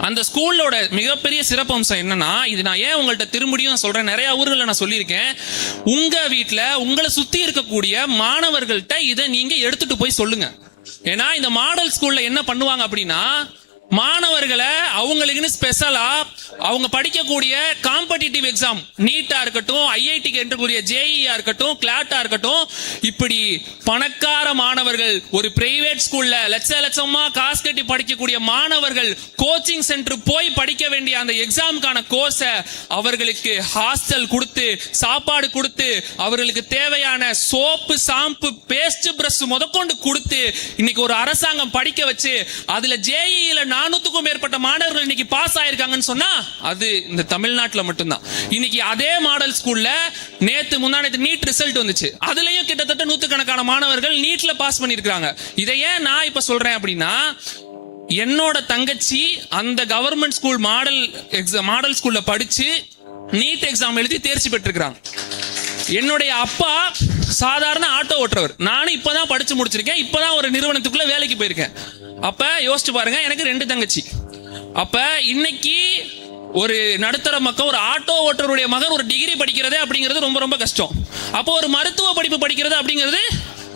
அந்த ஸ்கூலோட மிகப்பெரிய சிறப்பம்சம் என்னன்னா, இது நான் ஏன் உங்கள்கிட்ட திரும்பியும் சொல்றேன், நிறைய ஊர்களில் நான் சொல்லியிருக்கேன், உங்க வீட்டுல உங்களை சுத்தி இருக்கக்கூடிய மாணவர்கள்ட்ட இதை நீங்க எடுத்துட்டு போய் சொல்லுங்க. ஏன்னா இந்த மாடல் ஸ்கூல்ல என்ன பண்ணுவாங்க அப்படின்னா, மாணவர்களை அவங்களுக்குன்னு ஸ்பெஷலா அவங்க படிக்கக்கூடிய காம்படிட்டிவ் எக்ஸாம், நீட்டா இருக்கட்டும், ஐஐடிக்கு என்ட்ரக்கூடிய ஜேஇஆ இருக்கட்டும், கிளாட்டா இருக்கட்டும், இப்படி பணக்கார மாணவர்கள், ஒரு பிரைவேட் ஸ்கூல்ல லட்சமா காசு கட்டி படிக்கக்கூடிய மாணவர்கள் கோச்சிங் சென்டர் போய் படிக்க வேண்டிய அந்த எக்ஸாமுக்கான கோர்ஸை அவர்களுக்கு ஹாஸ்டல் கொடுத்து, சாப்பாடு கொடுத்து, அவர்களுக்கு தேவையான சோப்பு, ஷாம்பு, பேஸ்ட், பிரஷ் முதற்கொண்டு கொடுத்து இன்னைக்கு ஒரு அரசாங்கம் படிக்க வச்சு அதுல ஜேஇல 400க்கும் மேற்பட்ட மாணவர்கள் இன்னைக்கு பாஸ் ஆயிருக்காங்கன்னு சொன்னா அது இந்த தமிழ்நாட்டுல மட்டும்தான். இன்னைக்கு அதே மாடல் ஸ்கூல்ல நேத்து முன்னாடி நீட் ரிசல்ட் வந்துச்சு, அதுலயும் கிட்டத்தட்ட 100கணக்கான மாணவர்கள் நீட்ல பாஸ் பண்ணிருக்காங்க. இதை ஏன் நான் இப்ப சொல்றேன் அப்படின்னா, என்னோட தங்கச்சி அந்த கவர்மெண்ட் ஸ்கூல் மாடல் ஸ்கூல்ல படிச்சு நீட் எக்ஸாம் எழுதி தேர்ச்சி பெற்றிருக்கிறாங்க. என்னுடைய அப்பா சாதாரண ஆட்டோ ஓட்டுறவர், நானும் இப்பதான் படிச்சு முடிச்சிருக்கேன், இப்பதான் ஒரு நிறுவனத்துக்குள்ள வேலைக்கு போயிருக்கேன். அப்ப யோசிச்சு பாருங்க, எனக்கு 2 தங்கச்சி. அப்ப இன்னைக்கு ஒரு நடுத்தர மக்கள், ஒரு ஆட்டோ ஓட்டுறருடைய மகன் ஒரு டிகிரி படிக்கிறதே அப்படிங்கிறது ரொம்ப ரொம்ப கஷ்டம். அப்போ ஒரு மருத்துவ படிப்பு படிக்கிறது அப்படிங்கிறது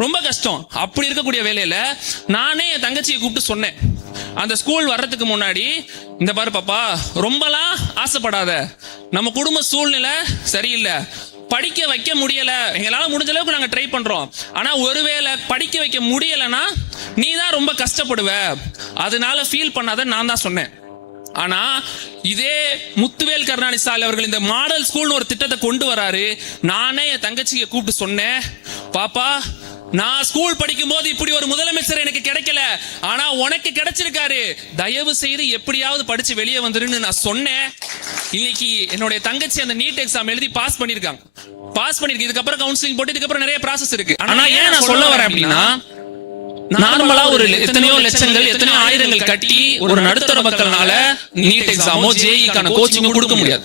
ரொம்ப கஷ்டம். அப்படி இருக்கக்கூடிய வேலையில நானே என் தங்கச்சியை கூப்பிட்டு சொன்னேன், அந்த ஸ்கூல் வர்றதுக்கு முன்னாடி, இந்த பாரு பாப்பா, ரொம்பலாம் ஆசைப்படாத, நம்ம குடும்ப சூழ்நிலை சரியில்லை, படிக்க வைக்க முடியல, எங்களால முடிஞ்ச அளவுக்கு நாங்க ட்ரை பண்றோம், ஆனா ஒருவேளை படிக்க வைக்க முடியலன்னா நீ தான் ரொம்ப கஷ்டப்படுவ, அதனால ஃபீல் பண்ணாத நான் தான் சொன்னேன். ஆனா இதே முத்துவேல் கருணாநிதி ஸ்டாலின் அவர்கள் இந்த மாடல் ஸ்கூல்னு ஒரு திட்டத்தை கொண்டு வராரு. நானே என் தங்கச்சியை கூப்பிட்டு சொன்னேன், பாப்பா, நான் ஸ்கூல் படிக்கும் போது இப்படி ஒரு முதலமைச்சர் எனக்கு கிடைக்கல, ஆனா உனக்கு கிடைச்சிருக்காரு, தயவு செய்து எப்படியாவது படிச்சு வெளியே வந்துருன்னு நான் சொன்னேன். இன்னைக்கு என்னுடைய தங்கச்சி அந்த நீட் எக்ஸாம் எழுதி பாஸ் பண்ணிருக்காங்க. இதுக்கப்புறம் கவுன்சிலிங் போட்டு இதுக்கப்புறம் நிறைய ப்ராசஸ் இருக்கு. ஆனா ஏன் நான் சொல்ல வரேன் அப்படின்னா, நார்மலா ஒரு எத்தனையோ லட்சங்கள் எத்தனையோ ஆயிரங்கள் கட்டி ஒரு நடுத்தர மக்கள்னால நீட் எக்ஸாமோ ஜேஇக்கான கோச்சிங்கோ கொடுக்க முடியாது.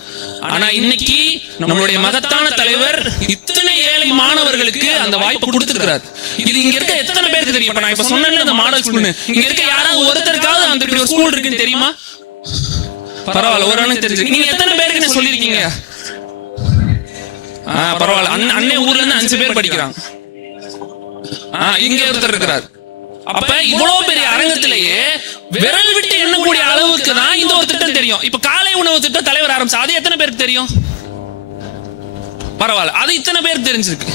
ஆனா இன்னைக்கு நம்மளுடைய மகத்தான தலைவர் இத்தனை ஏழை மாணவர்களுக்கு அந்த வாய்ப்பு கொடுத்துக்கிறார். இது இங்க இருக்க எத்தனை பேருக்கு தெரியும்? நான் இப்ப சொன்னேன் அந்த மாடல் ஸ்கூல்னு, இங்க இருக்க யாராவது ஒருத்தருக்காவது அந்த ஒரு ஸ்கூல் இருக்குன்னு தெரியுமா? பரவாயில்ல, ஒரு ஆளுக்கு தெரிஞ்சு. நீங்க எத்தனை பேருக்கு சொல்லிருக்கீங்க? பரவாயில்ல, அன்னை ஊர்ல இருந்து 5 பேர் படிக்கிறாங்க. இங்க ஒருத்தர் இருக்கிறார். அப்ப இவ்வளவு பெரிய அரங்கத்திலேயே விரல் விட்டு எண்ணக்கூடிய அளவுக்கு தான் இந்த ஒரு திட்டம் தெரியும். இப்ப காலை உணவு திட்டம் தலைவர் ஆரம்பிச்சு, அது எத்தனை பேருக்கு தெரியும்? பரவாயில்ல, அது இத்தனை பேருக்கு தெரிஞ்சிருக்கு.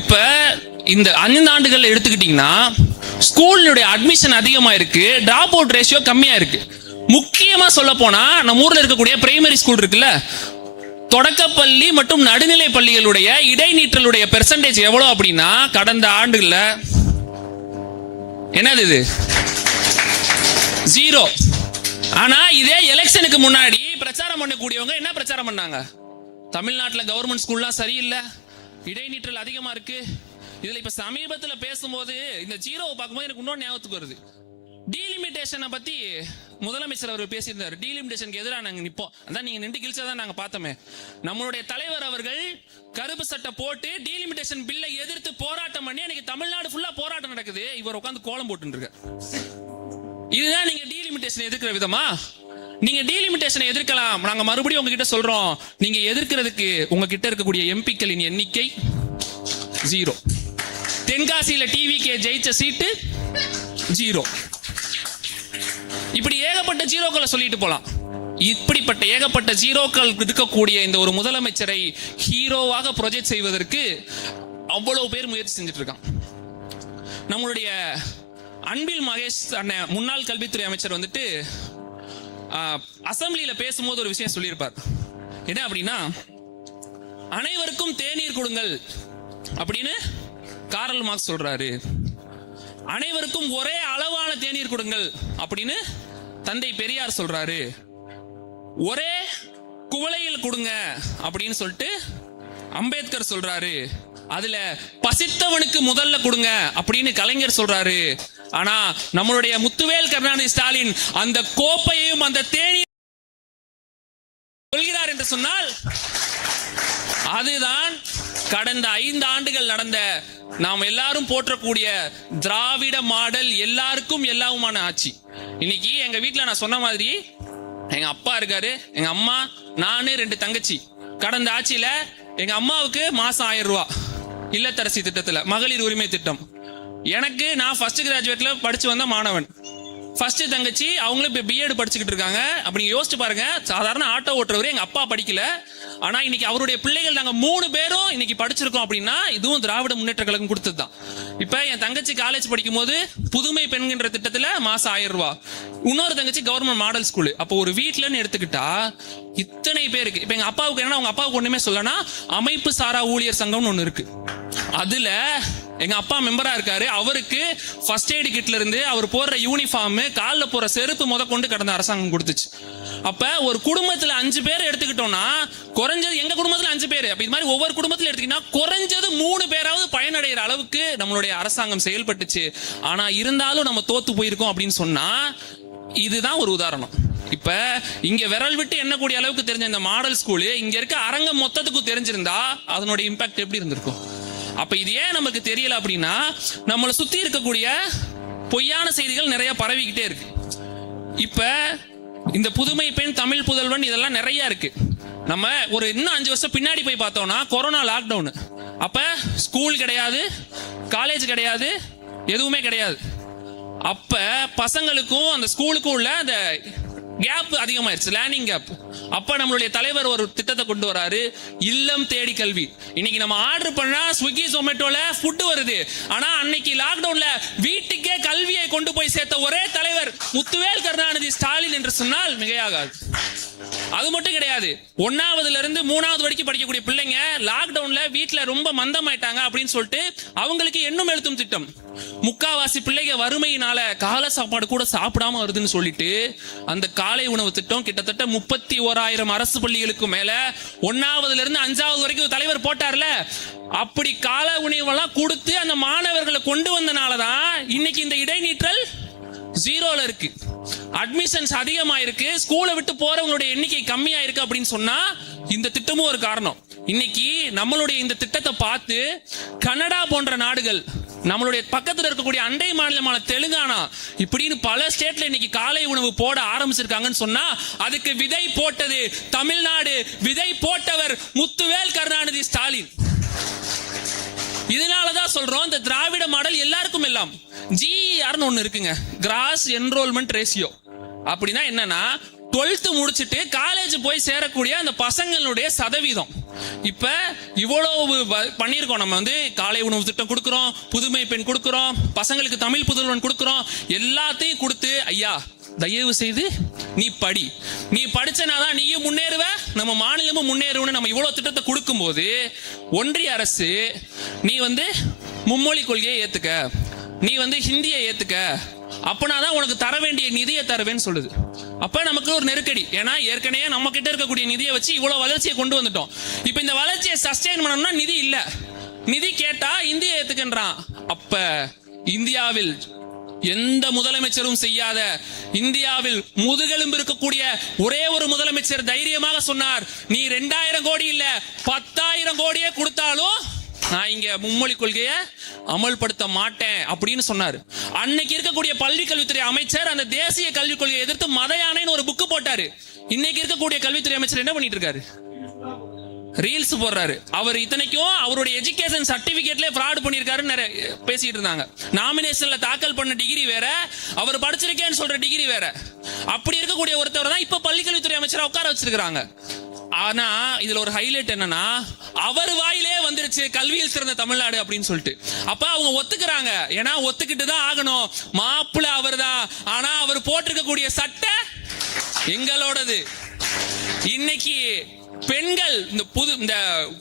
இப்ப இந்த 5 ஆண்டுகள் எடுத்துக்கிட்டீங்கன்னா ஸ்கூலுடைய அட்மிஷன் அதிகமா இருக்கு, டிராப் அவுட் ரேஷியோ கம்மியா இருக்கு. முக்கியமா சொல்ல போனா நம்ம ஊர்ல இருக்கக்கூடிய பிரைமரி ஸ்கூல் இருக்குல்ல, தொடக்கப்பள்ளி மற்றும் நடுநிலை பள்ளிகளுடைய இடைநீற்றலுடைய பெர்சன்டேஜ் எவ்வளவு அப்படின்னா கடந்த ஆண்டுகள்ல என்னது இது 0. ஆனா இதே எலெக்ஷனுக்கு முன்னாடி பிரச்சாரம் பண்ணக்கூடியவங்க என்ன பிரச்சாரம் பண்ணாங்க? தமிழ்நாட்டுல கவர்மெண்ட் ஸ்கூல்லாம் சரியில்லை, இடைநீற்றல் அதிகமா இருக்கு. இதுல இப்ப சமீபத்துல பேசும்போது இந்த 0 பார்க்கும்போது எனக்கு இன்னொரு ஞாபகத்துக்கு வருது. டீலிமிட்டேஷனை பத்தி முதலமைச்சர் அவர் பேசியிருந்தார். டீலிமிட்டேஷனுக்கு எதிராக நாங்க நிப்போம். அதான் நீங்க நின்று கிழிச்சதான் நாங்க பார்த்தோமே. நம்மளுடைய தலைவர் அவர்கள் கருப்பு சட்டை போட்டு டீலிமிட்டேஷன் பில்லை எதிர்த்து போராட்டம் பண்ணி எனக்கு தமிழ்நாடு ஃபுல்லா போராட்டம் நடக்குது. இவர் உட்காந்து கோலம் போட்டு இருக்க. இதுதான் நீங்க டீலிமிட்டேஷன் எதிர்க்கிற விதமா? நீங்க டீலிமிட்டேஷனை எதிர்க்கலாம். நாங்க மறுபடியும் உங்ககிட்ட சொல்றோம், நீங்க எதிர்க்கிறதுக்கு உங்ககிட்ட இருக்கக்கூடிய எம்பிக்களின் எண்ணிக்கை 0. தென்காசியில டிவிக்கு ஜெயிச்ச சீட்டு 0. இப்படி ஏகப்பட்ட ஜீரோக்களை சொல்லிட்டு போலாம். இப்படிப்பட்ட ஏகப்பட்ட ஜீரோக்கள் இருக்கக்கூடிய இந்த ஒரு முதலமைச்சரை ஹீரோவாக ப்ரொஜெக்ட் செய்வதற்கு அவ்வளவு பேர் முயற்சி செஞ்சுட்டு இருக்கான். நம்மளுடைய அன்பில் மகேஷ் அண்ணன் முன்னாள் கல்வித்துறை அமைச்சர் வந்துட்டு அசம்பிளியில பேசும்போது ஒரு விஷயம் சொல்லியிருப்பார். என்ன அப்படின்னா, அனைவருக்கும் தேநீர் கொடுங்கள் அப்படின்னு காரல் மார்க்ஸ் சொல்றாரு. அனைவருக்கும் ஒரே அளவான தேநீர் கொடுங்கள் அப்படின்னு தந்தை பெரியார் சொல்றாரு. ஒரே குவளையில் கொடுங்க அப்படின்னு சொல்லிட்டு அம்பேத்கர் சொல்றாரு. அதுல பசித்தவனுக்கு முதல்ல கொடுங்க அப்படின்னு கலைஞர் சொல்றாரு. ஆனா நம்மளுடைய முத்துவேல் கருணாநிதி ஸ்டாலின் அந்த கோப்பையும் அந்த தேநீர் சொல்கிறார் என்று சொன்னால் அதுதான் கடந்த 5 ஆண்டுகள் நடந்த நாம் எல்லாரும் போற்றக்கூடிய திராவிட மாடல் எல்லாருக்கும் எல்லாவுமான ஆட்சி. இன்னைக்கு எங்க வீட்டுல நான் சொன்ன மாதிரி எங்க அப்பா இருக்காரு, எங்க அம்மா, நானு, 2 தங்கச்சி. கடந்த ஆட்சியில எங்க அம்மாவுக்கு மாசம் 1000 ரூபாய் இல்லத்தரசி திட்டத்துல மகளிர் உரிமை திட்டம். எனக்கு நான் ஃபர்ஸ்ட் கிராஜுவேட்ல படிச்சு வந்த மாணவன். ஃபர்ஸ்ட் தங்கச்சி அவங்களும் இப்ப பிஎட் படிச்சுக்கிட்டு இருக்காங்க. அப்படி யோசிச்சு பாருங்க, சாதாரண ஆட்டோ ஓட்டுறவரு எங்க அப்பா படிக்கல. ஆனா இன்னைக்கு அவருடைய பிள்ளைகள் நாங்க 3 பேரும் இன்னைக்கு படிச்சிருக்கோம் அப்படின்னா இதுவும் திராவிட முன்னேற்ற கழகம் கொடுத்ததுதான். இப்ப என் தங்கச்சி காலேஜ் படிக்கும் போது புதுமை பெண்கின்ற திட்டத்துல மாசம் 1000 ரூபாய். இன்னொரு தங்கச்சி கவர்மெண்ட் மாடல் ஸ்கூல். அப்போ ஒரு வீட்டுலன்னு எடுத்துக்கிட்டா இத்தனை பேருக்கு. இப்ப எங்க அப்பாவுக்கு என்னன்னா, அவங்க அப்பாவுக்கு ஒண்ணுமே சொல்லனா அமைப்பு சாரா ஊழியர் சங்கம்னு ஒண்ணு இருக்கு. அதுல எங்க அப்பா மெம்பரா இருக்காரு. அவருக்கு ஃபர்ஸ்ட் எய்ட் கிட்ல இருந்து அவர் போடுற யூனிஃபார்ம், கால்ல போற செருப்பு முத கொண்டு கடந்த அரசாங்கம் கொடுத்துச்சு. அப்ப ஒரு குடும்பத்துல 5 பேர் எடுத்துக்கிட்டோம்னா குறைஞ்சது எங்க குடும்பத்துல 5 பேர், அப்ப இது மாதிரி ஒவ்வொரு குடும்பத்துல எடுத்துக்கிட்டா குறைஞ்சது 3 பேராவது பயனடைகிற அளவுக்கு நம்மளுடைய அரசாங்கம் செயல்பட்டுச்சு. ஆனா இருந்தாலும் நம்ம தோத்து போயிருக்கோம் அப்படின்னு சொன்னா இதுதான் ஒரு உதாரணம். இப்ப இங்க விரல் விட்டு எண்ணக்கூடிய அளவுக்கு தெரிஞ்ச இந்த மாடல் ஸ்கூல் இங்க இருக்க அரங்கம் மொத்தத்துக்கும் தெரிஞ்சிருந்தா அதனுடைய இம்பாக்ட் எப்படி இருந்திருக்கும்? அப்ப இது ஏன் நமக்கு தெரியல அப்படின்னா, நம்மளை சுத்தி இருக்கக்கூடிய பொய்யான செய்திகள் நிறைய பரவிக்கிட்டே இருக்கு. இப்ப இந்த புதுமை பெண், தமிழ் புதல்வன் இதெல்லாம் நிறைய இருக்கு. நம்ம ஒரு இன்னும் 5 வருஷம் பின்னாடி போய் பார்த்தோம்னா கொரோனா லாக்டவுன். அப்ப ஸ்கூல் கிடையாது, காலேஜ் கிடையாது, எதுவுமே கிடையாது. அப்ப பசங்களுக்கும் அந்த ஸ்கூலுக்கும் உள்ள அந்த கேப் அதிகமாயிருச்சு, லேர்னிங் கேப். அப்ப நம்மளுடைய தலைவர் ஒரு திட்டத்தை கொண்டு வராரு, இல்லம் தேடி கல்வி. இன்னைக்கு நம்ம ஆர்டர் பண்ணா ஸ்விக்கி ஜொமேட்டோல ஃபுட் வருது. ஆனா அன்னைக்கு லாக்டவுன்ல வீட்டுக்கே கல்வியை கொண்டு போய் சேர்த்த ஒரே தலைவர் முத்துவேல் கருணாநிதி ஸ்டாலின் என்று சொன்னால் மிகையாகாது. அது மட்டும் கிடையாது, 1ஆவதுல இருந்து 3ஆவது வரைக்கும் படிக்கக்கூடிய பிள்ளைங்க லாக்டவுன்ல வீட்டுல ரொம்ப மந்தமாயிட்டாங்க அப்படின்னு சொல்லிட்டு அவங்களுக்கு எண்ணும் எழுத்தும் திட்டம். முக்காவாசி பிள்ளைங்க வறுமையினால காலை சாப்பாடு கூட சாப்பிடாம வருதுன்னு சொல்லிட்டு அந்த காலை உணவு திட்டம் கிட்டத்தட்ட 31,000 அரசு பள்ளிகளுக்கு மேல 1ஆவதுல இருந்து 5ஆவது வரைக்கும் தலைவர் போட்டார்ல, அப்படி காலை உணவெல்லாம் கொடுத்து அந்த மாணவர்களை கொண்டு வந்தனாலதான் இன்னைக்கு இந்த இடைநிற்றல் 0ல இருக்கு. அட்மிஷன்ஸ் அதிகமா இருக்கு, ஸ்கூலை விட்டு போறவங்களுடைய எண்ணிக்கை கம்மியா இருக்கு அப்படின்னு சொன்னா இந்த திட்டமும் ஒரு காரணம். இன்னைக்கு நம்மளுடைய இந்த திட்டத்தை பார்த்து கனடா போன்ற நாடுகள், நம்மளுடைய பக்கத்துல இருக்கக்கூடிய அண்டை மாநிலமான தெலுங்கானா இப்படின்னு பல ஸ்டேட்ல இன்னைக்கு காலை உணவு போட ஆரம்பிச்சிருக்காங்கன்னு சொன்னா அதுக்கு விதை போட்டது தமிழ்நாடு, விதை போட்டவர் முத்துவேல் கருணாநிதி ஸ்டாலின். இதனாலதான் சொல்றோம் இந்த திராவிட மாடல் எல்லாருக்கும் எல்லாம். GERன்னு ஒண்ணு இருக்குங்க, கிராஸ் என்ரோல்மெண்ட் ரேஷியோ. அப்படின்னா என்னன்னா 12th முடிச்சிட்டு காலேஜ் போய் சேரக்கூடிய அந்த பசங்களுடைய சதவீதம். இப்ப இவ்வளவு பண்ணிருக்கோம், நம்ம வந்து காலை உணவு திட்டம் கொடுக்கிறோம், புதுமை பெண் கொடுக்கிறோம், பசங்களுக்கு தமிழ் புதல்வன் கொடுக்கிறோம், எல்லாத்தையும் கொடுத்து ஐயா தயவு செய்து நீ படி, நீ படிச்சனாதான் நீயும் முன்னேறுவ, நம்ம மாநிலமும் முன்னேறுவன்னு நம்ம இவ்வளவு திட்டத்தை கொடுக்கும் போது ஒன்றிய அரசு நீ வந்து மும்மொழி கொள்கையை ஏத்துக்க, நீ வந்து ஹிந்தியை ஏத்துக்க, அப்பனாதான் உனக்கு தர வேண்டிய நிதியை தருவேன்னு சொல்லுது. அப்ப நமக்கு ஒரு நெருக்கடி. ஏன்னா ஏற்கனவே நம்ம கிட்ட இருக்கக்கூடிய நிதியை வச்சு இவ்வளவு வளர்ச்சியை கொண்டு வந்துட்டோம். இப்ப இந்த வளர்ச்சியை சஸ்டெயின் பண்ணணும்னா நிதி இல்ல, நிதி கேட்டா இந்தியை ஏத்துக்கின்றான். அப்ப இந்தியாவில் எந்த முதலமைச்சரும் செய்யாத, இந்தியாவில் முதுகெலும்பு இருக்கக்கூடிய ஒரே ஒரு முதலமைச்சர் தைரியமாக சொன்னார், நீ 2000 கோடி இல்ல 10,000 கோடியே கொடுத்தாலும் நான் இங்க மும்மொழி கொள்கையை அமல்படுத்த மாட்டேன் அப்படின்னு சொன்னாரு. அன்னைக்கு இருக்கக்கூடிய பள்ளி கல்வித்துறை அமைச்சர் அந்த தேசிய கல்விக் கொள்கையை எதிர்த்து மத யானைன்னு ஒரு புக்கு போட்டாரு. இன்னைக்கு இருக்கக்கூடிய கல்வித்துறை அமைச்சர் என்ன பண்ணிட்டு இருக்காரு? ரீல்ஸ் போடுறாரு. அவர் இத்தனைக்கும் அவருடைய எஜுகேஷன் சர்டிபிகேட்ல ஃப்ராட் பண்ணிருக்காருன்னு பேசிட்டு இருந்தாங்க. நாமினேஷன்ல தாக்கல் பண்ண டிகிரி வேற, அவர் படிச்சிருக்கேன்னு சொல்ற டிகிரி வேற. அப்படி இருக்கக்கூடிய ஒருத்தவர் தான் இப்ப பள்ளிக்கல்வித்துறை அமைச்சரா உட்கார வச்சிருக்காங்க. ஆனா இதுல ஒரு ஹைலைட் என்னன்னா அவர் வாயிலே வந்துருச்சு கல்வியில் சிறந்த தமிழ்நாடு அப்படின்னு சொல்லிட்டு. அப்ப அவங்க ஒத்துக்கிறாங்க, ஏன்னா ஒத்துக்கிட்டு தான் ஆகணும், மாப்பிள்ள அவர் தான். ஆனா அவர் போட்டிருக்கக்கூடிய சட்டை எங்களோடது. இன்னைக்கு பெண்கள் இந்த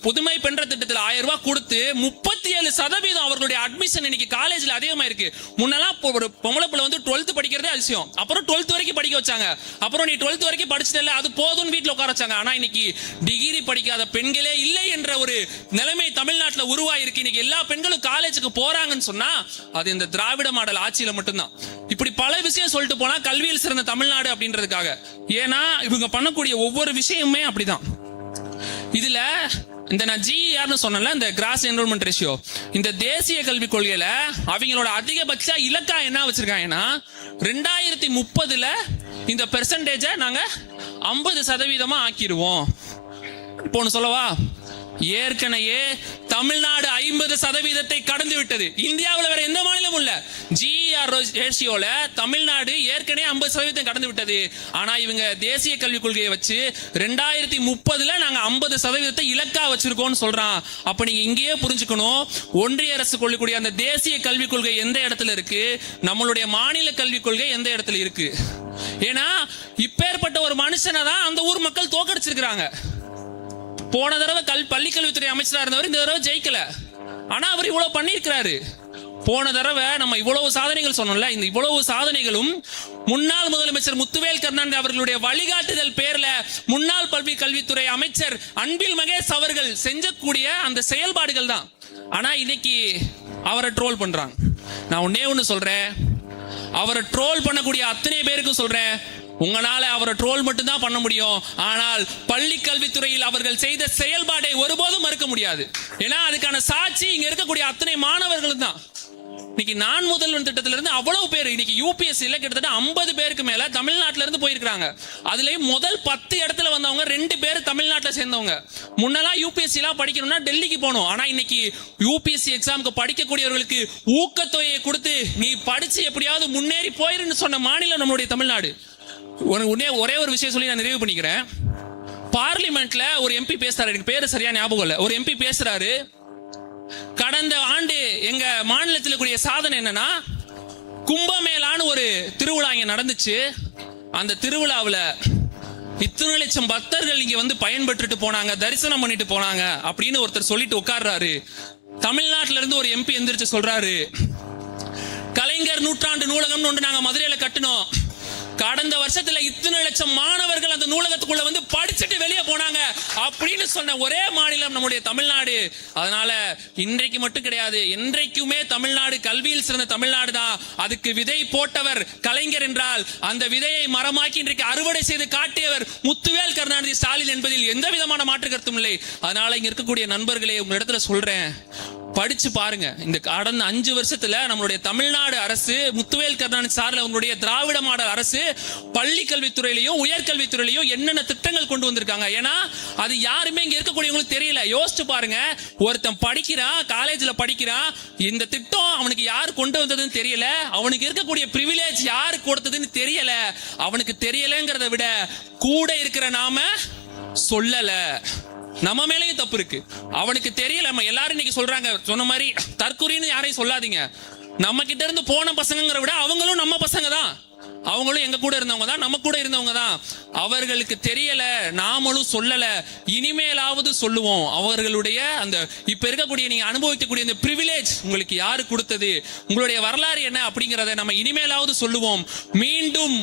புதுமை பெண் திட்டத்தில் 1000 ரூபாய் கொடுத்து 37% அவர்களுடைய அட்மிஷன் இன்னைக்கு காலேஜ்ல அதிகமா இருக்கு. முன்னெல்லாம் ஒரு பொம்பளை பிள்ளை வந்து 12th படிக்கிறதே அதிசயம். அப்புறம் 12th வரைக்கும் படிக்க வச்சாங்க. அப்புறம் நீ 12th வரைக்கும் படிச்சிட்டல அது போதும்னு வீட்டுல உட்கார வச்சாங்க. ஆனா இன்னைக்கு டிகிரி படிக்காத பெண்களே இல்லை என்ற ஒரு நிலைமை தமிழ்நாட்டில் உருவாயிருக்கு. இன்னைக்கு எல்லா பெண்களும் காலேஜுக்கு போறாங்கன்னு சொன்னா அது இந்த திராவிட மாடல் ஆட்சியில மட்டும்தான். இப்படி பல விஷயம் சொல்லிட்டு போனா கல்வியில் சிறந்த தமிழ்நாடு அப்படின்றதுக்காக. ஏன்னா இவங்க பண்ணக்கூடிய ஒவ்வொரு விஷயமுமே அப்படிதான். இதுல இந்த நான் GERன்னு சொன்னேன்ல, இந்த கிராஸ் என்ரோல்மெண்ட் ரேஷியோ, இந்த தேசிய கல்விக் கொள்கையில அவங்களோட அதிகபட்ச இலக்கா என்ன வச்சிருக்காங்கன்னா 2030ல இந்த பெர்சன்டேஜை நாங்க 50% ஆக்கிடுவோம். இப்போ ஒன்று சொல்லவா, ஏற்கனவே தமிழ்நாடு 50% கடந்து விட்டது. இந்தியாவில் வேற எந்த மாநிலமும் இல்ல. GER ரேஷியோல தமிழ்நாடு ஏற்கனவே 50% கடந்து விட்டது. ஆனா இவங்க தேசிய கல்விக் கொள்கையை வச்சு 2030ல நாங்க 50% இலக்கா வச்சிருக்கோம்னு சொல்றான். அப்ப நீங்க இங்கேயே புரிஞ்சுக்கணும், ஒன்றிய அரசு கொள்ளக்கூடிய அந்த தேசிய கல்விக் கொள்கை எந்த இடத்துல இருக்கு, நம்மளுடைய மாநில கல்விக் கொள்கை எந்த இடத்துல இருக்கு. ஏன்னா இப்பேற்பட்ட ஒரு மனுஷனை தான் அந்த ஊர் மக்கள் தோக்கடிச்சிருக்கிறாங்க. போன தடவை பள்ளி கல்வித்துறை அமைச்சரா இருந்தவர் இந்த தடவை ஜெயிக்கல. ஆனா அவர் இவ்வளவு பண்ணிருக்கிறாரு. போன தடவை நம்ம இவ்வளவு சாதனைகள் சொன்னோம்ல, இந்த இவ்வளவு சாதனைகளும் முன்னாள் முதலமைச்சர் முத்துவேல் கருணாநிதி அவர்களுடைய வழிகாட்டுதல் பேர்ல முன்னாள் பள்ளி கல்வித்துறை அமைச்சர் அன்பில் மகேஷ் அவர்கள் செஞ்சக்கூடிய அந்த செயல்பாடுகள் தான். ஆனா இன்னைக்கு அவரை ட்ரோல் பண்றாங்க. நான் ஒண்ணு சொல்றேன், அவரை ட்ரோல் பண்ணக்கூடிய அத்தனை பேருக்கும் சொல்றேன், உங்களால அவரை ட்ரோல் மட்டும் தான் பண்ண முடியும். ஆனால் பள்ளி கல்வித்துறையில் அவர்கள் செய்த செயல்பாடை ஒருபோதும் மறுக்க முடியாது. ஏன்னா அதுக்கான சாட்சி இங்க இருக்கக்கூடிய அத்தனை மாணவர்கள் தான். இன்னைக்கு நான் முதல்வன் திட்டத்திலிருந்து அவ்வளவு பேர் இன்னைக்கு UPSCல கிட்டத்தட்ட 50 பேருக்கு மேல தமிழ்நாட்டில இருந்து போயிருக்காங்க. அதுலயும் முதல் 10 இடத்துல வந்தவங்க 2 பேர் தமிழ்நாட்டில சேர்ந்தவங்க. முன்னெல்லாம் UPSCலாம் படிக்கணும்னா டெல்லிக்கு போகணும். ஆனா இன்னைக்கு UPSC எக்ஸாமுக்கு படிக்கக்கூடியவர்களுக்கு ஊக்கத்தொகையை கொடுத்து நீ படிச்சு எப்படியாவது முன்னேறி போயிருன்னு சொன்ன மாநிலம் நம்மளுடைய தமிழ்நாடு. ஒரே ஒரு விஷயம் சொல்லி நான் நிறைவு பண்ணிக்கிறேன். பார்லிமெண்ட்ல ஒரு MP பேசுறாரு, எனக்கு பேரு சரியா ஞாபகம் இல்ல. ஒரு MP பேசுறாரு, கடந்த ஆண்டு எங்க மாநிலத்தில் கூடிய சாதனை என்னன்னா கும்பமேளான்னு ஒரு திருவிழா இங்க நடந்துச்சு. அந்த திருவிழாவில் இத்தனை லட்சம் பக்தர்கள் இங்க வந்து பயன்பெற்றுட்டு போனாங்க, தரிசனம் பண்ணிட்டு போனாங்க அப்படின்னு ஒருத்தர் சொல்லிட்டு உட்கார்றாரு. தமிழ்நாட்டுல இருந்து ஒரு எம்பி எந்திரிச்சு சொல்றாரு, கலைஞர் நூற்றாண்டு நூலகம்னு ஒன்று நாங்க மதுரையில கட்டினோம். கடந்த வருஷத்துல இத்தனை லட்சம் மாணவர்கள் அந்த நூலகத்துக்குள்ள வந்து படிச்சுட்டு வெளியே போனாங்க அப்படின்னு சொன்ன ஒரே மாநிலம் நம்முடைய தமிழ்நாடு. அதனால இன்றைக்கு மட்டும் கிடையாது, என்றைக்குமே தமிழ்நாடு கல்வியில் சிறந்த தமிழ்நாடு தான். அதுக்கு விதை போட்டவர் கலைஞர் என்றால் அந்த விதையை மரமாக்கி இன்றைக்கு அறுவடை செய்து காட்டியவர் முத்துவேல் கருணாநிதி ஸ்டாலின் என்பதில் எந்த விதமான மாற்று கருத்தும் இல்லை. அதனால இங்க இருக்கக்கூடிய நண்பர்களே, உங்களிடத்துல சொல்றேன், படிச்சு பாருங்க. இந்த கடந்த 5 வருஷத்துல நம்மளுடைய தமிழ்நாடு அரசு, முத்துவேல் கருணாநிதி சார்ல உங்களுடைய திராவிட மாடல் அரசு பள்ளி கல்வித்துறையிலையும் உயர்கல்வித்துறையிலையும் என்னென்ன திட்டங்கள் கொண்டு வந்திருக்காங்க. ஏன்னா அது யாருமே இங்க இருக்கக்கூடியவங்களுக்கு தெரியல. யோசிச்சு பாருங்க, ஒருத்தன் படிக்கிறான், காலேஜ்ல படிக்கிறான், இந்த திட்டம் அவனுக்கு யார் கொண்டு வந்ததுன்னு தெரியல, அவனுக்கு இருக்கக்கூடிய பிரிவிலேஜ் யாரு கொடுத்ததுன்னு தெரியல. அவனுக்கு தெரியலங்கிறத விட கூட இருக்கிற நாம சொல்லல, நம்ம மேலேயும் தப்பு இருக்கு. அவனுக்கு தெரியல. நம்ம எல்லாரும் இன்னைக்கு சொல்றாங்க, சொன்ன மாதிரி தற்குறின்னு யாரையும் சொல்லாதீங்க. நம்ம கிட்ட இருந்து போன பசங்கிற விட அவங்களும் நம்ம பசங்க தான், அவங்களும் எங்க கூட இருந்தவங்க தான், நம்ம கூட இருந்தவங்க தான். அவர்களுக்கு தெரியல, நாமளும் சொல்லல. இனிமேலாவது சொல்லுவோம். அவர்களுடைய அந்த இப்ப இருக்கக்கூடிய நீங்க அனுபவிக்கக்கூடிய இந்த பிரிவிலேஜ் உங்களுக்கு யாரு கொடுத்தது, உங்களுடைய வரலாறு என்ன அப்படிங்கறத நம்ம இனிமேலாவது சொல்லுவோம். மீண்டும்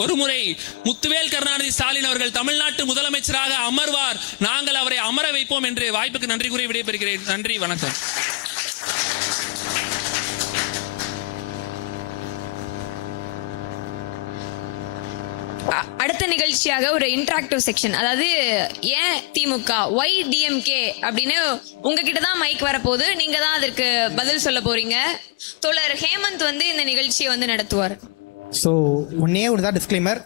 ஒருமுறை முத்துவேல் கருணாநிதி ஸ்டாலின் அவர்கள் தமிழ்நாட்டு முதலமைச்சராக அமர்வார். நாங்கள் அவரை அமர வைப்போம் என்று வாய்ப்புக்கு நன்றி கூறி விடைபெறுகிறேன். நன்றி, வணக்கம். அடுத்த நிகழ்ச்சியாக ஒரு இன்டராக்டிவ் செக்ஷன், அதாவது ஏன் திமுக, ஒய் டிஎம்கே அப்படின்னு உங்ககிட்ட தான் மைக் வரப்போகுது. நீங்க தான் அதற்கு பதில் சொல்ல போறீங்க. தோழர் ஹேமந்த் வந்து இந்த நிகழ்ச்சியை வந்து நடத்துவார். ஸோ ஒன்னே ஒரு தான் டிஸ்க்ளைமர்,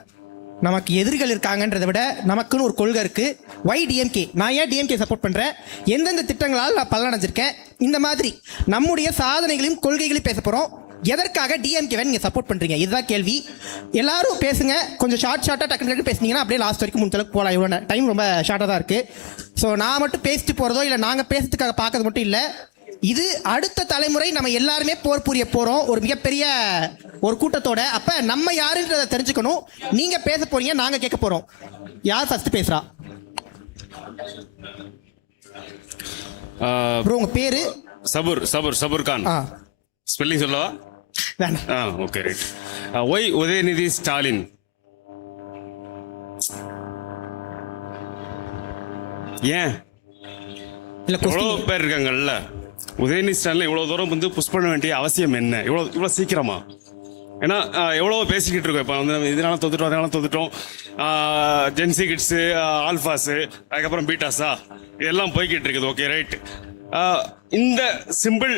நமக்கு எதிரிகள் இருக்காங்கன்றதை விட நமக்குன்னு ஒரு கொள்கை இருக்கு. ஒய் டிஎம்கே, நான் ஏன் டிஎம்கே சப்போர்ட் பண்றேன், எந்தெந்த திட்டங்களால் நான் பலனடைஞ்சிருக்கேன், இந்த மாதிரி நம்முடைய சாதனைகளையும் கொள்கைகளையும் பேச போறோம். எதற்காக டிஎம்கேவை நீங்க சப்போர்ட் பண்றீங்க, இதுதான் கேள்வி. எல்லாரும் பேசுங்க, கொஞ்சம் ஷார்ட்டா டக்கு பேசுனீங்கன்னா அப்படியே லாஸ்ட் வரைக்கும் முடிஞ்சளவுக்கு போகலாம். இவ்வளோ டைம் ரொம்ப ஷார்ட்டாக தான் இருக்கு. ஸோ நான் மட்டும் பேசிட்டு போறதோ இல்லை நாங்கள் பேசுறதுக்காக பார்க்கறது மட்டும் இல்லை, இது அடுத்த தலைமுறை நம்ம எல்லாருமே போர் புரிய போறோம் ஒரு மிகப்பெரிய ஒரு கூட்டத்தோட. அப்ப நம்ம யாருன்றதை தெரிஞ்சுக்கணும். நீங்க பேச போறீங்க, நாங்க கேட்க போறோம். யார் ஃபர்ஸ்ட் பேசுறா? ப்ரோ உங்க பேரு? சபூர் கான். ஸ்பெல்லிங் சொல்லவா? Okay right. Why Udhayanidhi Stalin. ஏன் எவ்வளோ பேர் இருக்காங்கல்ல, உதயநிதி ஸ்டாலின் இவ்வளோ தூரம் வந்து புஷ் பண்ண வேண்டிய அவசியம் என்ன, இவ்வளோ சீக்கிரமா? ஏன்னா எவ்வளோ பேசிக்கிட்டு இருக்கோம் இப்போ வந்து, இதனால தோத்துட்டோம் அதனால தோத்துட்டோம், ஜென்சி கிட்ஸு, ஆல்ஃபாஸு, அதுக்கப்புறம் பீட்டாஸா, இதெல்லாம் போய்கிட்டு இருக்குது. Okay right. இந்த சிம்பிள்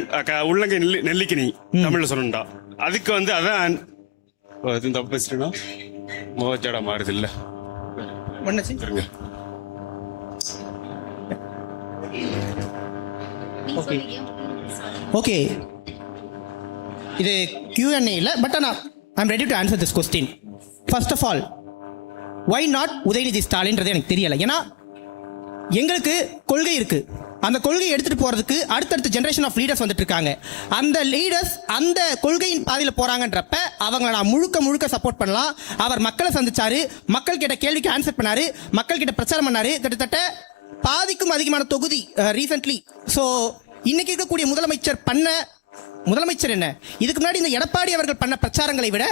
உள்ளங்கை நெல்லிக்கனி தமிழ்ல சொல்லணும்டா, அதுக்கு வந்து அதான் தப்பு பேசிட்டேன்னா மோஜாடா மாறுது இல்ல. ஓகே, இது Q&A இல்ல, பட் நான் I'm ready to answer this question. First of all, why not Udhayanidhi ஸ்டாலின்றது எனக்கு தெரியல. ஏன்னா எங்களுக்கு கொள்கை இருக்கு, அந்த கொள்கையை எடுத்துட்டு போறதுக்கு அடுத்தடுத்த ஜெனரேஷன் ஆஃப் லீடர்ஸ் வந்துட்டு இருக்காங்க. அந்த லீடர்ஸ் அந்த கொள்கையின் பாதையில் போறாங்கன்றப்ப அவங்க நான் முழுக்க சப்போர்ட் பண்ணலாம். அவர் மக்களை சந்திச்சாரு, மக்கள் கிட்ட கேள்விக்கு ஆன்சர் பண்ணாரு, மக்கள் கிட்ட பிரச்சாரம் பண்ணாரு, கிட்டத்தட்ட பாதிக்கும் அதிகமான தொகுதி ரீசென்ட்லி. ஸோ இன்னைக்கு இருக்கக்கூடிய முதலமைச்சர் என்ன, இதுக்கு முன்னாடி இந்த எடப்பாடி அவர்கள் பண்ண பிரச்சாரங்களை விட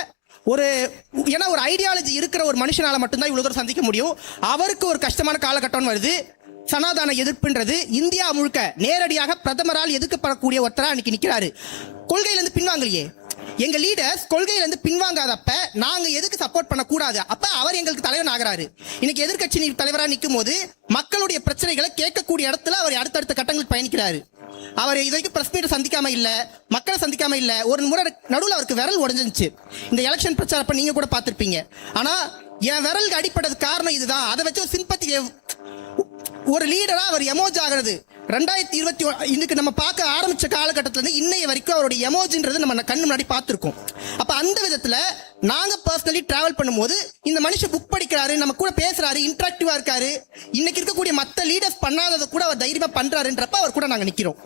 ஏன்னா ஒரு ஐடியாலஜி இருக்கிற ஒரு மனுஷனால மட்டும்தான் இவ்வளவு தூரம் சந்திக்க முடியும். அவருக்கு ஒரு கஷ்டமான காலகட்டம் வருது. சனாதன எதிர்ப்புன்றது இந்தியா முழுக்க நேரடியாக பிரதமரால் எதிர்க்கப்படக்கூடிய ஒருத்தரா இன்னைக்கு நிக்கிறாரு. கொள்கையிலிருந்து பின்வாங்கலையே, எங்க லீடர்ஸ் கொள்கையிலிருந்து பின்வாங்காதப்ப நாங்க எதுக்கு சப்போர்ட் பண்ண கூடாது? அப்ப அவர் எங்களுக்கு தலைவர் ஆகிறாரு. இன்னைக்கு எதிர்கட்சி தலைவரா நிற்கும் போது மக்களுடைய பிரச்சனைகளை கேட்கக்கூடிய இடத்துல அவர் அடுத்தடுத்த கட்டங்களுக்கு பயணிக்கிறாரு. அவர் இதுவரைக்கும் பிரஸ் மீட்டை சந்திக்காம இல்ல, மக்களை சந்திக்காம இல்ல. ஒரு முறை நடுவில் அவருக்கு விரல் உடைஞ்சிருச்சு. இந்த எலெக்ஷன் பிரச்சாரப்ப நீங்க கூட பார்த்திருப்பீங்க. ஆனா என் விரலுக்கு அடிப்பட்டது காரணம் இதுதான். அதை வச்சு ஒரு சிம்பத்தி, ஒரு லீடரா அவர் எமோஜ் ஆகிறது 2021 இன்னைக்கு நம்ம பார்க்க ஆரம்பிச்ச காலகட்டத்துல இருந்து இன்னைய வரைக்கும் அவருடைய எமோஜின்றது நம்ம கண்ணு முன்னாடி பார்த்திருக்கோம். அப்ப அந்த விதத்துல நாங்க பர்சனலி டிராவல் பண்ணும்போது இந்த மனுஷன் புக் படிக்கிறாரு, நம்ம கூட பேசுறாரு, இன்டராக்டிவா இருக்காரு. இன்னைக்கு இருக்கக்கூடிய மத்த லீடர்ஸ் பண்ணாததை கூட அவர் தைரியமா பண்றாருன்றப்ப அவர் கூட நாங்க நிக்கிறோம்.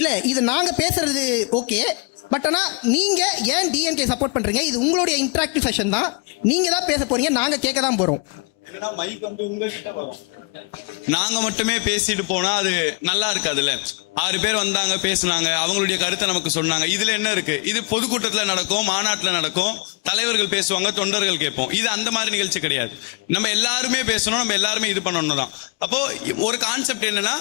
இல்ல இது நாங்க பேசுறது ஓகே, பட் ஆனால் நீங்கள் ஏன் டிஎம்கே சப்போர்ட் பண்ணுறீங்க? இது உங்களுடைய இன்ட்ராக்டிவ் செஷன் தான், நீங்கள் தான் பேச போகிறீங்க, நாங்கள் கேட்க தான் போகிறோம். நாங்க மட்டுமே பேசிட்டு போனா அது நல்லா இருக்காதுல்ல. 6 பேர் வந்தாங்க, பேசுனாங்க, அவங்களுடைய கருத்தை நமக்கு சொன்னாங்க. இதுல என்ன இருக்கு? இது பொதுக்கூட்டத்துல நடக்கும், மாநாட்டுல நடக்கும், தலைவர்கள் பேசுவாங்க, தொண்டர்கள் கேட்போம். இது அந்த மாதிரி நிகழ்ச்சி கிடையாது. நம்ம எல்லாருமே பேசணும், நம்ம எல்லாருமே இது பண்ணணும் தான். அப்போ ஒரு கான்செப்ட் என்னன்னா,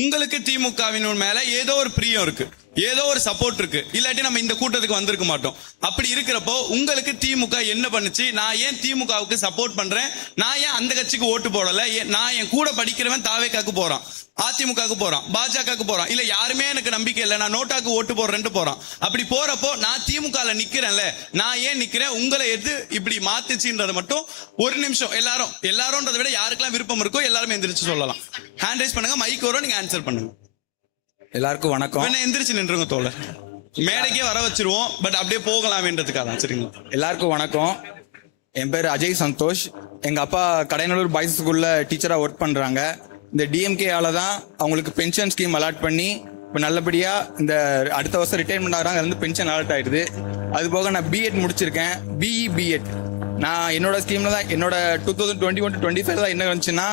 உங்களுக்கு திமுகவின் மேல ஏதோ ஒரு பிரியம் இருக்கு, ஏதோ ஒரு சப்போர்ட் இருக்கு, இல்லாட்டி நம்ம இந்த கூட்டத்துக்கு வந்திருக்க மாட்டோம். அப்படி இருக்கிறப்போ உங்களுக்கு திமுக என்ன பண்ணுச்சு, நான் ஏன் திமுகவுக்கு சப்போர்ட் பண்றேன், நான் ஏன் அந்த கட்சிக்கு ஓட்டு போடல, நான் என் கூட படிக்கிறவன் தாவேக்காக்கு போறான், அதிமுகவுக்கு போறான், பாஜகவுக்கு போறான், இல்ல யாருமே எனக்கு நம்பிக்கை இல்லை, நான் நோட்டாக்கு ஓட்டு போடுறேன்ட்டு போறான். அப்படி போறப்போ நான் திமுகல நிக்கிறேன்ல, நான் ஏன் நிக்கிறேன், உங்களை எது இப்படி மாத்துச்சுன்றத மட்டும் ஒரு நிமிஷம் எல்லாரும்ன்றதை விட யாருக்கெல்லாம் விருப்பம் இருக்கோ எல்லாருமே எந்திரிச்சு சொல்லலாம். ஹேண்ட் ரைஸ் பண்ணுங்க, மைக் வரும், நீங்க ஆன்சர் பண்ணுங்க. எல்லாருக்கும் வணக்கம். என்ன எந்திரிச்சு நின்றுங்க தோழர், மேடைக்கே வர வச்சிருவோம், பட் அப்படியே போகலாமேன்றதுக்காக தான். சரிங்களா? எல்லாருக்கும் வணக்கம். என் பேர் அஜய் சந்தோஷ். எங்க அப்பா கடையநல்லூர் பாய்ஸ் ஸ்கூல்ல டீச்சரா ஒர்க் பண்றாங்க. இந்த டிஎம்கேயால தான் அவங்களுக்கு பென்ஷன் ஸ்கீம் அலாட் பண்ணி இப்போ நல்லபடியா இந்த அடுத்த வருஷம் ரிட்டையர்மெண்ட் ஆகிறாங்க, அது வந்து பென்ஷன் அலாட் ஆயிடுது. அது போக நான் பிஎட் முடிச்சிருக்கேன், பிஎட். நான் என்னோட ஸ்கீம்ல தான் என்னோட 2021-25 தான் என்ன வந்துச்சுன்னா,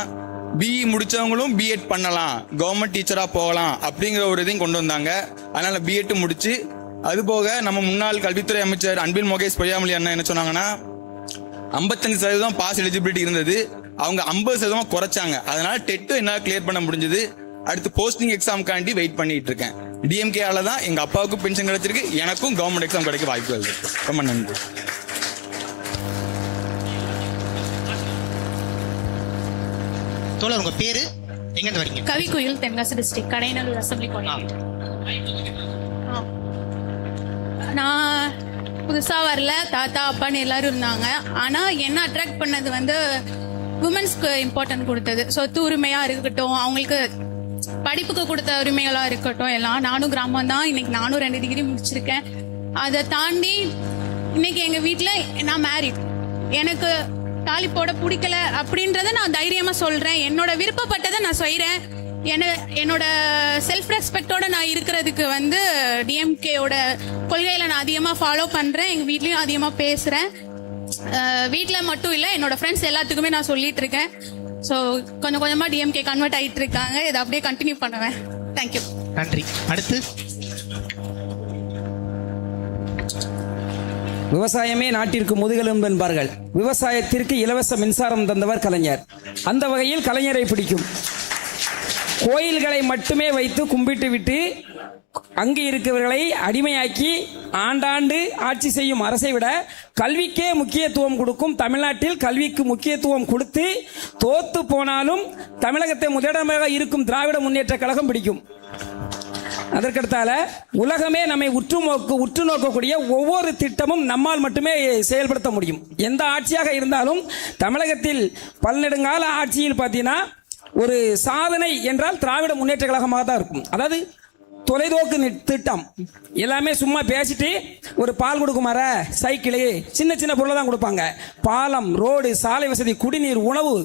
பிஇ முடிச்சவங்களும் பிஎட் பண்ணலாம், கவர்மெண்ட் டீச்சரா போகலாம் அப்படிங்கிற ஒரு இதையும் கொண்டு வந்தாங்க. அதனால பிஎட் முடிச்சு, அது போக நம்ம முன்னாள் கல்வித்துறை அமைச்சர் அன்பில் மகேஷ் பொய்யாமொழி அண்ணா என்ன சொன்னாங்கன்னா, 55% பாஸ் எலிஜிபிலிட்டி இருந்தது, அவங்க 50% குறைச்சாங்க. அதனால டெட்டும் என்னால் கிளியர் பண்ண முடிஞ்சது. அடுத்து போஸ்டிங் எக்ஸாம்காண்டி வெயிட் பண்ணிட்டு இருக்கேன். டிஎம்கேயால தான் எங்க அப்பாவுக்கும் பென்ஷன் கிடைச்சிருக்கு, எனக்கும் கவர்மெண்ட் எக்ஸாம் கிடைக்க வாய்ப்புகள் இருக்கு. ரொம்ப நன்றி. தோழர், உங்க பேரு, எங்க வரீங்க? Kavikuyil, Tenkasi district, Kadayanallur assembly coordinator. நான் புதுசா வரல, தாத்தா அப்பான்னு எல்லாரும் இருந்தாங்க. ஆனா என்ன அட்ராக்ட் பண்ணது வந்து உமன்ஸ்க்கு இம்பார்ட்டன்ட் கொடுத்தது. சொத்து உரிமையா இருக்கட்டும், அவங்களுக்கு படிப்புக்கு கொடுத்த உரிமைகளா இருக்கட்டும், எல்லாம். நானும் கிராமம் தான், இன்னைக்கு நானும் 2 டிகிரி முடிச்சிருக்கேன். அதை தாண்டி இன்னைக்கு எங்க வீட்டுல நான் மேரிட், எனக்கு தாலி போட பிடிக்கல அப்படின்றத நான் தைரியமா சொல்றேன். என்னோட விருப்பப்பட்டதை நான் செய்யறேன். என்னோட செல்ஃப் ரெஸ்பெக்டோட நான் இருக்கிறதுக்கு வந்து டிஎம்கேயோட கொள்கையில நான் அதிகமா ஃபாலோ பண்றேன். எங்க வீட்லயும் அதிகமா பேசுறேன். வீட்டில் மட்டும் இல்லை, என்னோட ஃப்ரெண்ட்ஸ் எல்லாத்துக்குமே நான் சொல்லிட்டு இருக்கேன். ஸோ கொஞ்சம் கொஞ்சமா டிஎம்கே கன்வெர்ட் ஆயிட்டு இருக்காங்க. இதை அப்படியே கண்டினியூ பண்ணுவேன். தேங்க்யூ. நன்றி. அடுத்து விவசாயமே நாட்டிற்கு முதுகெலும்பு என்பார்கள். விவசாயத்திற்கு இலவச மின்சாரம் தந்தவர் கலைஞர். அந்த வகையில் கலைஞரை பிடிக்கும். கோயில்களை மட்டுமே வைத்து கும்பிட்டு விட்டு அங்கு இருக்கிறவர்களை அடிமையாக்கி ஆண்டாண்டு ஆட்சி செய்யும் அரசை விட கல்விக்கே முக்கியத்துவம் கொடுக்கும் தமிழ்நாட்டில் கல்விக்கு முக்கியத்துவம் கொடுத்து தோத்து போனாலும் தமிழகத்தை முதலிடமாக இருக்கும் திராவிட முன்னேற்ற கழகம் பிடிக்கும். அதற்கடுத்தால உலகமே நம்மை உற்று நோக்கக்கூடிய ஒவ்வொரு திட்டமும் நம்மால் மட்டுமே செயல்படுத்த முடியும். எந்த ஆட்சியாக இருந்தாலும் தமிழகத்தில் பல்நெடுங்கால ஆட்சியில் பார்த்தீங்கன்னா ஒரு சாதனை என்றால் திராவிட முன்னேற்ற கழகமாக தான் இருக்கும். அதாவது தொலைநோக்கு திட்டம் எல்லாமே சும்மா பேசிட்டு ஒரு பால் கொடுக்குமாற சைக்கிளு சின்ன சின்ன பொருளை தான் கொடுப்பாங்க. பாலம், ரோடு, சாலை வசதி, குடிநீர், உணவு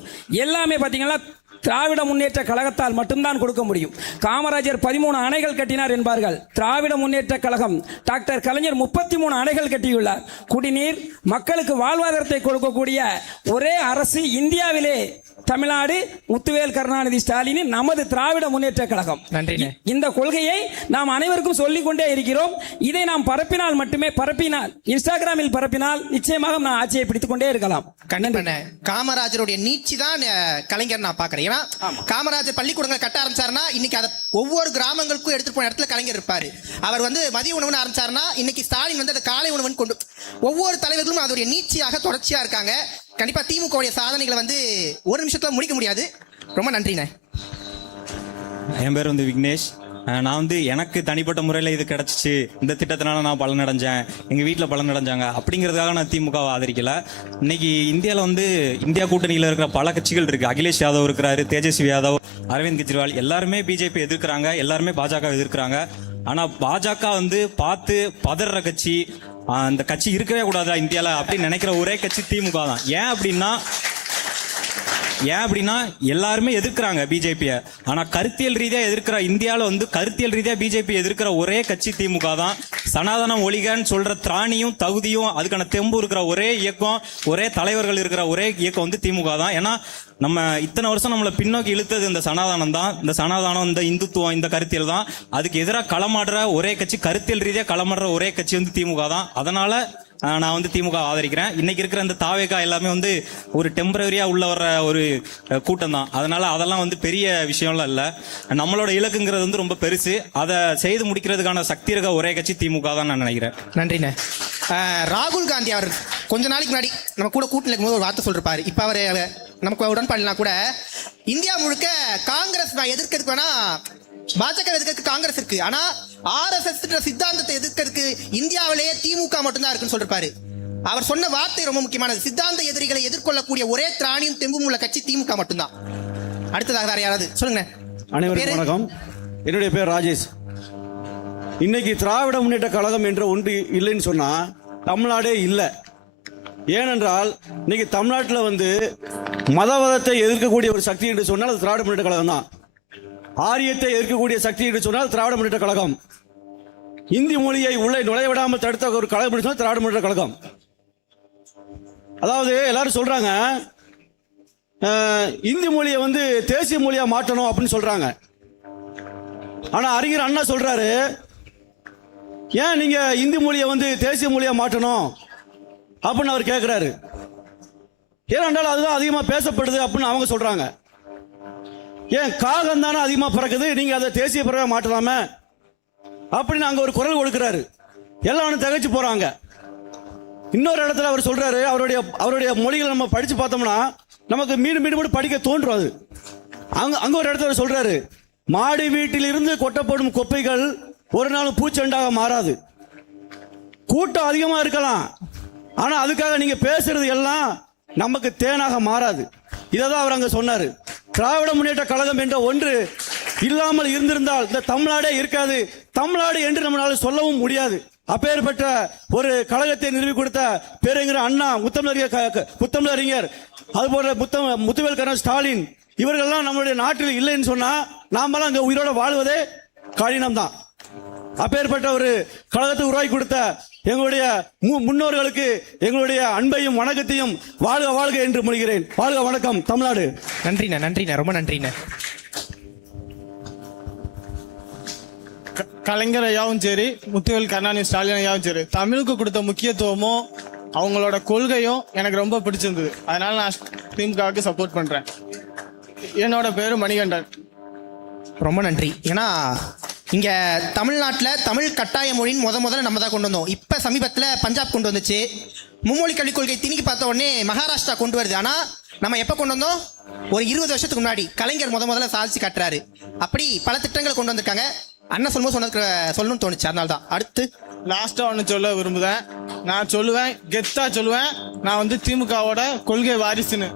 எல்லாமே பார்த்தீங்கன்னா திராவிட முன்னேற்ற கழகத்தால் மட்டும்தான் கொடுக்க முடியும். காமராஜர் 13 அணைகள் கட்டினார் என்பார்கள். திராவிட முன்னேற்ற கழகம் டாக்டர் கலைஞர் 33 அணைகள் கட்டியுள்ளார். குடிநீர், மக்களுக்கு வாழ்வாதாரத்தை கொடுக்கக்கூடிய ஒரே அரசு இந்தியாவிலே தமிழ்நாடு முத்துவேல் கருணாநிதி ஸ்டாலின் நமது திராவிட முன்னேற்ற கழகம். இந்த கொள்கையை நாம் அனைவருக்கும் சொல்லிக் கொண்டே இருக்கிறோம். இதை நாம் பரப்பினால் இன்ஸ்டாகிராமில் பரப்பினால் நிச்சயமாக நான் ஆட்சியை பிடித்துக் கொண்டே இருக்கலாம். காமராஜருடைய நீட்சி தான் கலைஞர் நான் பாக்குறேன். ஏன்னா காமராஜர் பள்ளிக்கூடங்கள் கட்ட ஆரம்பிச்சாருன்னா இன்னைக்கு அதை ஒவ்வொரு கிராமங்களுக்கும் எடுத்துட்டு போன இடத்துல கலைஞர் இருப்பாரு. அவர் வந்து மதிய உணவுன்னு ஆரம்பிச்சாருன்னா இன்னைக்கு ஸ்டாலின் வந்து அதை காலை உணவுன்னு கொண்டு ஒவ்வொரு தலைவர்களும் அதோடைய நீட்சியாக தொடர்ச்சியா இருக்காங்க. கண்டிப்பா திமுக சாதனைகளை வந்து ஒரு நிமிஷத்துல முடிக்க முடியாது. ரொம்ப நன்றிண்ணே. என் பேர் வந்து விக்னேஷ். நான் வந்து எனக்கு தனிப்பட்ட முறையில் இது கிடைச்சிச்சு, இந்த திட்டத்தினால நான் பலனடைஞ்சேன், எங்கள் வீட்டில் பலனடைஞ்சாங்க அப்படிங்கிறதுக்காக நான் திமுகவை ஆதரிக்கல. இன்னைக்கு இந்தியாவில் வந்து இந்தியா கூட்டணியில் இருக்கிற பல கட்சிகள் இருக்கு. அகிலேஷ் யாதவ் இருக்கிறாரு, தேஜஸ்வி யாதவ், அரவிந்த் கெஜ்ரிவால், எல்லாருமே பிஜேபி எதிர்க்கிறாங்க, எல்லாருமே பாஜக எதிர்க்கிறாங்க. ஆனால் பாஜக வந்து பார்த்து பதற கட்சி, அந்த கட்சி இருக்கவே கூடாதா இந்தியாவில் அப்படின்னு நினைக்கிற ஒரே கட்சி திமுக தான். ஏன் அப்படின்னா ஏன் அப்படின்னா எல்லாருமே எதிர்க்கிறாங்க பிஜேபியை. ஆனா கருத்தியல் ரீதியா எதிர்க்கிற இந்தியாவில் வந்து கருத்தியல் ரீதியா பிஜேபி எதிர்க்கிற ஒரே கட்சி திமுக தான். சனாதனம் ஒழிகன்னு சொல்ற திராணியும் தகுதியும் அதுக்கான தெம்பு இருக்கிற ஒரே இயக்கம், ஒரே தலைவர்கள் இருக்கிற ஒரே இயக்கம் வந்து திமுக தான். ஏன்னா நம்ம இத்தனை வருஷம் நம்மளை பின்னோக்கி இழுத்தது இந்த சனாதானம் தான். இந்த சனாதானம், இந்த இந்துத்துவம், இந்த கருத்தியல் தான். அதுக்கு எதிராக களமாடுற ஒரே கட்சி, கருத்தியல் ரீதியா களமாடுற ஒரே கட்சி வந்து திமுக தான். அதனால நான் வந்து திமுக ஆதரிக்கிறேன். இன்னைக்கு இருக்கிற இந்த தாவேகா எல்லாமே வந்து ஒரு டெம்பரரியா உள்ள வர்ற ஒரு கூட்டம் தான். அதனால அதெல்லாம் வந்து பெரிய விஷயம்லாம் இல்லை. நம்மளோட இலக்குங்கிறது வந்து ரொம்ப பெருசு. அதை செய்து முடிக்கிறதுக்கான சக்தி இருக்க ஒரே கட்சி திமுக தான் நான் நினைக்கிறேன். நன்றிண்ணே. ராகுல் காந்தி அவர் கொஞ்ச நாளைக்கு முன்னாடி நம்ம கூட கூட்டணியில் இருக்கும்போது ஒரு வார்த்தை சொல்லிருப்பாரு. இப்போ அவர் நமக்கு உடன்பாடுலாம் கூட இந்தியா முழுக்க காங்கிரஸ் நான் எதிர்க்கிறதுக்கு வேணா பாஜக எதிர்க்கிறதுக்கு காங்கிரஸ் இருக்கு, ஆனா RSS சித்தாந்தத்தை எதிர்க்கிறதுக்கு இந்தியாவிலேயே திமுக மட்டும்தான் இருக்குன்னு சொல்லிருப்பாரு. அவர் சொன்ன வார்த்தை ரொம்ப முக்கியமானது. சித்தாந்த எதிரிகளை எதிர்கொள்ளக்கூடிய ஒரே திராணியும் தெம்பும் உள்ள கட்சி திமுக மட்டும்தான். அடுத்ததாக வேற யாராவது சொல்லுங்க. அனைவருக்கும் வணக்கம். என்னுடைய பேர் ராஜேஷ். இன்னைக்கு திராவிட முன்னேற்ற கழகம் என்ற ஒன்று இல்லைன்னு சொன்னா தமிழ்நாடே இல்லை. ஏனென்றால் இன்னைக்கு தமிழ்நாட்டில் வந்து மதவாதத்தை எதிர்க்கக்கூடிய ஒரு சக்தி என்று சொன்னால் அது திராவிட முன்னேற்ற கழகம் தான். ஆரியத்தை எதிர்க்கக்கூடிய சக்தி என்று சொன்னால் திராவிட முன்னேற்ற கழகம். இந்தி மொழியை உள்ளே நுழைய விடாமல் தடுத்த ஒரு கழகம் என்று சொன்னால் திராவிட முன்னேற்ற கழகம். அதாவது எல்லாரும் சொல்றாங்க இந்தி மொழியை வந்து தேசிய மொழியா மாற்றணும் அப்படின்னு சொல்றாங்க. ஆனா அறிஞர் அண்ணா சொல்றாரு, ஏன் நீங்க இந்தி மொழியை வந்து தேசிய மொழியா மாற்றணும் அப்படின்னு அவர் கேட்கிறாரு. ஏனென்றால் அதுதான் அதிகமா பேசப்படுது அப்படின்னு அவங்க சொல்றாங்க. ஏன் காகம் தானே அதிகமா பறக்குது, நீங்க அதை தேசிய பறவை மாற்றலாமே அப்படின்னு அங்க ஒரு குரல் கொடுக்கிறாரு. எல்லாரும் திகைச்சு போறாங்க. இன்னொரு இடத்துல அவர் சொல்றாரு, அவருடைய மொழிகளை நம்ம படிச்சு பார்த்தோம்னா நமக்கு மீண்டும் மீண்டும் படிக்க தோன்றும். அது அங்க ஒரு இடத்துல அவர் சொல்றாரு, மாடி வீட்டில் இருந்து கொட்டப்படும் குப்பைகள் ஒரு நாள் பூச்செண்டாக மாறாது. கூட்டம் அதிகமா இருக்கலாம், ஆனா அதுக்காக நீங்க பேசுறது எல்லாம் நமக்கு தேனாக மாறாது. இதான் அவர் அங்க சொன்னாரு. திராவிட முன்னேற்ற கழகம் என்ற ஒன்று இல்லாமல் இருந்திருந்தால் இந்த தமிழ்நாடே இருக்காது. தமிழ்நாடு என்று நம்மளால சொல்லவும் முடியாது. அப்பேற்பட்ட ஒரு கழகத்தை நிறுவி கொடுத்த பேரறிஞர் அண்ணா, முத்தமிழறிஞர், அதுபோல முத்துவேல் கருணாநிதி ஸ்டாலின் இவர்கள்லாம் நம்மளுடைய நாட்டில் இல்லைன்னு சொன்னா நாமெல்லாம் அங்க உயிரோட வாழ்வதே கடினம் தான். அப்பேற்பட்ட ஒரு கழகத்தை உருவாக்கி கொடுத்த எங்களுடைய முன்னோர்களுக்கு எங்களுடைய அன்பையும் வணக்கத்தையும் வாழ்க வாழ்க என்று மொழிகிறேன். வாழ்க வணக்கம் தமிழ்நாடு. நன்றிண்ணே, நன்றிண்ணே, ரொம்ப நன்றிண்ணே. கலைஞர் ஐயாவும் சரி, முத்துவேல் கருணாநிதி ஸ்டாலின் ஐயாவும் சரி, தமிழுக்கு கொடுத்த முக்கியத்துவமும் அவங்களோட கொள்கையும் எனக்கு ரொம்ப பிடிச்சிருந்தது. அதனால நான் திமுகவுக்கு சப்போர்ட் பண்றேன். என்னோட பேரு மணிகண்டன். ரொம்ப நன்றி. ஏன்னா இங்க தமிழ்நாட்டில் தமிழ் கட்டாய மொழின்னு முதல்ல நம்ம தான் கொண்டு வந்தோம். இப்ப சமீபத்தில் பஞ்சாப் கொண்டு வந்துச்சு. மும்மொழி கல்விக் கொள்கை திணிக்கி பார்த்த உடனே மகாராஷ்டிரா கொண்டு வருது. ஆனா நம்ம எப்ப கொண்டு வந்தோம்? ஒரு 20 வருஷத்துக்கு முன்னாடி கலைஞர் முதல்ல சாதிச்சு காட்டுறாரு. அப்படி பல திட்டங்களை கொண்டு வந்திருக்காங்க. அண்ணன் சொல்லும்போது சொல்லணும்னு தோணுச்சு, அதனால தான். அடுத்து லாஸ்டா ஒன்று சொல்ல விரும்புதேன். நான் சொல்லுவேன், கெத்தா சொல்லுவேன், நான் வந்து திமுகவோட கொள்கை வாரிசுன்னு.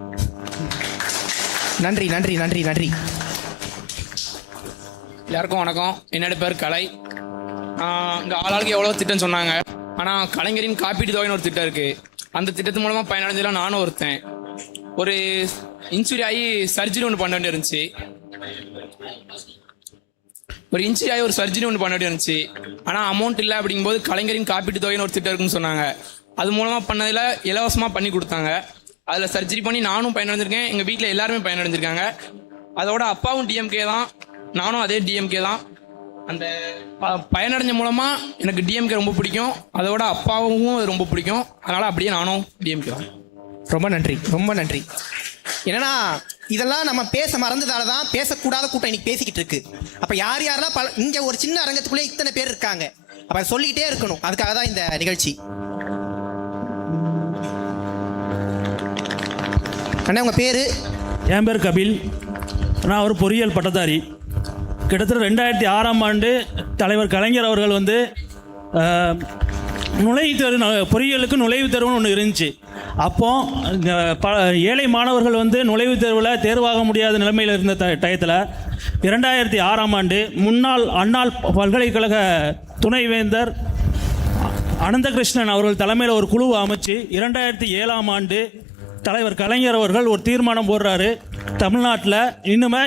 நன்றி, நன்றி, நன்றி, நன்றி. எல்லாருக்கும் வணக்கம். என்னோட பேர் கலை. இங்கே ஆளாளுக்கு எவ்வளோ திட்டம் சொன்னாங்க. ஆனால் கலைஞரின் காப்பீட்டு தொகைன்னு ஒரு திட்டம் இருக்குது. அந்த திட்டத்து மூலமாக பயனடைஞ்சலாம் நானும் ஒருத்தன். ஒரு இன்சூரி ஆகி சர்ஜரி ஒன்று பண்ண வேண்டிய இருந்துச்சு. ஆனால் அமௌண்ட் இல்லை அப்படிங்கும்போது கலைஞரின் காப்பீட்டு தொகைன்னு ஒரு திட்டம் இருக்குன்னு சொன்னாங்க. அது மூலமாக பண்ணதில் இலவசமாக பண்ணி கொடுத்தாங்க. அதில் சர்ஜரி பண்ணி நானும் பயனடைஞ்சிருக்கேன், எங்கள் வீட்டில் எல்லாருமே பயனடைஞ்சிருக்காங்க. அதோட அப்பாவும் டிஎம்கே தான், நானும் அதே டிஎம்கே தான். அந்த பயனடைஞ்ச மூலமா எனக்கு டிஎம்கே ரொம்ப பிடிக்கும், அதோட அப்பாவும் ரொம்ப பிடிக்கும். அதனால அப்படியே நானும் டிஎம்கே தான். ரொம்ப நன்றி, ரொம்ப நன்றி. என்னன்னா இதெல்லாம் நம்ம பேச மறந்ததால தான் பேசக்கூடாத கூட்டம் இன்னைக்கு பேசிக்கிட்டு இருக்கு. அப்ப யார் யாரெல்லாம் இங்க ஒரு சின்ன அரங்கத்துக்குள்ளே இத்தனை பேர் இருக்காங்க, அப்ப சொல்லிக்கிட்டே இருக்கணும். அதுக்காக தான் இந்த நிகழ்ச்சி. அண்ணா உங்க பேரு? என் பேர் கபில். நான் ஒரு பொறியியல் பட்டதாரி. கிட்டத்தட்ட 2006ஆம் ஆண்டு தலைவர் கலைஞர் அவர்கள் வந்து பொறியியலுக்கு நுழைவுத் தேர்வுன்னு ஒன்று இருந்துச்சு. அப்போ ஏழை மாணவர்கள் வந்து நுழைவுத் தேர்வில் தேர்வாக முடியாத நிலைமையில் இருந்த டயத்தில் 2006ஆம் ஆண்டு முன்னாள் அண்ணால் பல்கலைக்கழக துணைவேந்தர் அனந்தகிருஷ்ணன் அவர்கள் தலைமையில் ஒரு குழுவை அமைச்சு 2007ஆம் ஆண்டு தலைவர் கலைஞர் அவர்கள் ஒரு தீர்மானம் போடுறாரு. தமிழ்நாட்டில் இன்னுமே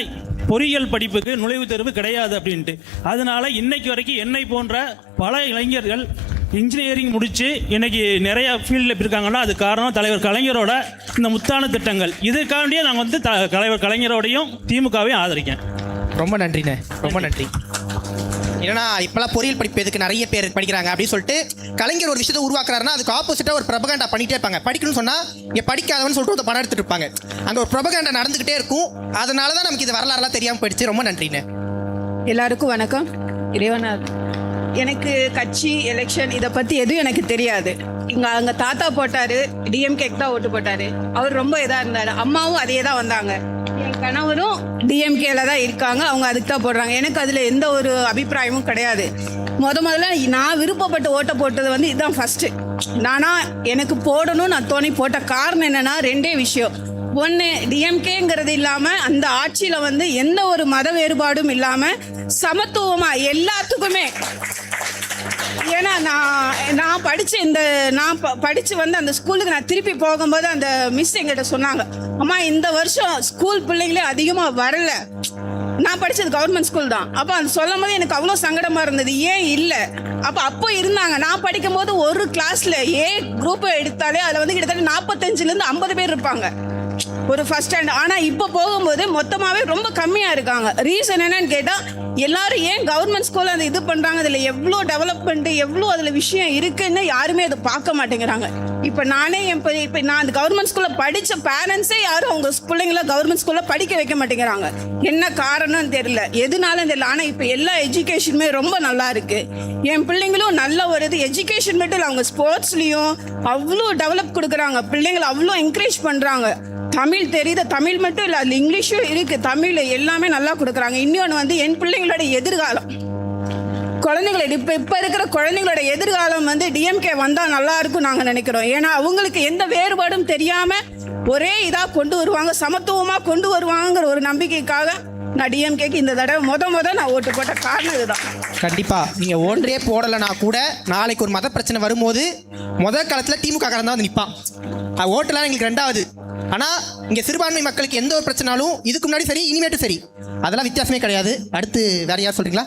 பொறியியல் படிப்புக்கு நுழைவுத் தேர்வு கிடையாது அப்படின்ட்டு. அதனால இன்னைக்கு வரைக்கும் என்னை போன்ற பல இளைஞர்கள் இன்ஜினியரிங் முடித்து இன்னைக்கு நிறைய ஃபீல்டில் இருக்காங்கன்னா அது காரணம் தலைவர் கலைஞரோட இந்த முத்தான திட்டங்கள். இதுக்காண்டியே நாங்கள் வந்து தலைவர் கலைஞரோடையும் திமுகவையும் ஆதரிக்கேன். ரொம்ப நன்றிண்ணே, ரொம்ப நன்றி. ஏன்னா இப்பெல்லாம் பொறியியல் படிப்பு எதுக்கு நிறைய பேர் படிக்கிறாங்க அப்படின்னு சொல்லிட்டு கலைஞர் ஒரு விஷயத்தை உருவாக்குறாருன்னா அதுக்கு ஆப்போசிட்டாக ஒரு ப்ரொபகண்டா பண்ணிட்டே இருப்பாங்க. படிக்கணும்னு சொன்னால் இங்கே படிக்காதவன்னு சொல்லிட்டு ஒரு படம் எடுத்துட்டு இருப்பாங்க. அங்கே ஒரு ப்ரொபகண்டா நடந்துகிட்டே இருக்கும். அதனால தான் நமக்கு இது வரலாறுலாம் தெரியாமல் போயிடுச்சு. ரொம்ப நன்றிண்ணே. எல்லாருக்கும் வணக்கம். இறைவனார். எனக்கு கட்சி எலெக்ஷன் இதை பற்றி எதுவும் எனக்கு தெரியாது. அங்கே தாத்தா போட்டார், டிஎம்கேக்கு தான் ஓட்டு போட்டார். அவர் ரொம்ப இதாக இருந்தார். அம்மாவும் அதே தான் வந்தாங்க. என் கணவரும் டிஎம்கேல தான் இருக்காங்க. அவங்க அதுக்கு தான் போடுறாங்க. எனக்கு அதில் எந்த ஒரு அபிப்பிராயமும் கிடையாது. முதல்ல நான் விருப்பப்பட்டு ஓட்டை போட்டது வந்து இதுதான் ஃபஸ்ட்டு. எனக்கு போடணும் நான் தோணி போட்ட காரணம் என்னென்னா ரெண்டே விஷயம். ஒன்று, டிஎம்கேங்கிறது இல்லாமல் அந்த ஆட்சியில் வந்து எந்த ஒரு மத வேறுபாடும் இல்லாமல் சமத்துவமாக எல்லாத்துக்குமே. ஏன்னா நான் படித்து வந்து அந்த ஸ்கூலுக்கு நான் திருப்பி போகும்போது அந்த மிஸ் எங்கிட்ட சொன்னாங்க, அம்மா இந்த வருஷம் ஸ்கூல் பிள்ளைங்களே அதிகமாக வரல. நான் படித்தது கவர்மெண்ட் ஸ்கூல் தான். அப்போ அது சொல்லும் போது எனக்கு அவ்வளோ சங்கடமாக இருந்தது. ஏன் இல்லை? அப்போ இருந்தாங்க. நான் படிக்கும்போது ஒரு கிளாஸில் ஏ குரூப்பை எடுத்தாலே அதில் வந்து கிட்டத்தட்ட 45லேருந்து 50 பேர் இருப்பாங்க ஒரு ஃபர்ஸ்ட் ஸ்டாண்ட். ஆனால் இப்போ போகும்போது மொத்தமாகவே ரொம்ப கம்மியாக இருக்காங்க. ரீசன் என்னன்னு கேட்டால் எல்லாரும் ஏன் கவர்மெண்ட் ஸ்கூலில் அந்த இது பண்ணுறாங்க, அதில் எவ்வளோ டெவலப்மெண்ட்டு எவ்வளோ அதில் விஷயம் இருக்குன்னு யாருமே அதை பார்க்க மாட்டேங்கிறாங்க. இப்போ நானே இப்போ நான் அந்த கவர்மெண்ட் ஸ்கூலில் படித்த பேரண்ட்ஸே யாரும் அவங்க பிள்ளைங்கள கவர்மெண்ட் ஸ்கூலில் படிக்க வைக்க மாட்டேங்கிறாங்க. என்ன காரணம்னு தெரியல, எதுனாலும் தெரியல. ஆனால் இப்போ எல்லா எஜுகேஷனுமே ரொம்ப நல்லா இருக்குது. என் பிள்ளைங்களும் நல்ல ஒரு இது எஜுகேஷன் மட்டும் இல்லை, அவங்க ஸ்போர்ட்ஸ்லேயும் அவ்வளோ டெவலப் கொடுக்குறாங்க. பிள்ளைங்களை அவ்வளோ என்கரேஜ் பண்ணுறாங்க. தமிழ் தெரியுது, தமிழ் மட்டும் இல்லை அதில் இங்கிலீஷும் இருக்குது. தமிழ் எல்லாமே நல்லா கொடுக்குறாங்க. இன்னொன்று வந்து என் பிள்ளைங்களோட எதிர்காலம், குழந்தைங்களோட இப்போ இருக்கிற குழந்தைங்களோட எதிர்காலம் வந்து டிஎம்கே வந்தால் நல்லா இருக்கும் நாங்கள் நினைக்கிறோம். ஏன்னா அவங்களுக்கு எந்த வேறுபாடும் தெரியாமல் ஒரே இதாக கொண்டு வருவாங்க, சமத்துவமாக கொண்டு வருவாங்கிற ஒரு நம்பிக்கைக்காக நான் டிஎம்கேக்கு இந்த தடவை நான் ஓட்டு போட்ட காரணம் இதுதான். கண்டிப்பாக நீங்கள் ஒன்றே போடலைன்னா கூட நாளைக்கு ஒரு மத பிரச்சனை வரும்போது முதல் காலத்தில் திமுக காரன் தான் வந்து நிற்பான். ஓட்டெல்லாம் எங்களுக்கு ரெண்டாவது. ஆனால் இங்கே சிறுபான்மை மக்களுக்கு எந்த ஒரு பிரச்சனாலும் இதுக்கு முன்னாடி சரி இனிமேட்டு சரி அதெல்லாம் வித்தியாசமே கிடையாது. அடுத்து வேற யார் சொல்றீங்களா?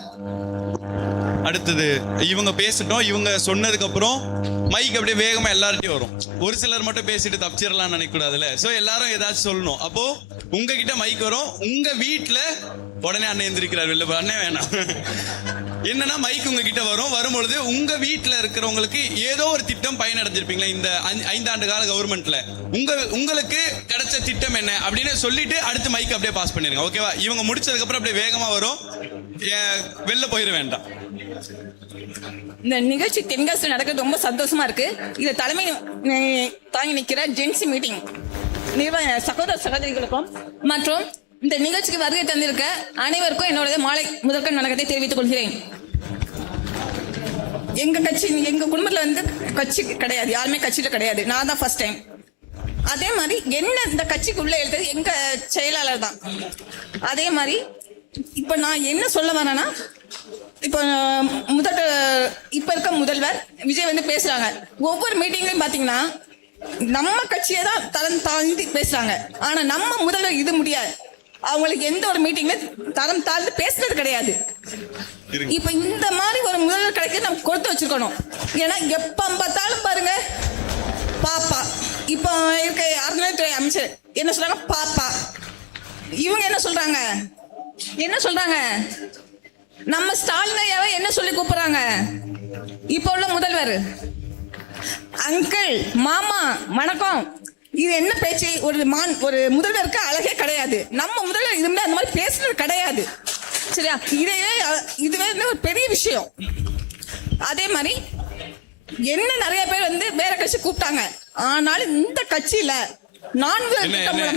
அடுத்தது இவங்க பேசிட்டோம். இவங்க சொன்னதுக்கு அப்புறம் மைக் அப்படியே வேகமா எல்லார்ட்டையும் வரும். ஒரு சிலர் மட்டும் பேசிட்டு தப்பிச்சிடலாம்னு நினைக்க கூடாதுல்ல. சோ எல்லாரும் ஏதாச்சும் சொல்லணும். அப்போ உங்ககிட்ட மைக் வரும். உங்க வீட்டுல உடனே அண்ணன் எந்திரிக்கிறார், வெளில அண்ணன் வேணாம். என்னன்னா மைக் உங்ககிட்ட வரும்பொழுது உங்க வீட்டுல இருக்கிறவங்களுக்கு ஏதோ ஒரு திட்டம் பயனடைஞ்சிருப்பீங்களா இந்த 5 ஆண்டு கால கவர்மெண்ட்ல உங்களுக்கு கிடைச்ச திட்டம் என்ன அப்படின்னு சொல்லிட்டு அடுத்து மைக் அப்படியே பாஸ் பண்ணிருங்க. ஓகேவா? இவங்க முடிச்சதுக்கு அப்புறம் அப்படியே வேகமா வரும். வெளில போயிட வேண்டாம். இந்த நிகழ்ச்சி தென்காசியில் நடக்கிறது ரொம்ப சந்தோஷமா இருக்கு. இதை தலைமை தாங்கி நிற்கிற ஜென்சி மீட்டிங் சகோதர சகோதரிகளுக்கும் மற்றும் இந்த நிகழ்ச்சிக்கு வருகை தந்திருக்க அனைவருக்கும் என்னோட மாலை முதற்கண் வணக்கத்தை தெரிவித்துக் கொள்கிறேன். எங்க குடும்பத்துல வந்து கட்சி கிடையாது, யாருமே கட்சியில கிடையாது. நான் தான் ஃபர்ஸ்ட் டைம். அதே மாதிரி என்ன இந்த கட்சிக்குள்ள எழுதுறது எங்க செயலாளர் தான். அதே மாதிரி இப்ப நான் என்ன சொல்ல வரேன்னா, இப்போ இப்ப இருக்க முதல்வர் விஜய் வந்து பேசுறாங்க. ஒவ்வொரு மீட்டிங்லயும் பாத்தீங்கன்னா நம்ம கட்சியை தான் தரம் தாழ்ந்து பேசுறாங்க. ஆனா நம்ம முதல்வர் இது முடியாது. அவங்களுக்கு எந்த ஒரு மீட்டிங்ல தரம் தாழ்ந்து பேசுறது கிடையாது. இப்ப இந்த மாதிரி ஒரு முதல்வர் கிடைக்க நம்ம கொடுத்து வச்சிருக்கணும். ஏன்னா எப்ப பார்த்தாலும் பாருங்க பாப்பா. இப்போ இருக்க அறநிலையத்துறை அமைச்சர் என்ன சொல்றாங்க? பாப்பா. இவங்க என்ன சொல்றாங்க? நம்ம ஸ்டாலினையாவை என்ன சொல்லி கூப்பிடுறாங்க? இப்போ உள்ள முதல்வர் அங்கிள், மாமா, வணக்கம். இது என்ன பேச்சு? ஒரு முதல்வருக்கு அழகே கிடையாது. நம்ம முதல்வர் இது அந்த மாதிரி பேசுறது கிடையாது. சரியா? இதுவே ஒரு பெரிய விஷயம். அதே மாதிரி என்ன நிறைய பேர் வந்து வேற கட்சி கூப்பிட்டாங்க. ஆனாலும் இந்த கட்சியில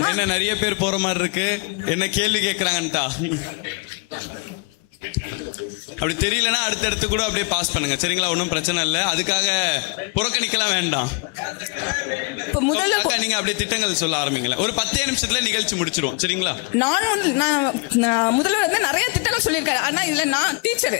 என்ன நிறைய பேர் போற மாதிரி இருக்கு. என்ன கேள்வி கேட்கறாங்கன்ட்டா அப்படி தெரியலன்னா அடுத்தடுத்து கூட அப்படியே பாஸ் பண்ணுங்க. சரிங்களா? ஒன்றும் பிரச்சனை இல்லை. அதுக்காக புறக்கணிக்கலாம் வேண்டாம். நீங்க அப்படியே திட்டங்கள் சொல்ல ஆரம்பிங்களா? ஒரு 10 நிமிஷத்துல நிகழ்ச்சி முடிச்சிருவோம். சரிங்களா? நான் முதல்வர் வந்து நிறைய திட்டங்கள் சொல்லியிருக்காரு. ஆனா இதுல நான் டீச்சர்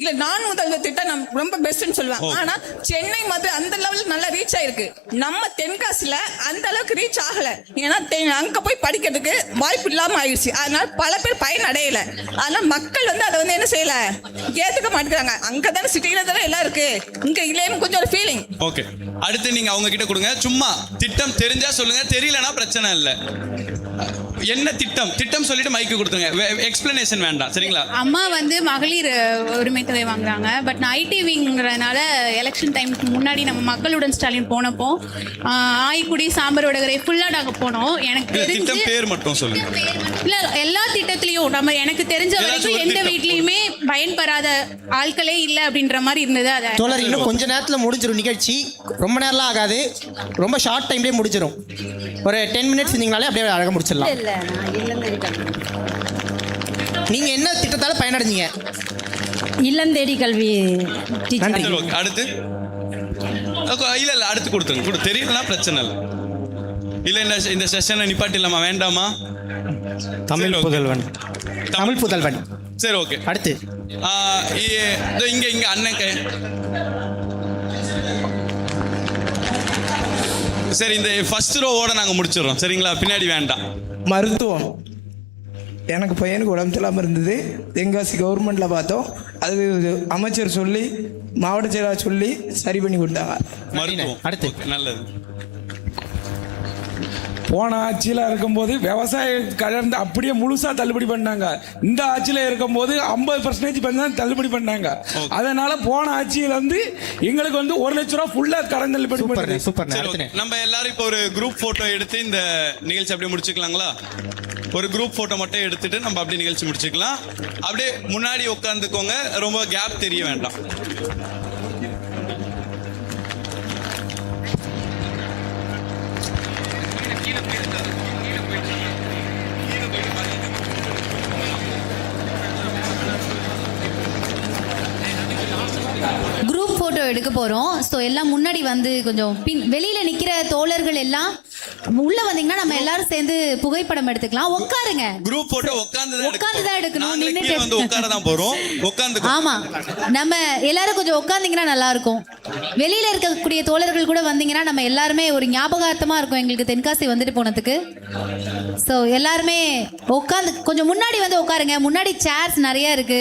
இல்ல நான் முதல்வர் திட்டம் நான் ரொம்ப பெஸ்ட்னு சொல்லுவேன். ஆனா சென்னை மதுரை அந்த லெவலுக்கு நல்லா ரீச் ஆயிருக்கு. நம்ம தென்காசில அந்த அளவுக்கு ரீச் ஆகல. ஏன்னா அங்க போய் படிக்கிறதுக்கு வாய்ப்பு இல்லாம ஆயிடுச்சு. அதனால பல பேர் பயன் அடையல. அதனால மக்கள் வந்து அதை வந்து என்ன செய்யல, ஏத்துக்க மாட்டேங்கிறாங்க. அங்கதானே சிட்டியில தானே எல்லாம் இருக்கு, இங்க இல்லைன்னு கொஞ்சம் ஒரு ஃபீலிங். ஓகே, அடுத்து நீங்க அவங்க கிட்ட கொடுங்க. சும்மா திட்டம் தெரிஞ்சா சொல்லுங்க, தெரியலனா பிரச்சனை இல்ல. என்ன திட்டம் திட்டம் சொல்லிட்டு மைக்கு கொடுத்துருங்க, எக்ஸ்பிளனேஷன் வேண்டாம், சரிங்களா? அம்மா வந்து மகளிர் உரிமை தொகை வாங்குறாங்க. பட் நான் ஐடிவிங்கிறதுனால எலெக்ஷன் டைமுக்கு முன்னாடி நம்ம மக்களுடன் ஸ்டாலின் போனப்போ ஆய்க்குடி சாம்பர் வடகரை ஃபுல்லா நாங்க போனோம். எனக்கு திட்டம் பேர் மட்டும் சொல்லுங்க. இல்ல எல்லா திட்டத்திலயும் நம்ம எனக்கு தெரிஞ்ச வரைக்கும் எந்த வீட்லயுமே பயன்பெறாத ஆட்களே இல்ல அப்படின்ற மாதிரி இருந்தது. அதை தோழர் இன்னும் கொஞ்ச நேரத்துல முடிஞ்சிடும் நிகழ்ச்சி. ரொம்ப நேரம்லாம் ஆகாது, ரொம்ப ஷார்ட் டைம்லேயே முடிஞ்சிடும். ஒரு 10 மினிட்ஸ் இருந்தீங்கனாலே அப்படியே அழகாக முடிச்சிடலாம். நீங்க என்ன திட்டத்தால பயனடைஞ்சீங்க? இல்லம் தேடி கல்வி நன்றி. அடுத்து இல்ல அடுத்து கொடுத்துருங்க. தெரியலனா பிரச்சனை இல்ல. இந்த செஷனை நிப்பாட்டிடலாமா வேண்டாமா? தமிழ் புதல்வன். தமிழ் புதல்வன். சரி, ஓகே. அடுத்து இங்க அண்ணன் சரி, இந்த ஃபர்ஸ்ட் ரோவோட நாங்க முடிச்சிடறோம், சரிங்களா? பின்னாடி வேண்டாம். மருத்துவம். எனக்கு பையனுக்கு உடம்பு இல்லாமல் இருந்தது. தென்காசி கவர்மெண்ட்டில் பார்த்தோம். அது அமைச்சர் சொல்லி மாவட்ட செயலாளர் சொல்லி சரி பண்ணி கொடுத்தாங்க. மருத்துவம். அடுத்து நல்லது. போன ஆட்சியில் இருக்கும்போது விவசாய கலந்து அப்படியே முழுசா தள்ளுபடி பண்ணாங்க. இந்த ஆட்சியில் இருக்கும்போது 50% தள்ளுபடி பண்ணாங்க. அதனால போன ஆட்சியில் வந்து எங்களுக்கு வந்து 1 லட்ச ரூபா ஃபுல்லா கடன் தள்ளுபடி பண்ணி. சூப்பர். நம்ம எல்லாரும் இப்போ ஒரு குரூப் போட்டோ எடுத்து இந்த நிகழ்ச்சி அப்படியே முடிச்சுக்கலாங்களா? ஒரு குரூப் போட்டோ மட்டும் எடுத்துட்டு நம்ம அப்படியே நிகழ்ச்சி முடிச்சுக்கலாம். அப்படியே முன்னாடி உட்காந்துக்கோங்க, ரொம்ப கேப் தெரிய வேண்டாம். குரூப் போட்டோ எடுக்க போறோம். ஸோ எல்லாம் முன்னாடி வந்து கொஞ்சம் வெளியில நிக்கிற தோழர்கள் எல்லாம் உள்ள வந்தீங்கன்னா நம்ம எல்லாரும் சேர்ந்து புகைப்படம் எடுத்துக்கலாம். உட்காருங்க. குரூப் போட்டோ உட்கார்ந்து தான் எடுக்கணும். நின்னுட்டு வந்து உட்கார தான் போறோம். உட்கார்ந்து. ஆமா, நம்ம எல்லாரும் கொஞ்சம் உட்கார்ந்தீங்கன்னா நல்லா இருக்கும். வெளியில இருக்கக்கூடிய தோழர்கள் கூட வந்தீங்கன்னா நம்ம எல்லாருமே ஒரு ஞாபகார்த்தமா இருக்கும் எங்களுக்கு தென்காசி வந்துட்டு போனதுக்கு. ஸோ எல்லாருமே உட்காந்து கொஞ்சம் முன்னாடி வந்து உட்காருங்க. முன்னாடி சேர்ஸ் நிறைய இருக்கு.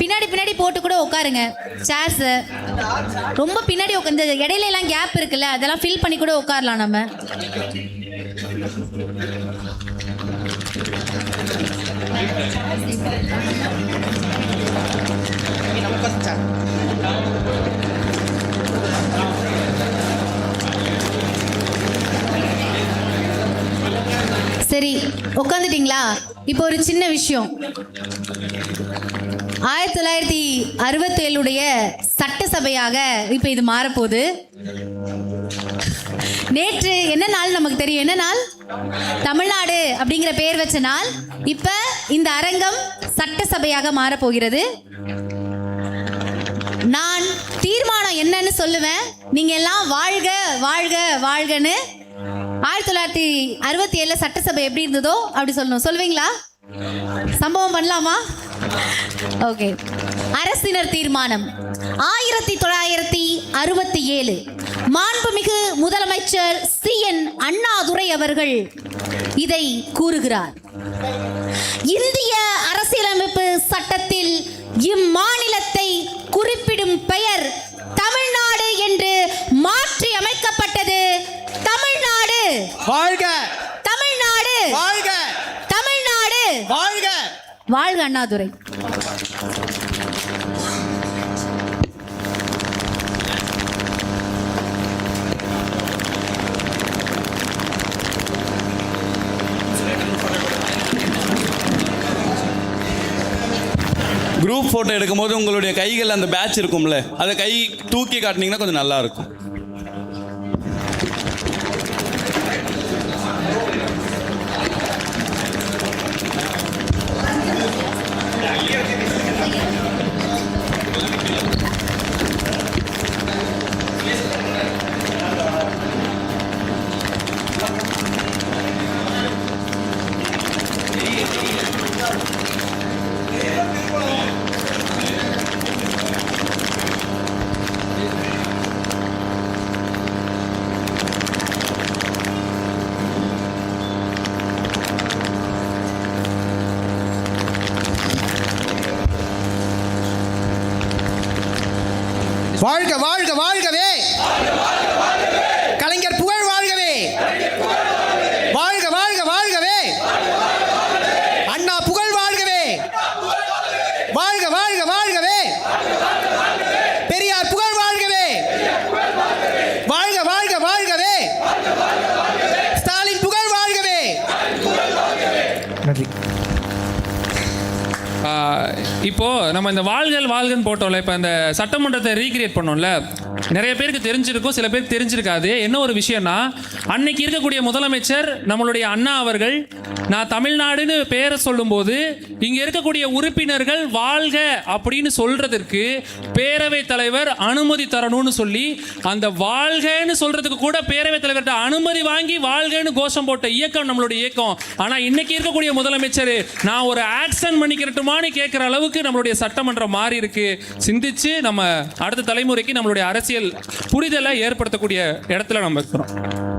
பின்னாடி போட்டு கூட உட்காருங்க. சேர்ஸ் ரொம்ப பின்னாடி உட்காந்து இடையில எல்லாம் கேப் இருக்குல்ல, அதெல்லாம் ஃபில் பண்ணி கூட உட்காரலாம் நம்ம. சரி, உட்காந்துட்டீங்களா? இப்போ ஒரு சின்ன விஷயம். 1967 சட்டசபையாக இப்ப இது மாறப்போகுது. நேற்று என்ன நாள் நமக்கு தெரியும். என்ன நாள்? தமிழ்நாடு அப்படிங்கிற பெயர் வச்ச நாள். இப்ப இந்த அரங்கம் சட்டசபையாக மாறப்போகிறது. நான் தீர்மானம் என்னன்னு சொல்லுவேன், நீங்க எல்லாம் வாழ்க வாழ்க வாழ்கன்னு. 1967 சட்டசபை எப்படி இருந்ததோ அப்படி சொல்லணும். சொல்லுவீங்களா? சம்பவம் பண்ணலாமா? ஓகே. அரசினர் தீர்மானம் 1967 மாண்புமிகு முதலமைச்சர் CN அண்ணாதுரை அவர்கள் இதை கூறுகிறார். இந்திய அரசியலமைப்பு சட்டத்தில் இம்மாநிலத்தை குறிப்பிடும் பெயர் தமிழ்நாடு என்று மாற்றி அமைக்கப்பட்டது. தமிழ்நாடு வாழ்க! தமிழ்நாடு வாழ்க! தமிழ்நாடு வாழ்க! வாழ்க அண்ணாதுரை. குரூப் போட்டோ எடுக்கும்போது உங்களுடைய கைகள் அந்த பேட்ச் இருக்கும்ல, அதை கை தூக்கி காட்டினீங்கன்னா கொஞ்சம் நல்லா இருக்கும். வாழ்க வாழ்க வாழ்கவே கலைஞர் புகழ் வாழ்கவே வாழ்க வாழ்க வாழ்கவே அண்ணா புகழ் வாழ்கவே வாழ்க வாழ்க வாழ்கவே பெரியார் புகழ் வாழ்கவே வாழ்க வாழ்க வாழ்கவே ஸ்டாலின் புகழ் வாழ்கவே. நன்றி. இப்போ நம்ம இந்த வாழ்கன்னு போட்டோம்ல, இப்போ இந்த சட்டமன்றத்தை ரீக்ரியேட் பண்ணோம்ல, நிறைய பேருக்கு தெரிஞ்சிருக்கும், சில பேருக்கு தெரிஞ்சிருக்காது. என்ன ஒரு விஷயம்னா, அன்னைக்கு இருக்கக்கூடிய முதலமைச்சர் நம்மளுடைய அண்ணா அவர்கள் நான் தமிழ்நாடுன்னு பேரை சொல்லும்போது இங்க இருக்கக்கூடிய உறுப்பினர்கள் வாழ்க அப்படின்னு சொல்றதற்கு பேரவைத் தலைவர் அனுமதி தரணும்னு சொல்லி அந்த வாழ்கன்னு சொல்றதுக்கு கூட பேரவைத் தலைவர்கிட்ட அனுமதி வாங்கி வாழ்கன்னு கோஷம் போட்ட இயக்கம் நம்மளுடைய இயக்கம். ஆனா இன்னைக்கு இருக்கக்கூடிய முதலமைச்சர் நான் ஒரு ஆக்ஷன் பண்ணிக்கிறட்டுமான்னு கேட்கிற அளவுக்கு நம்மளுடைய சட்டமன்றம் மாறி இருக்கு. சிந்திச்சு நம்ம அடுத்த தலைமுறைக்கு நம்மளுடைய அரசியல் புரிதலை ஏற்படுத்தக்கூடிய இடத்துல நம்ம இருக்கிறோம்.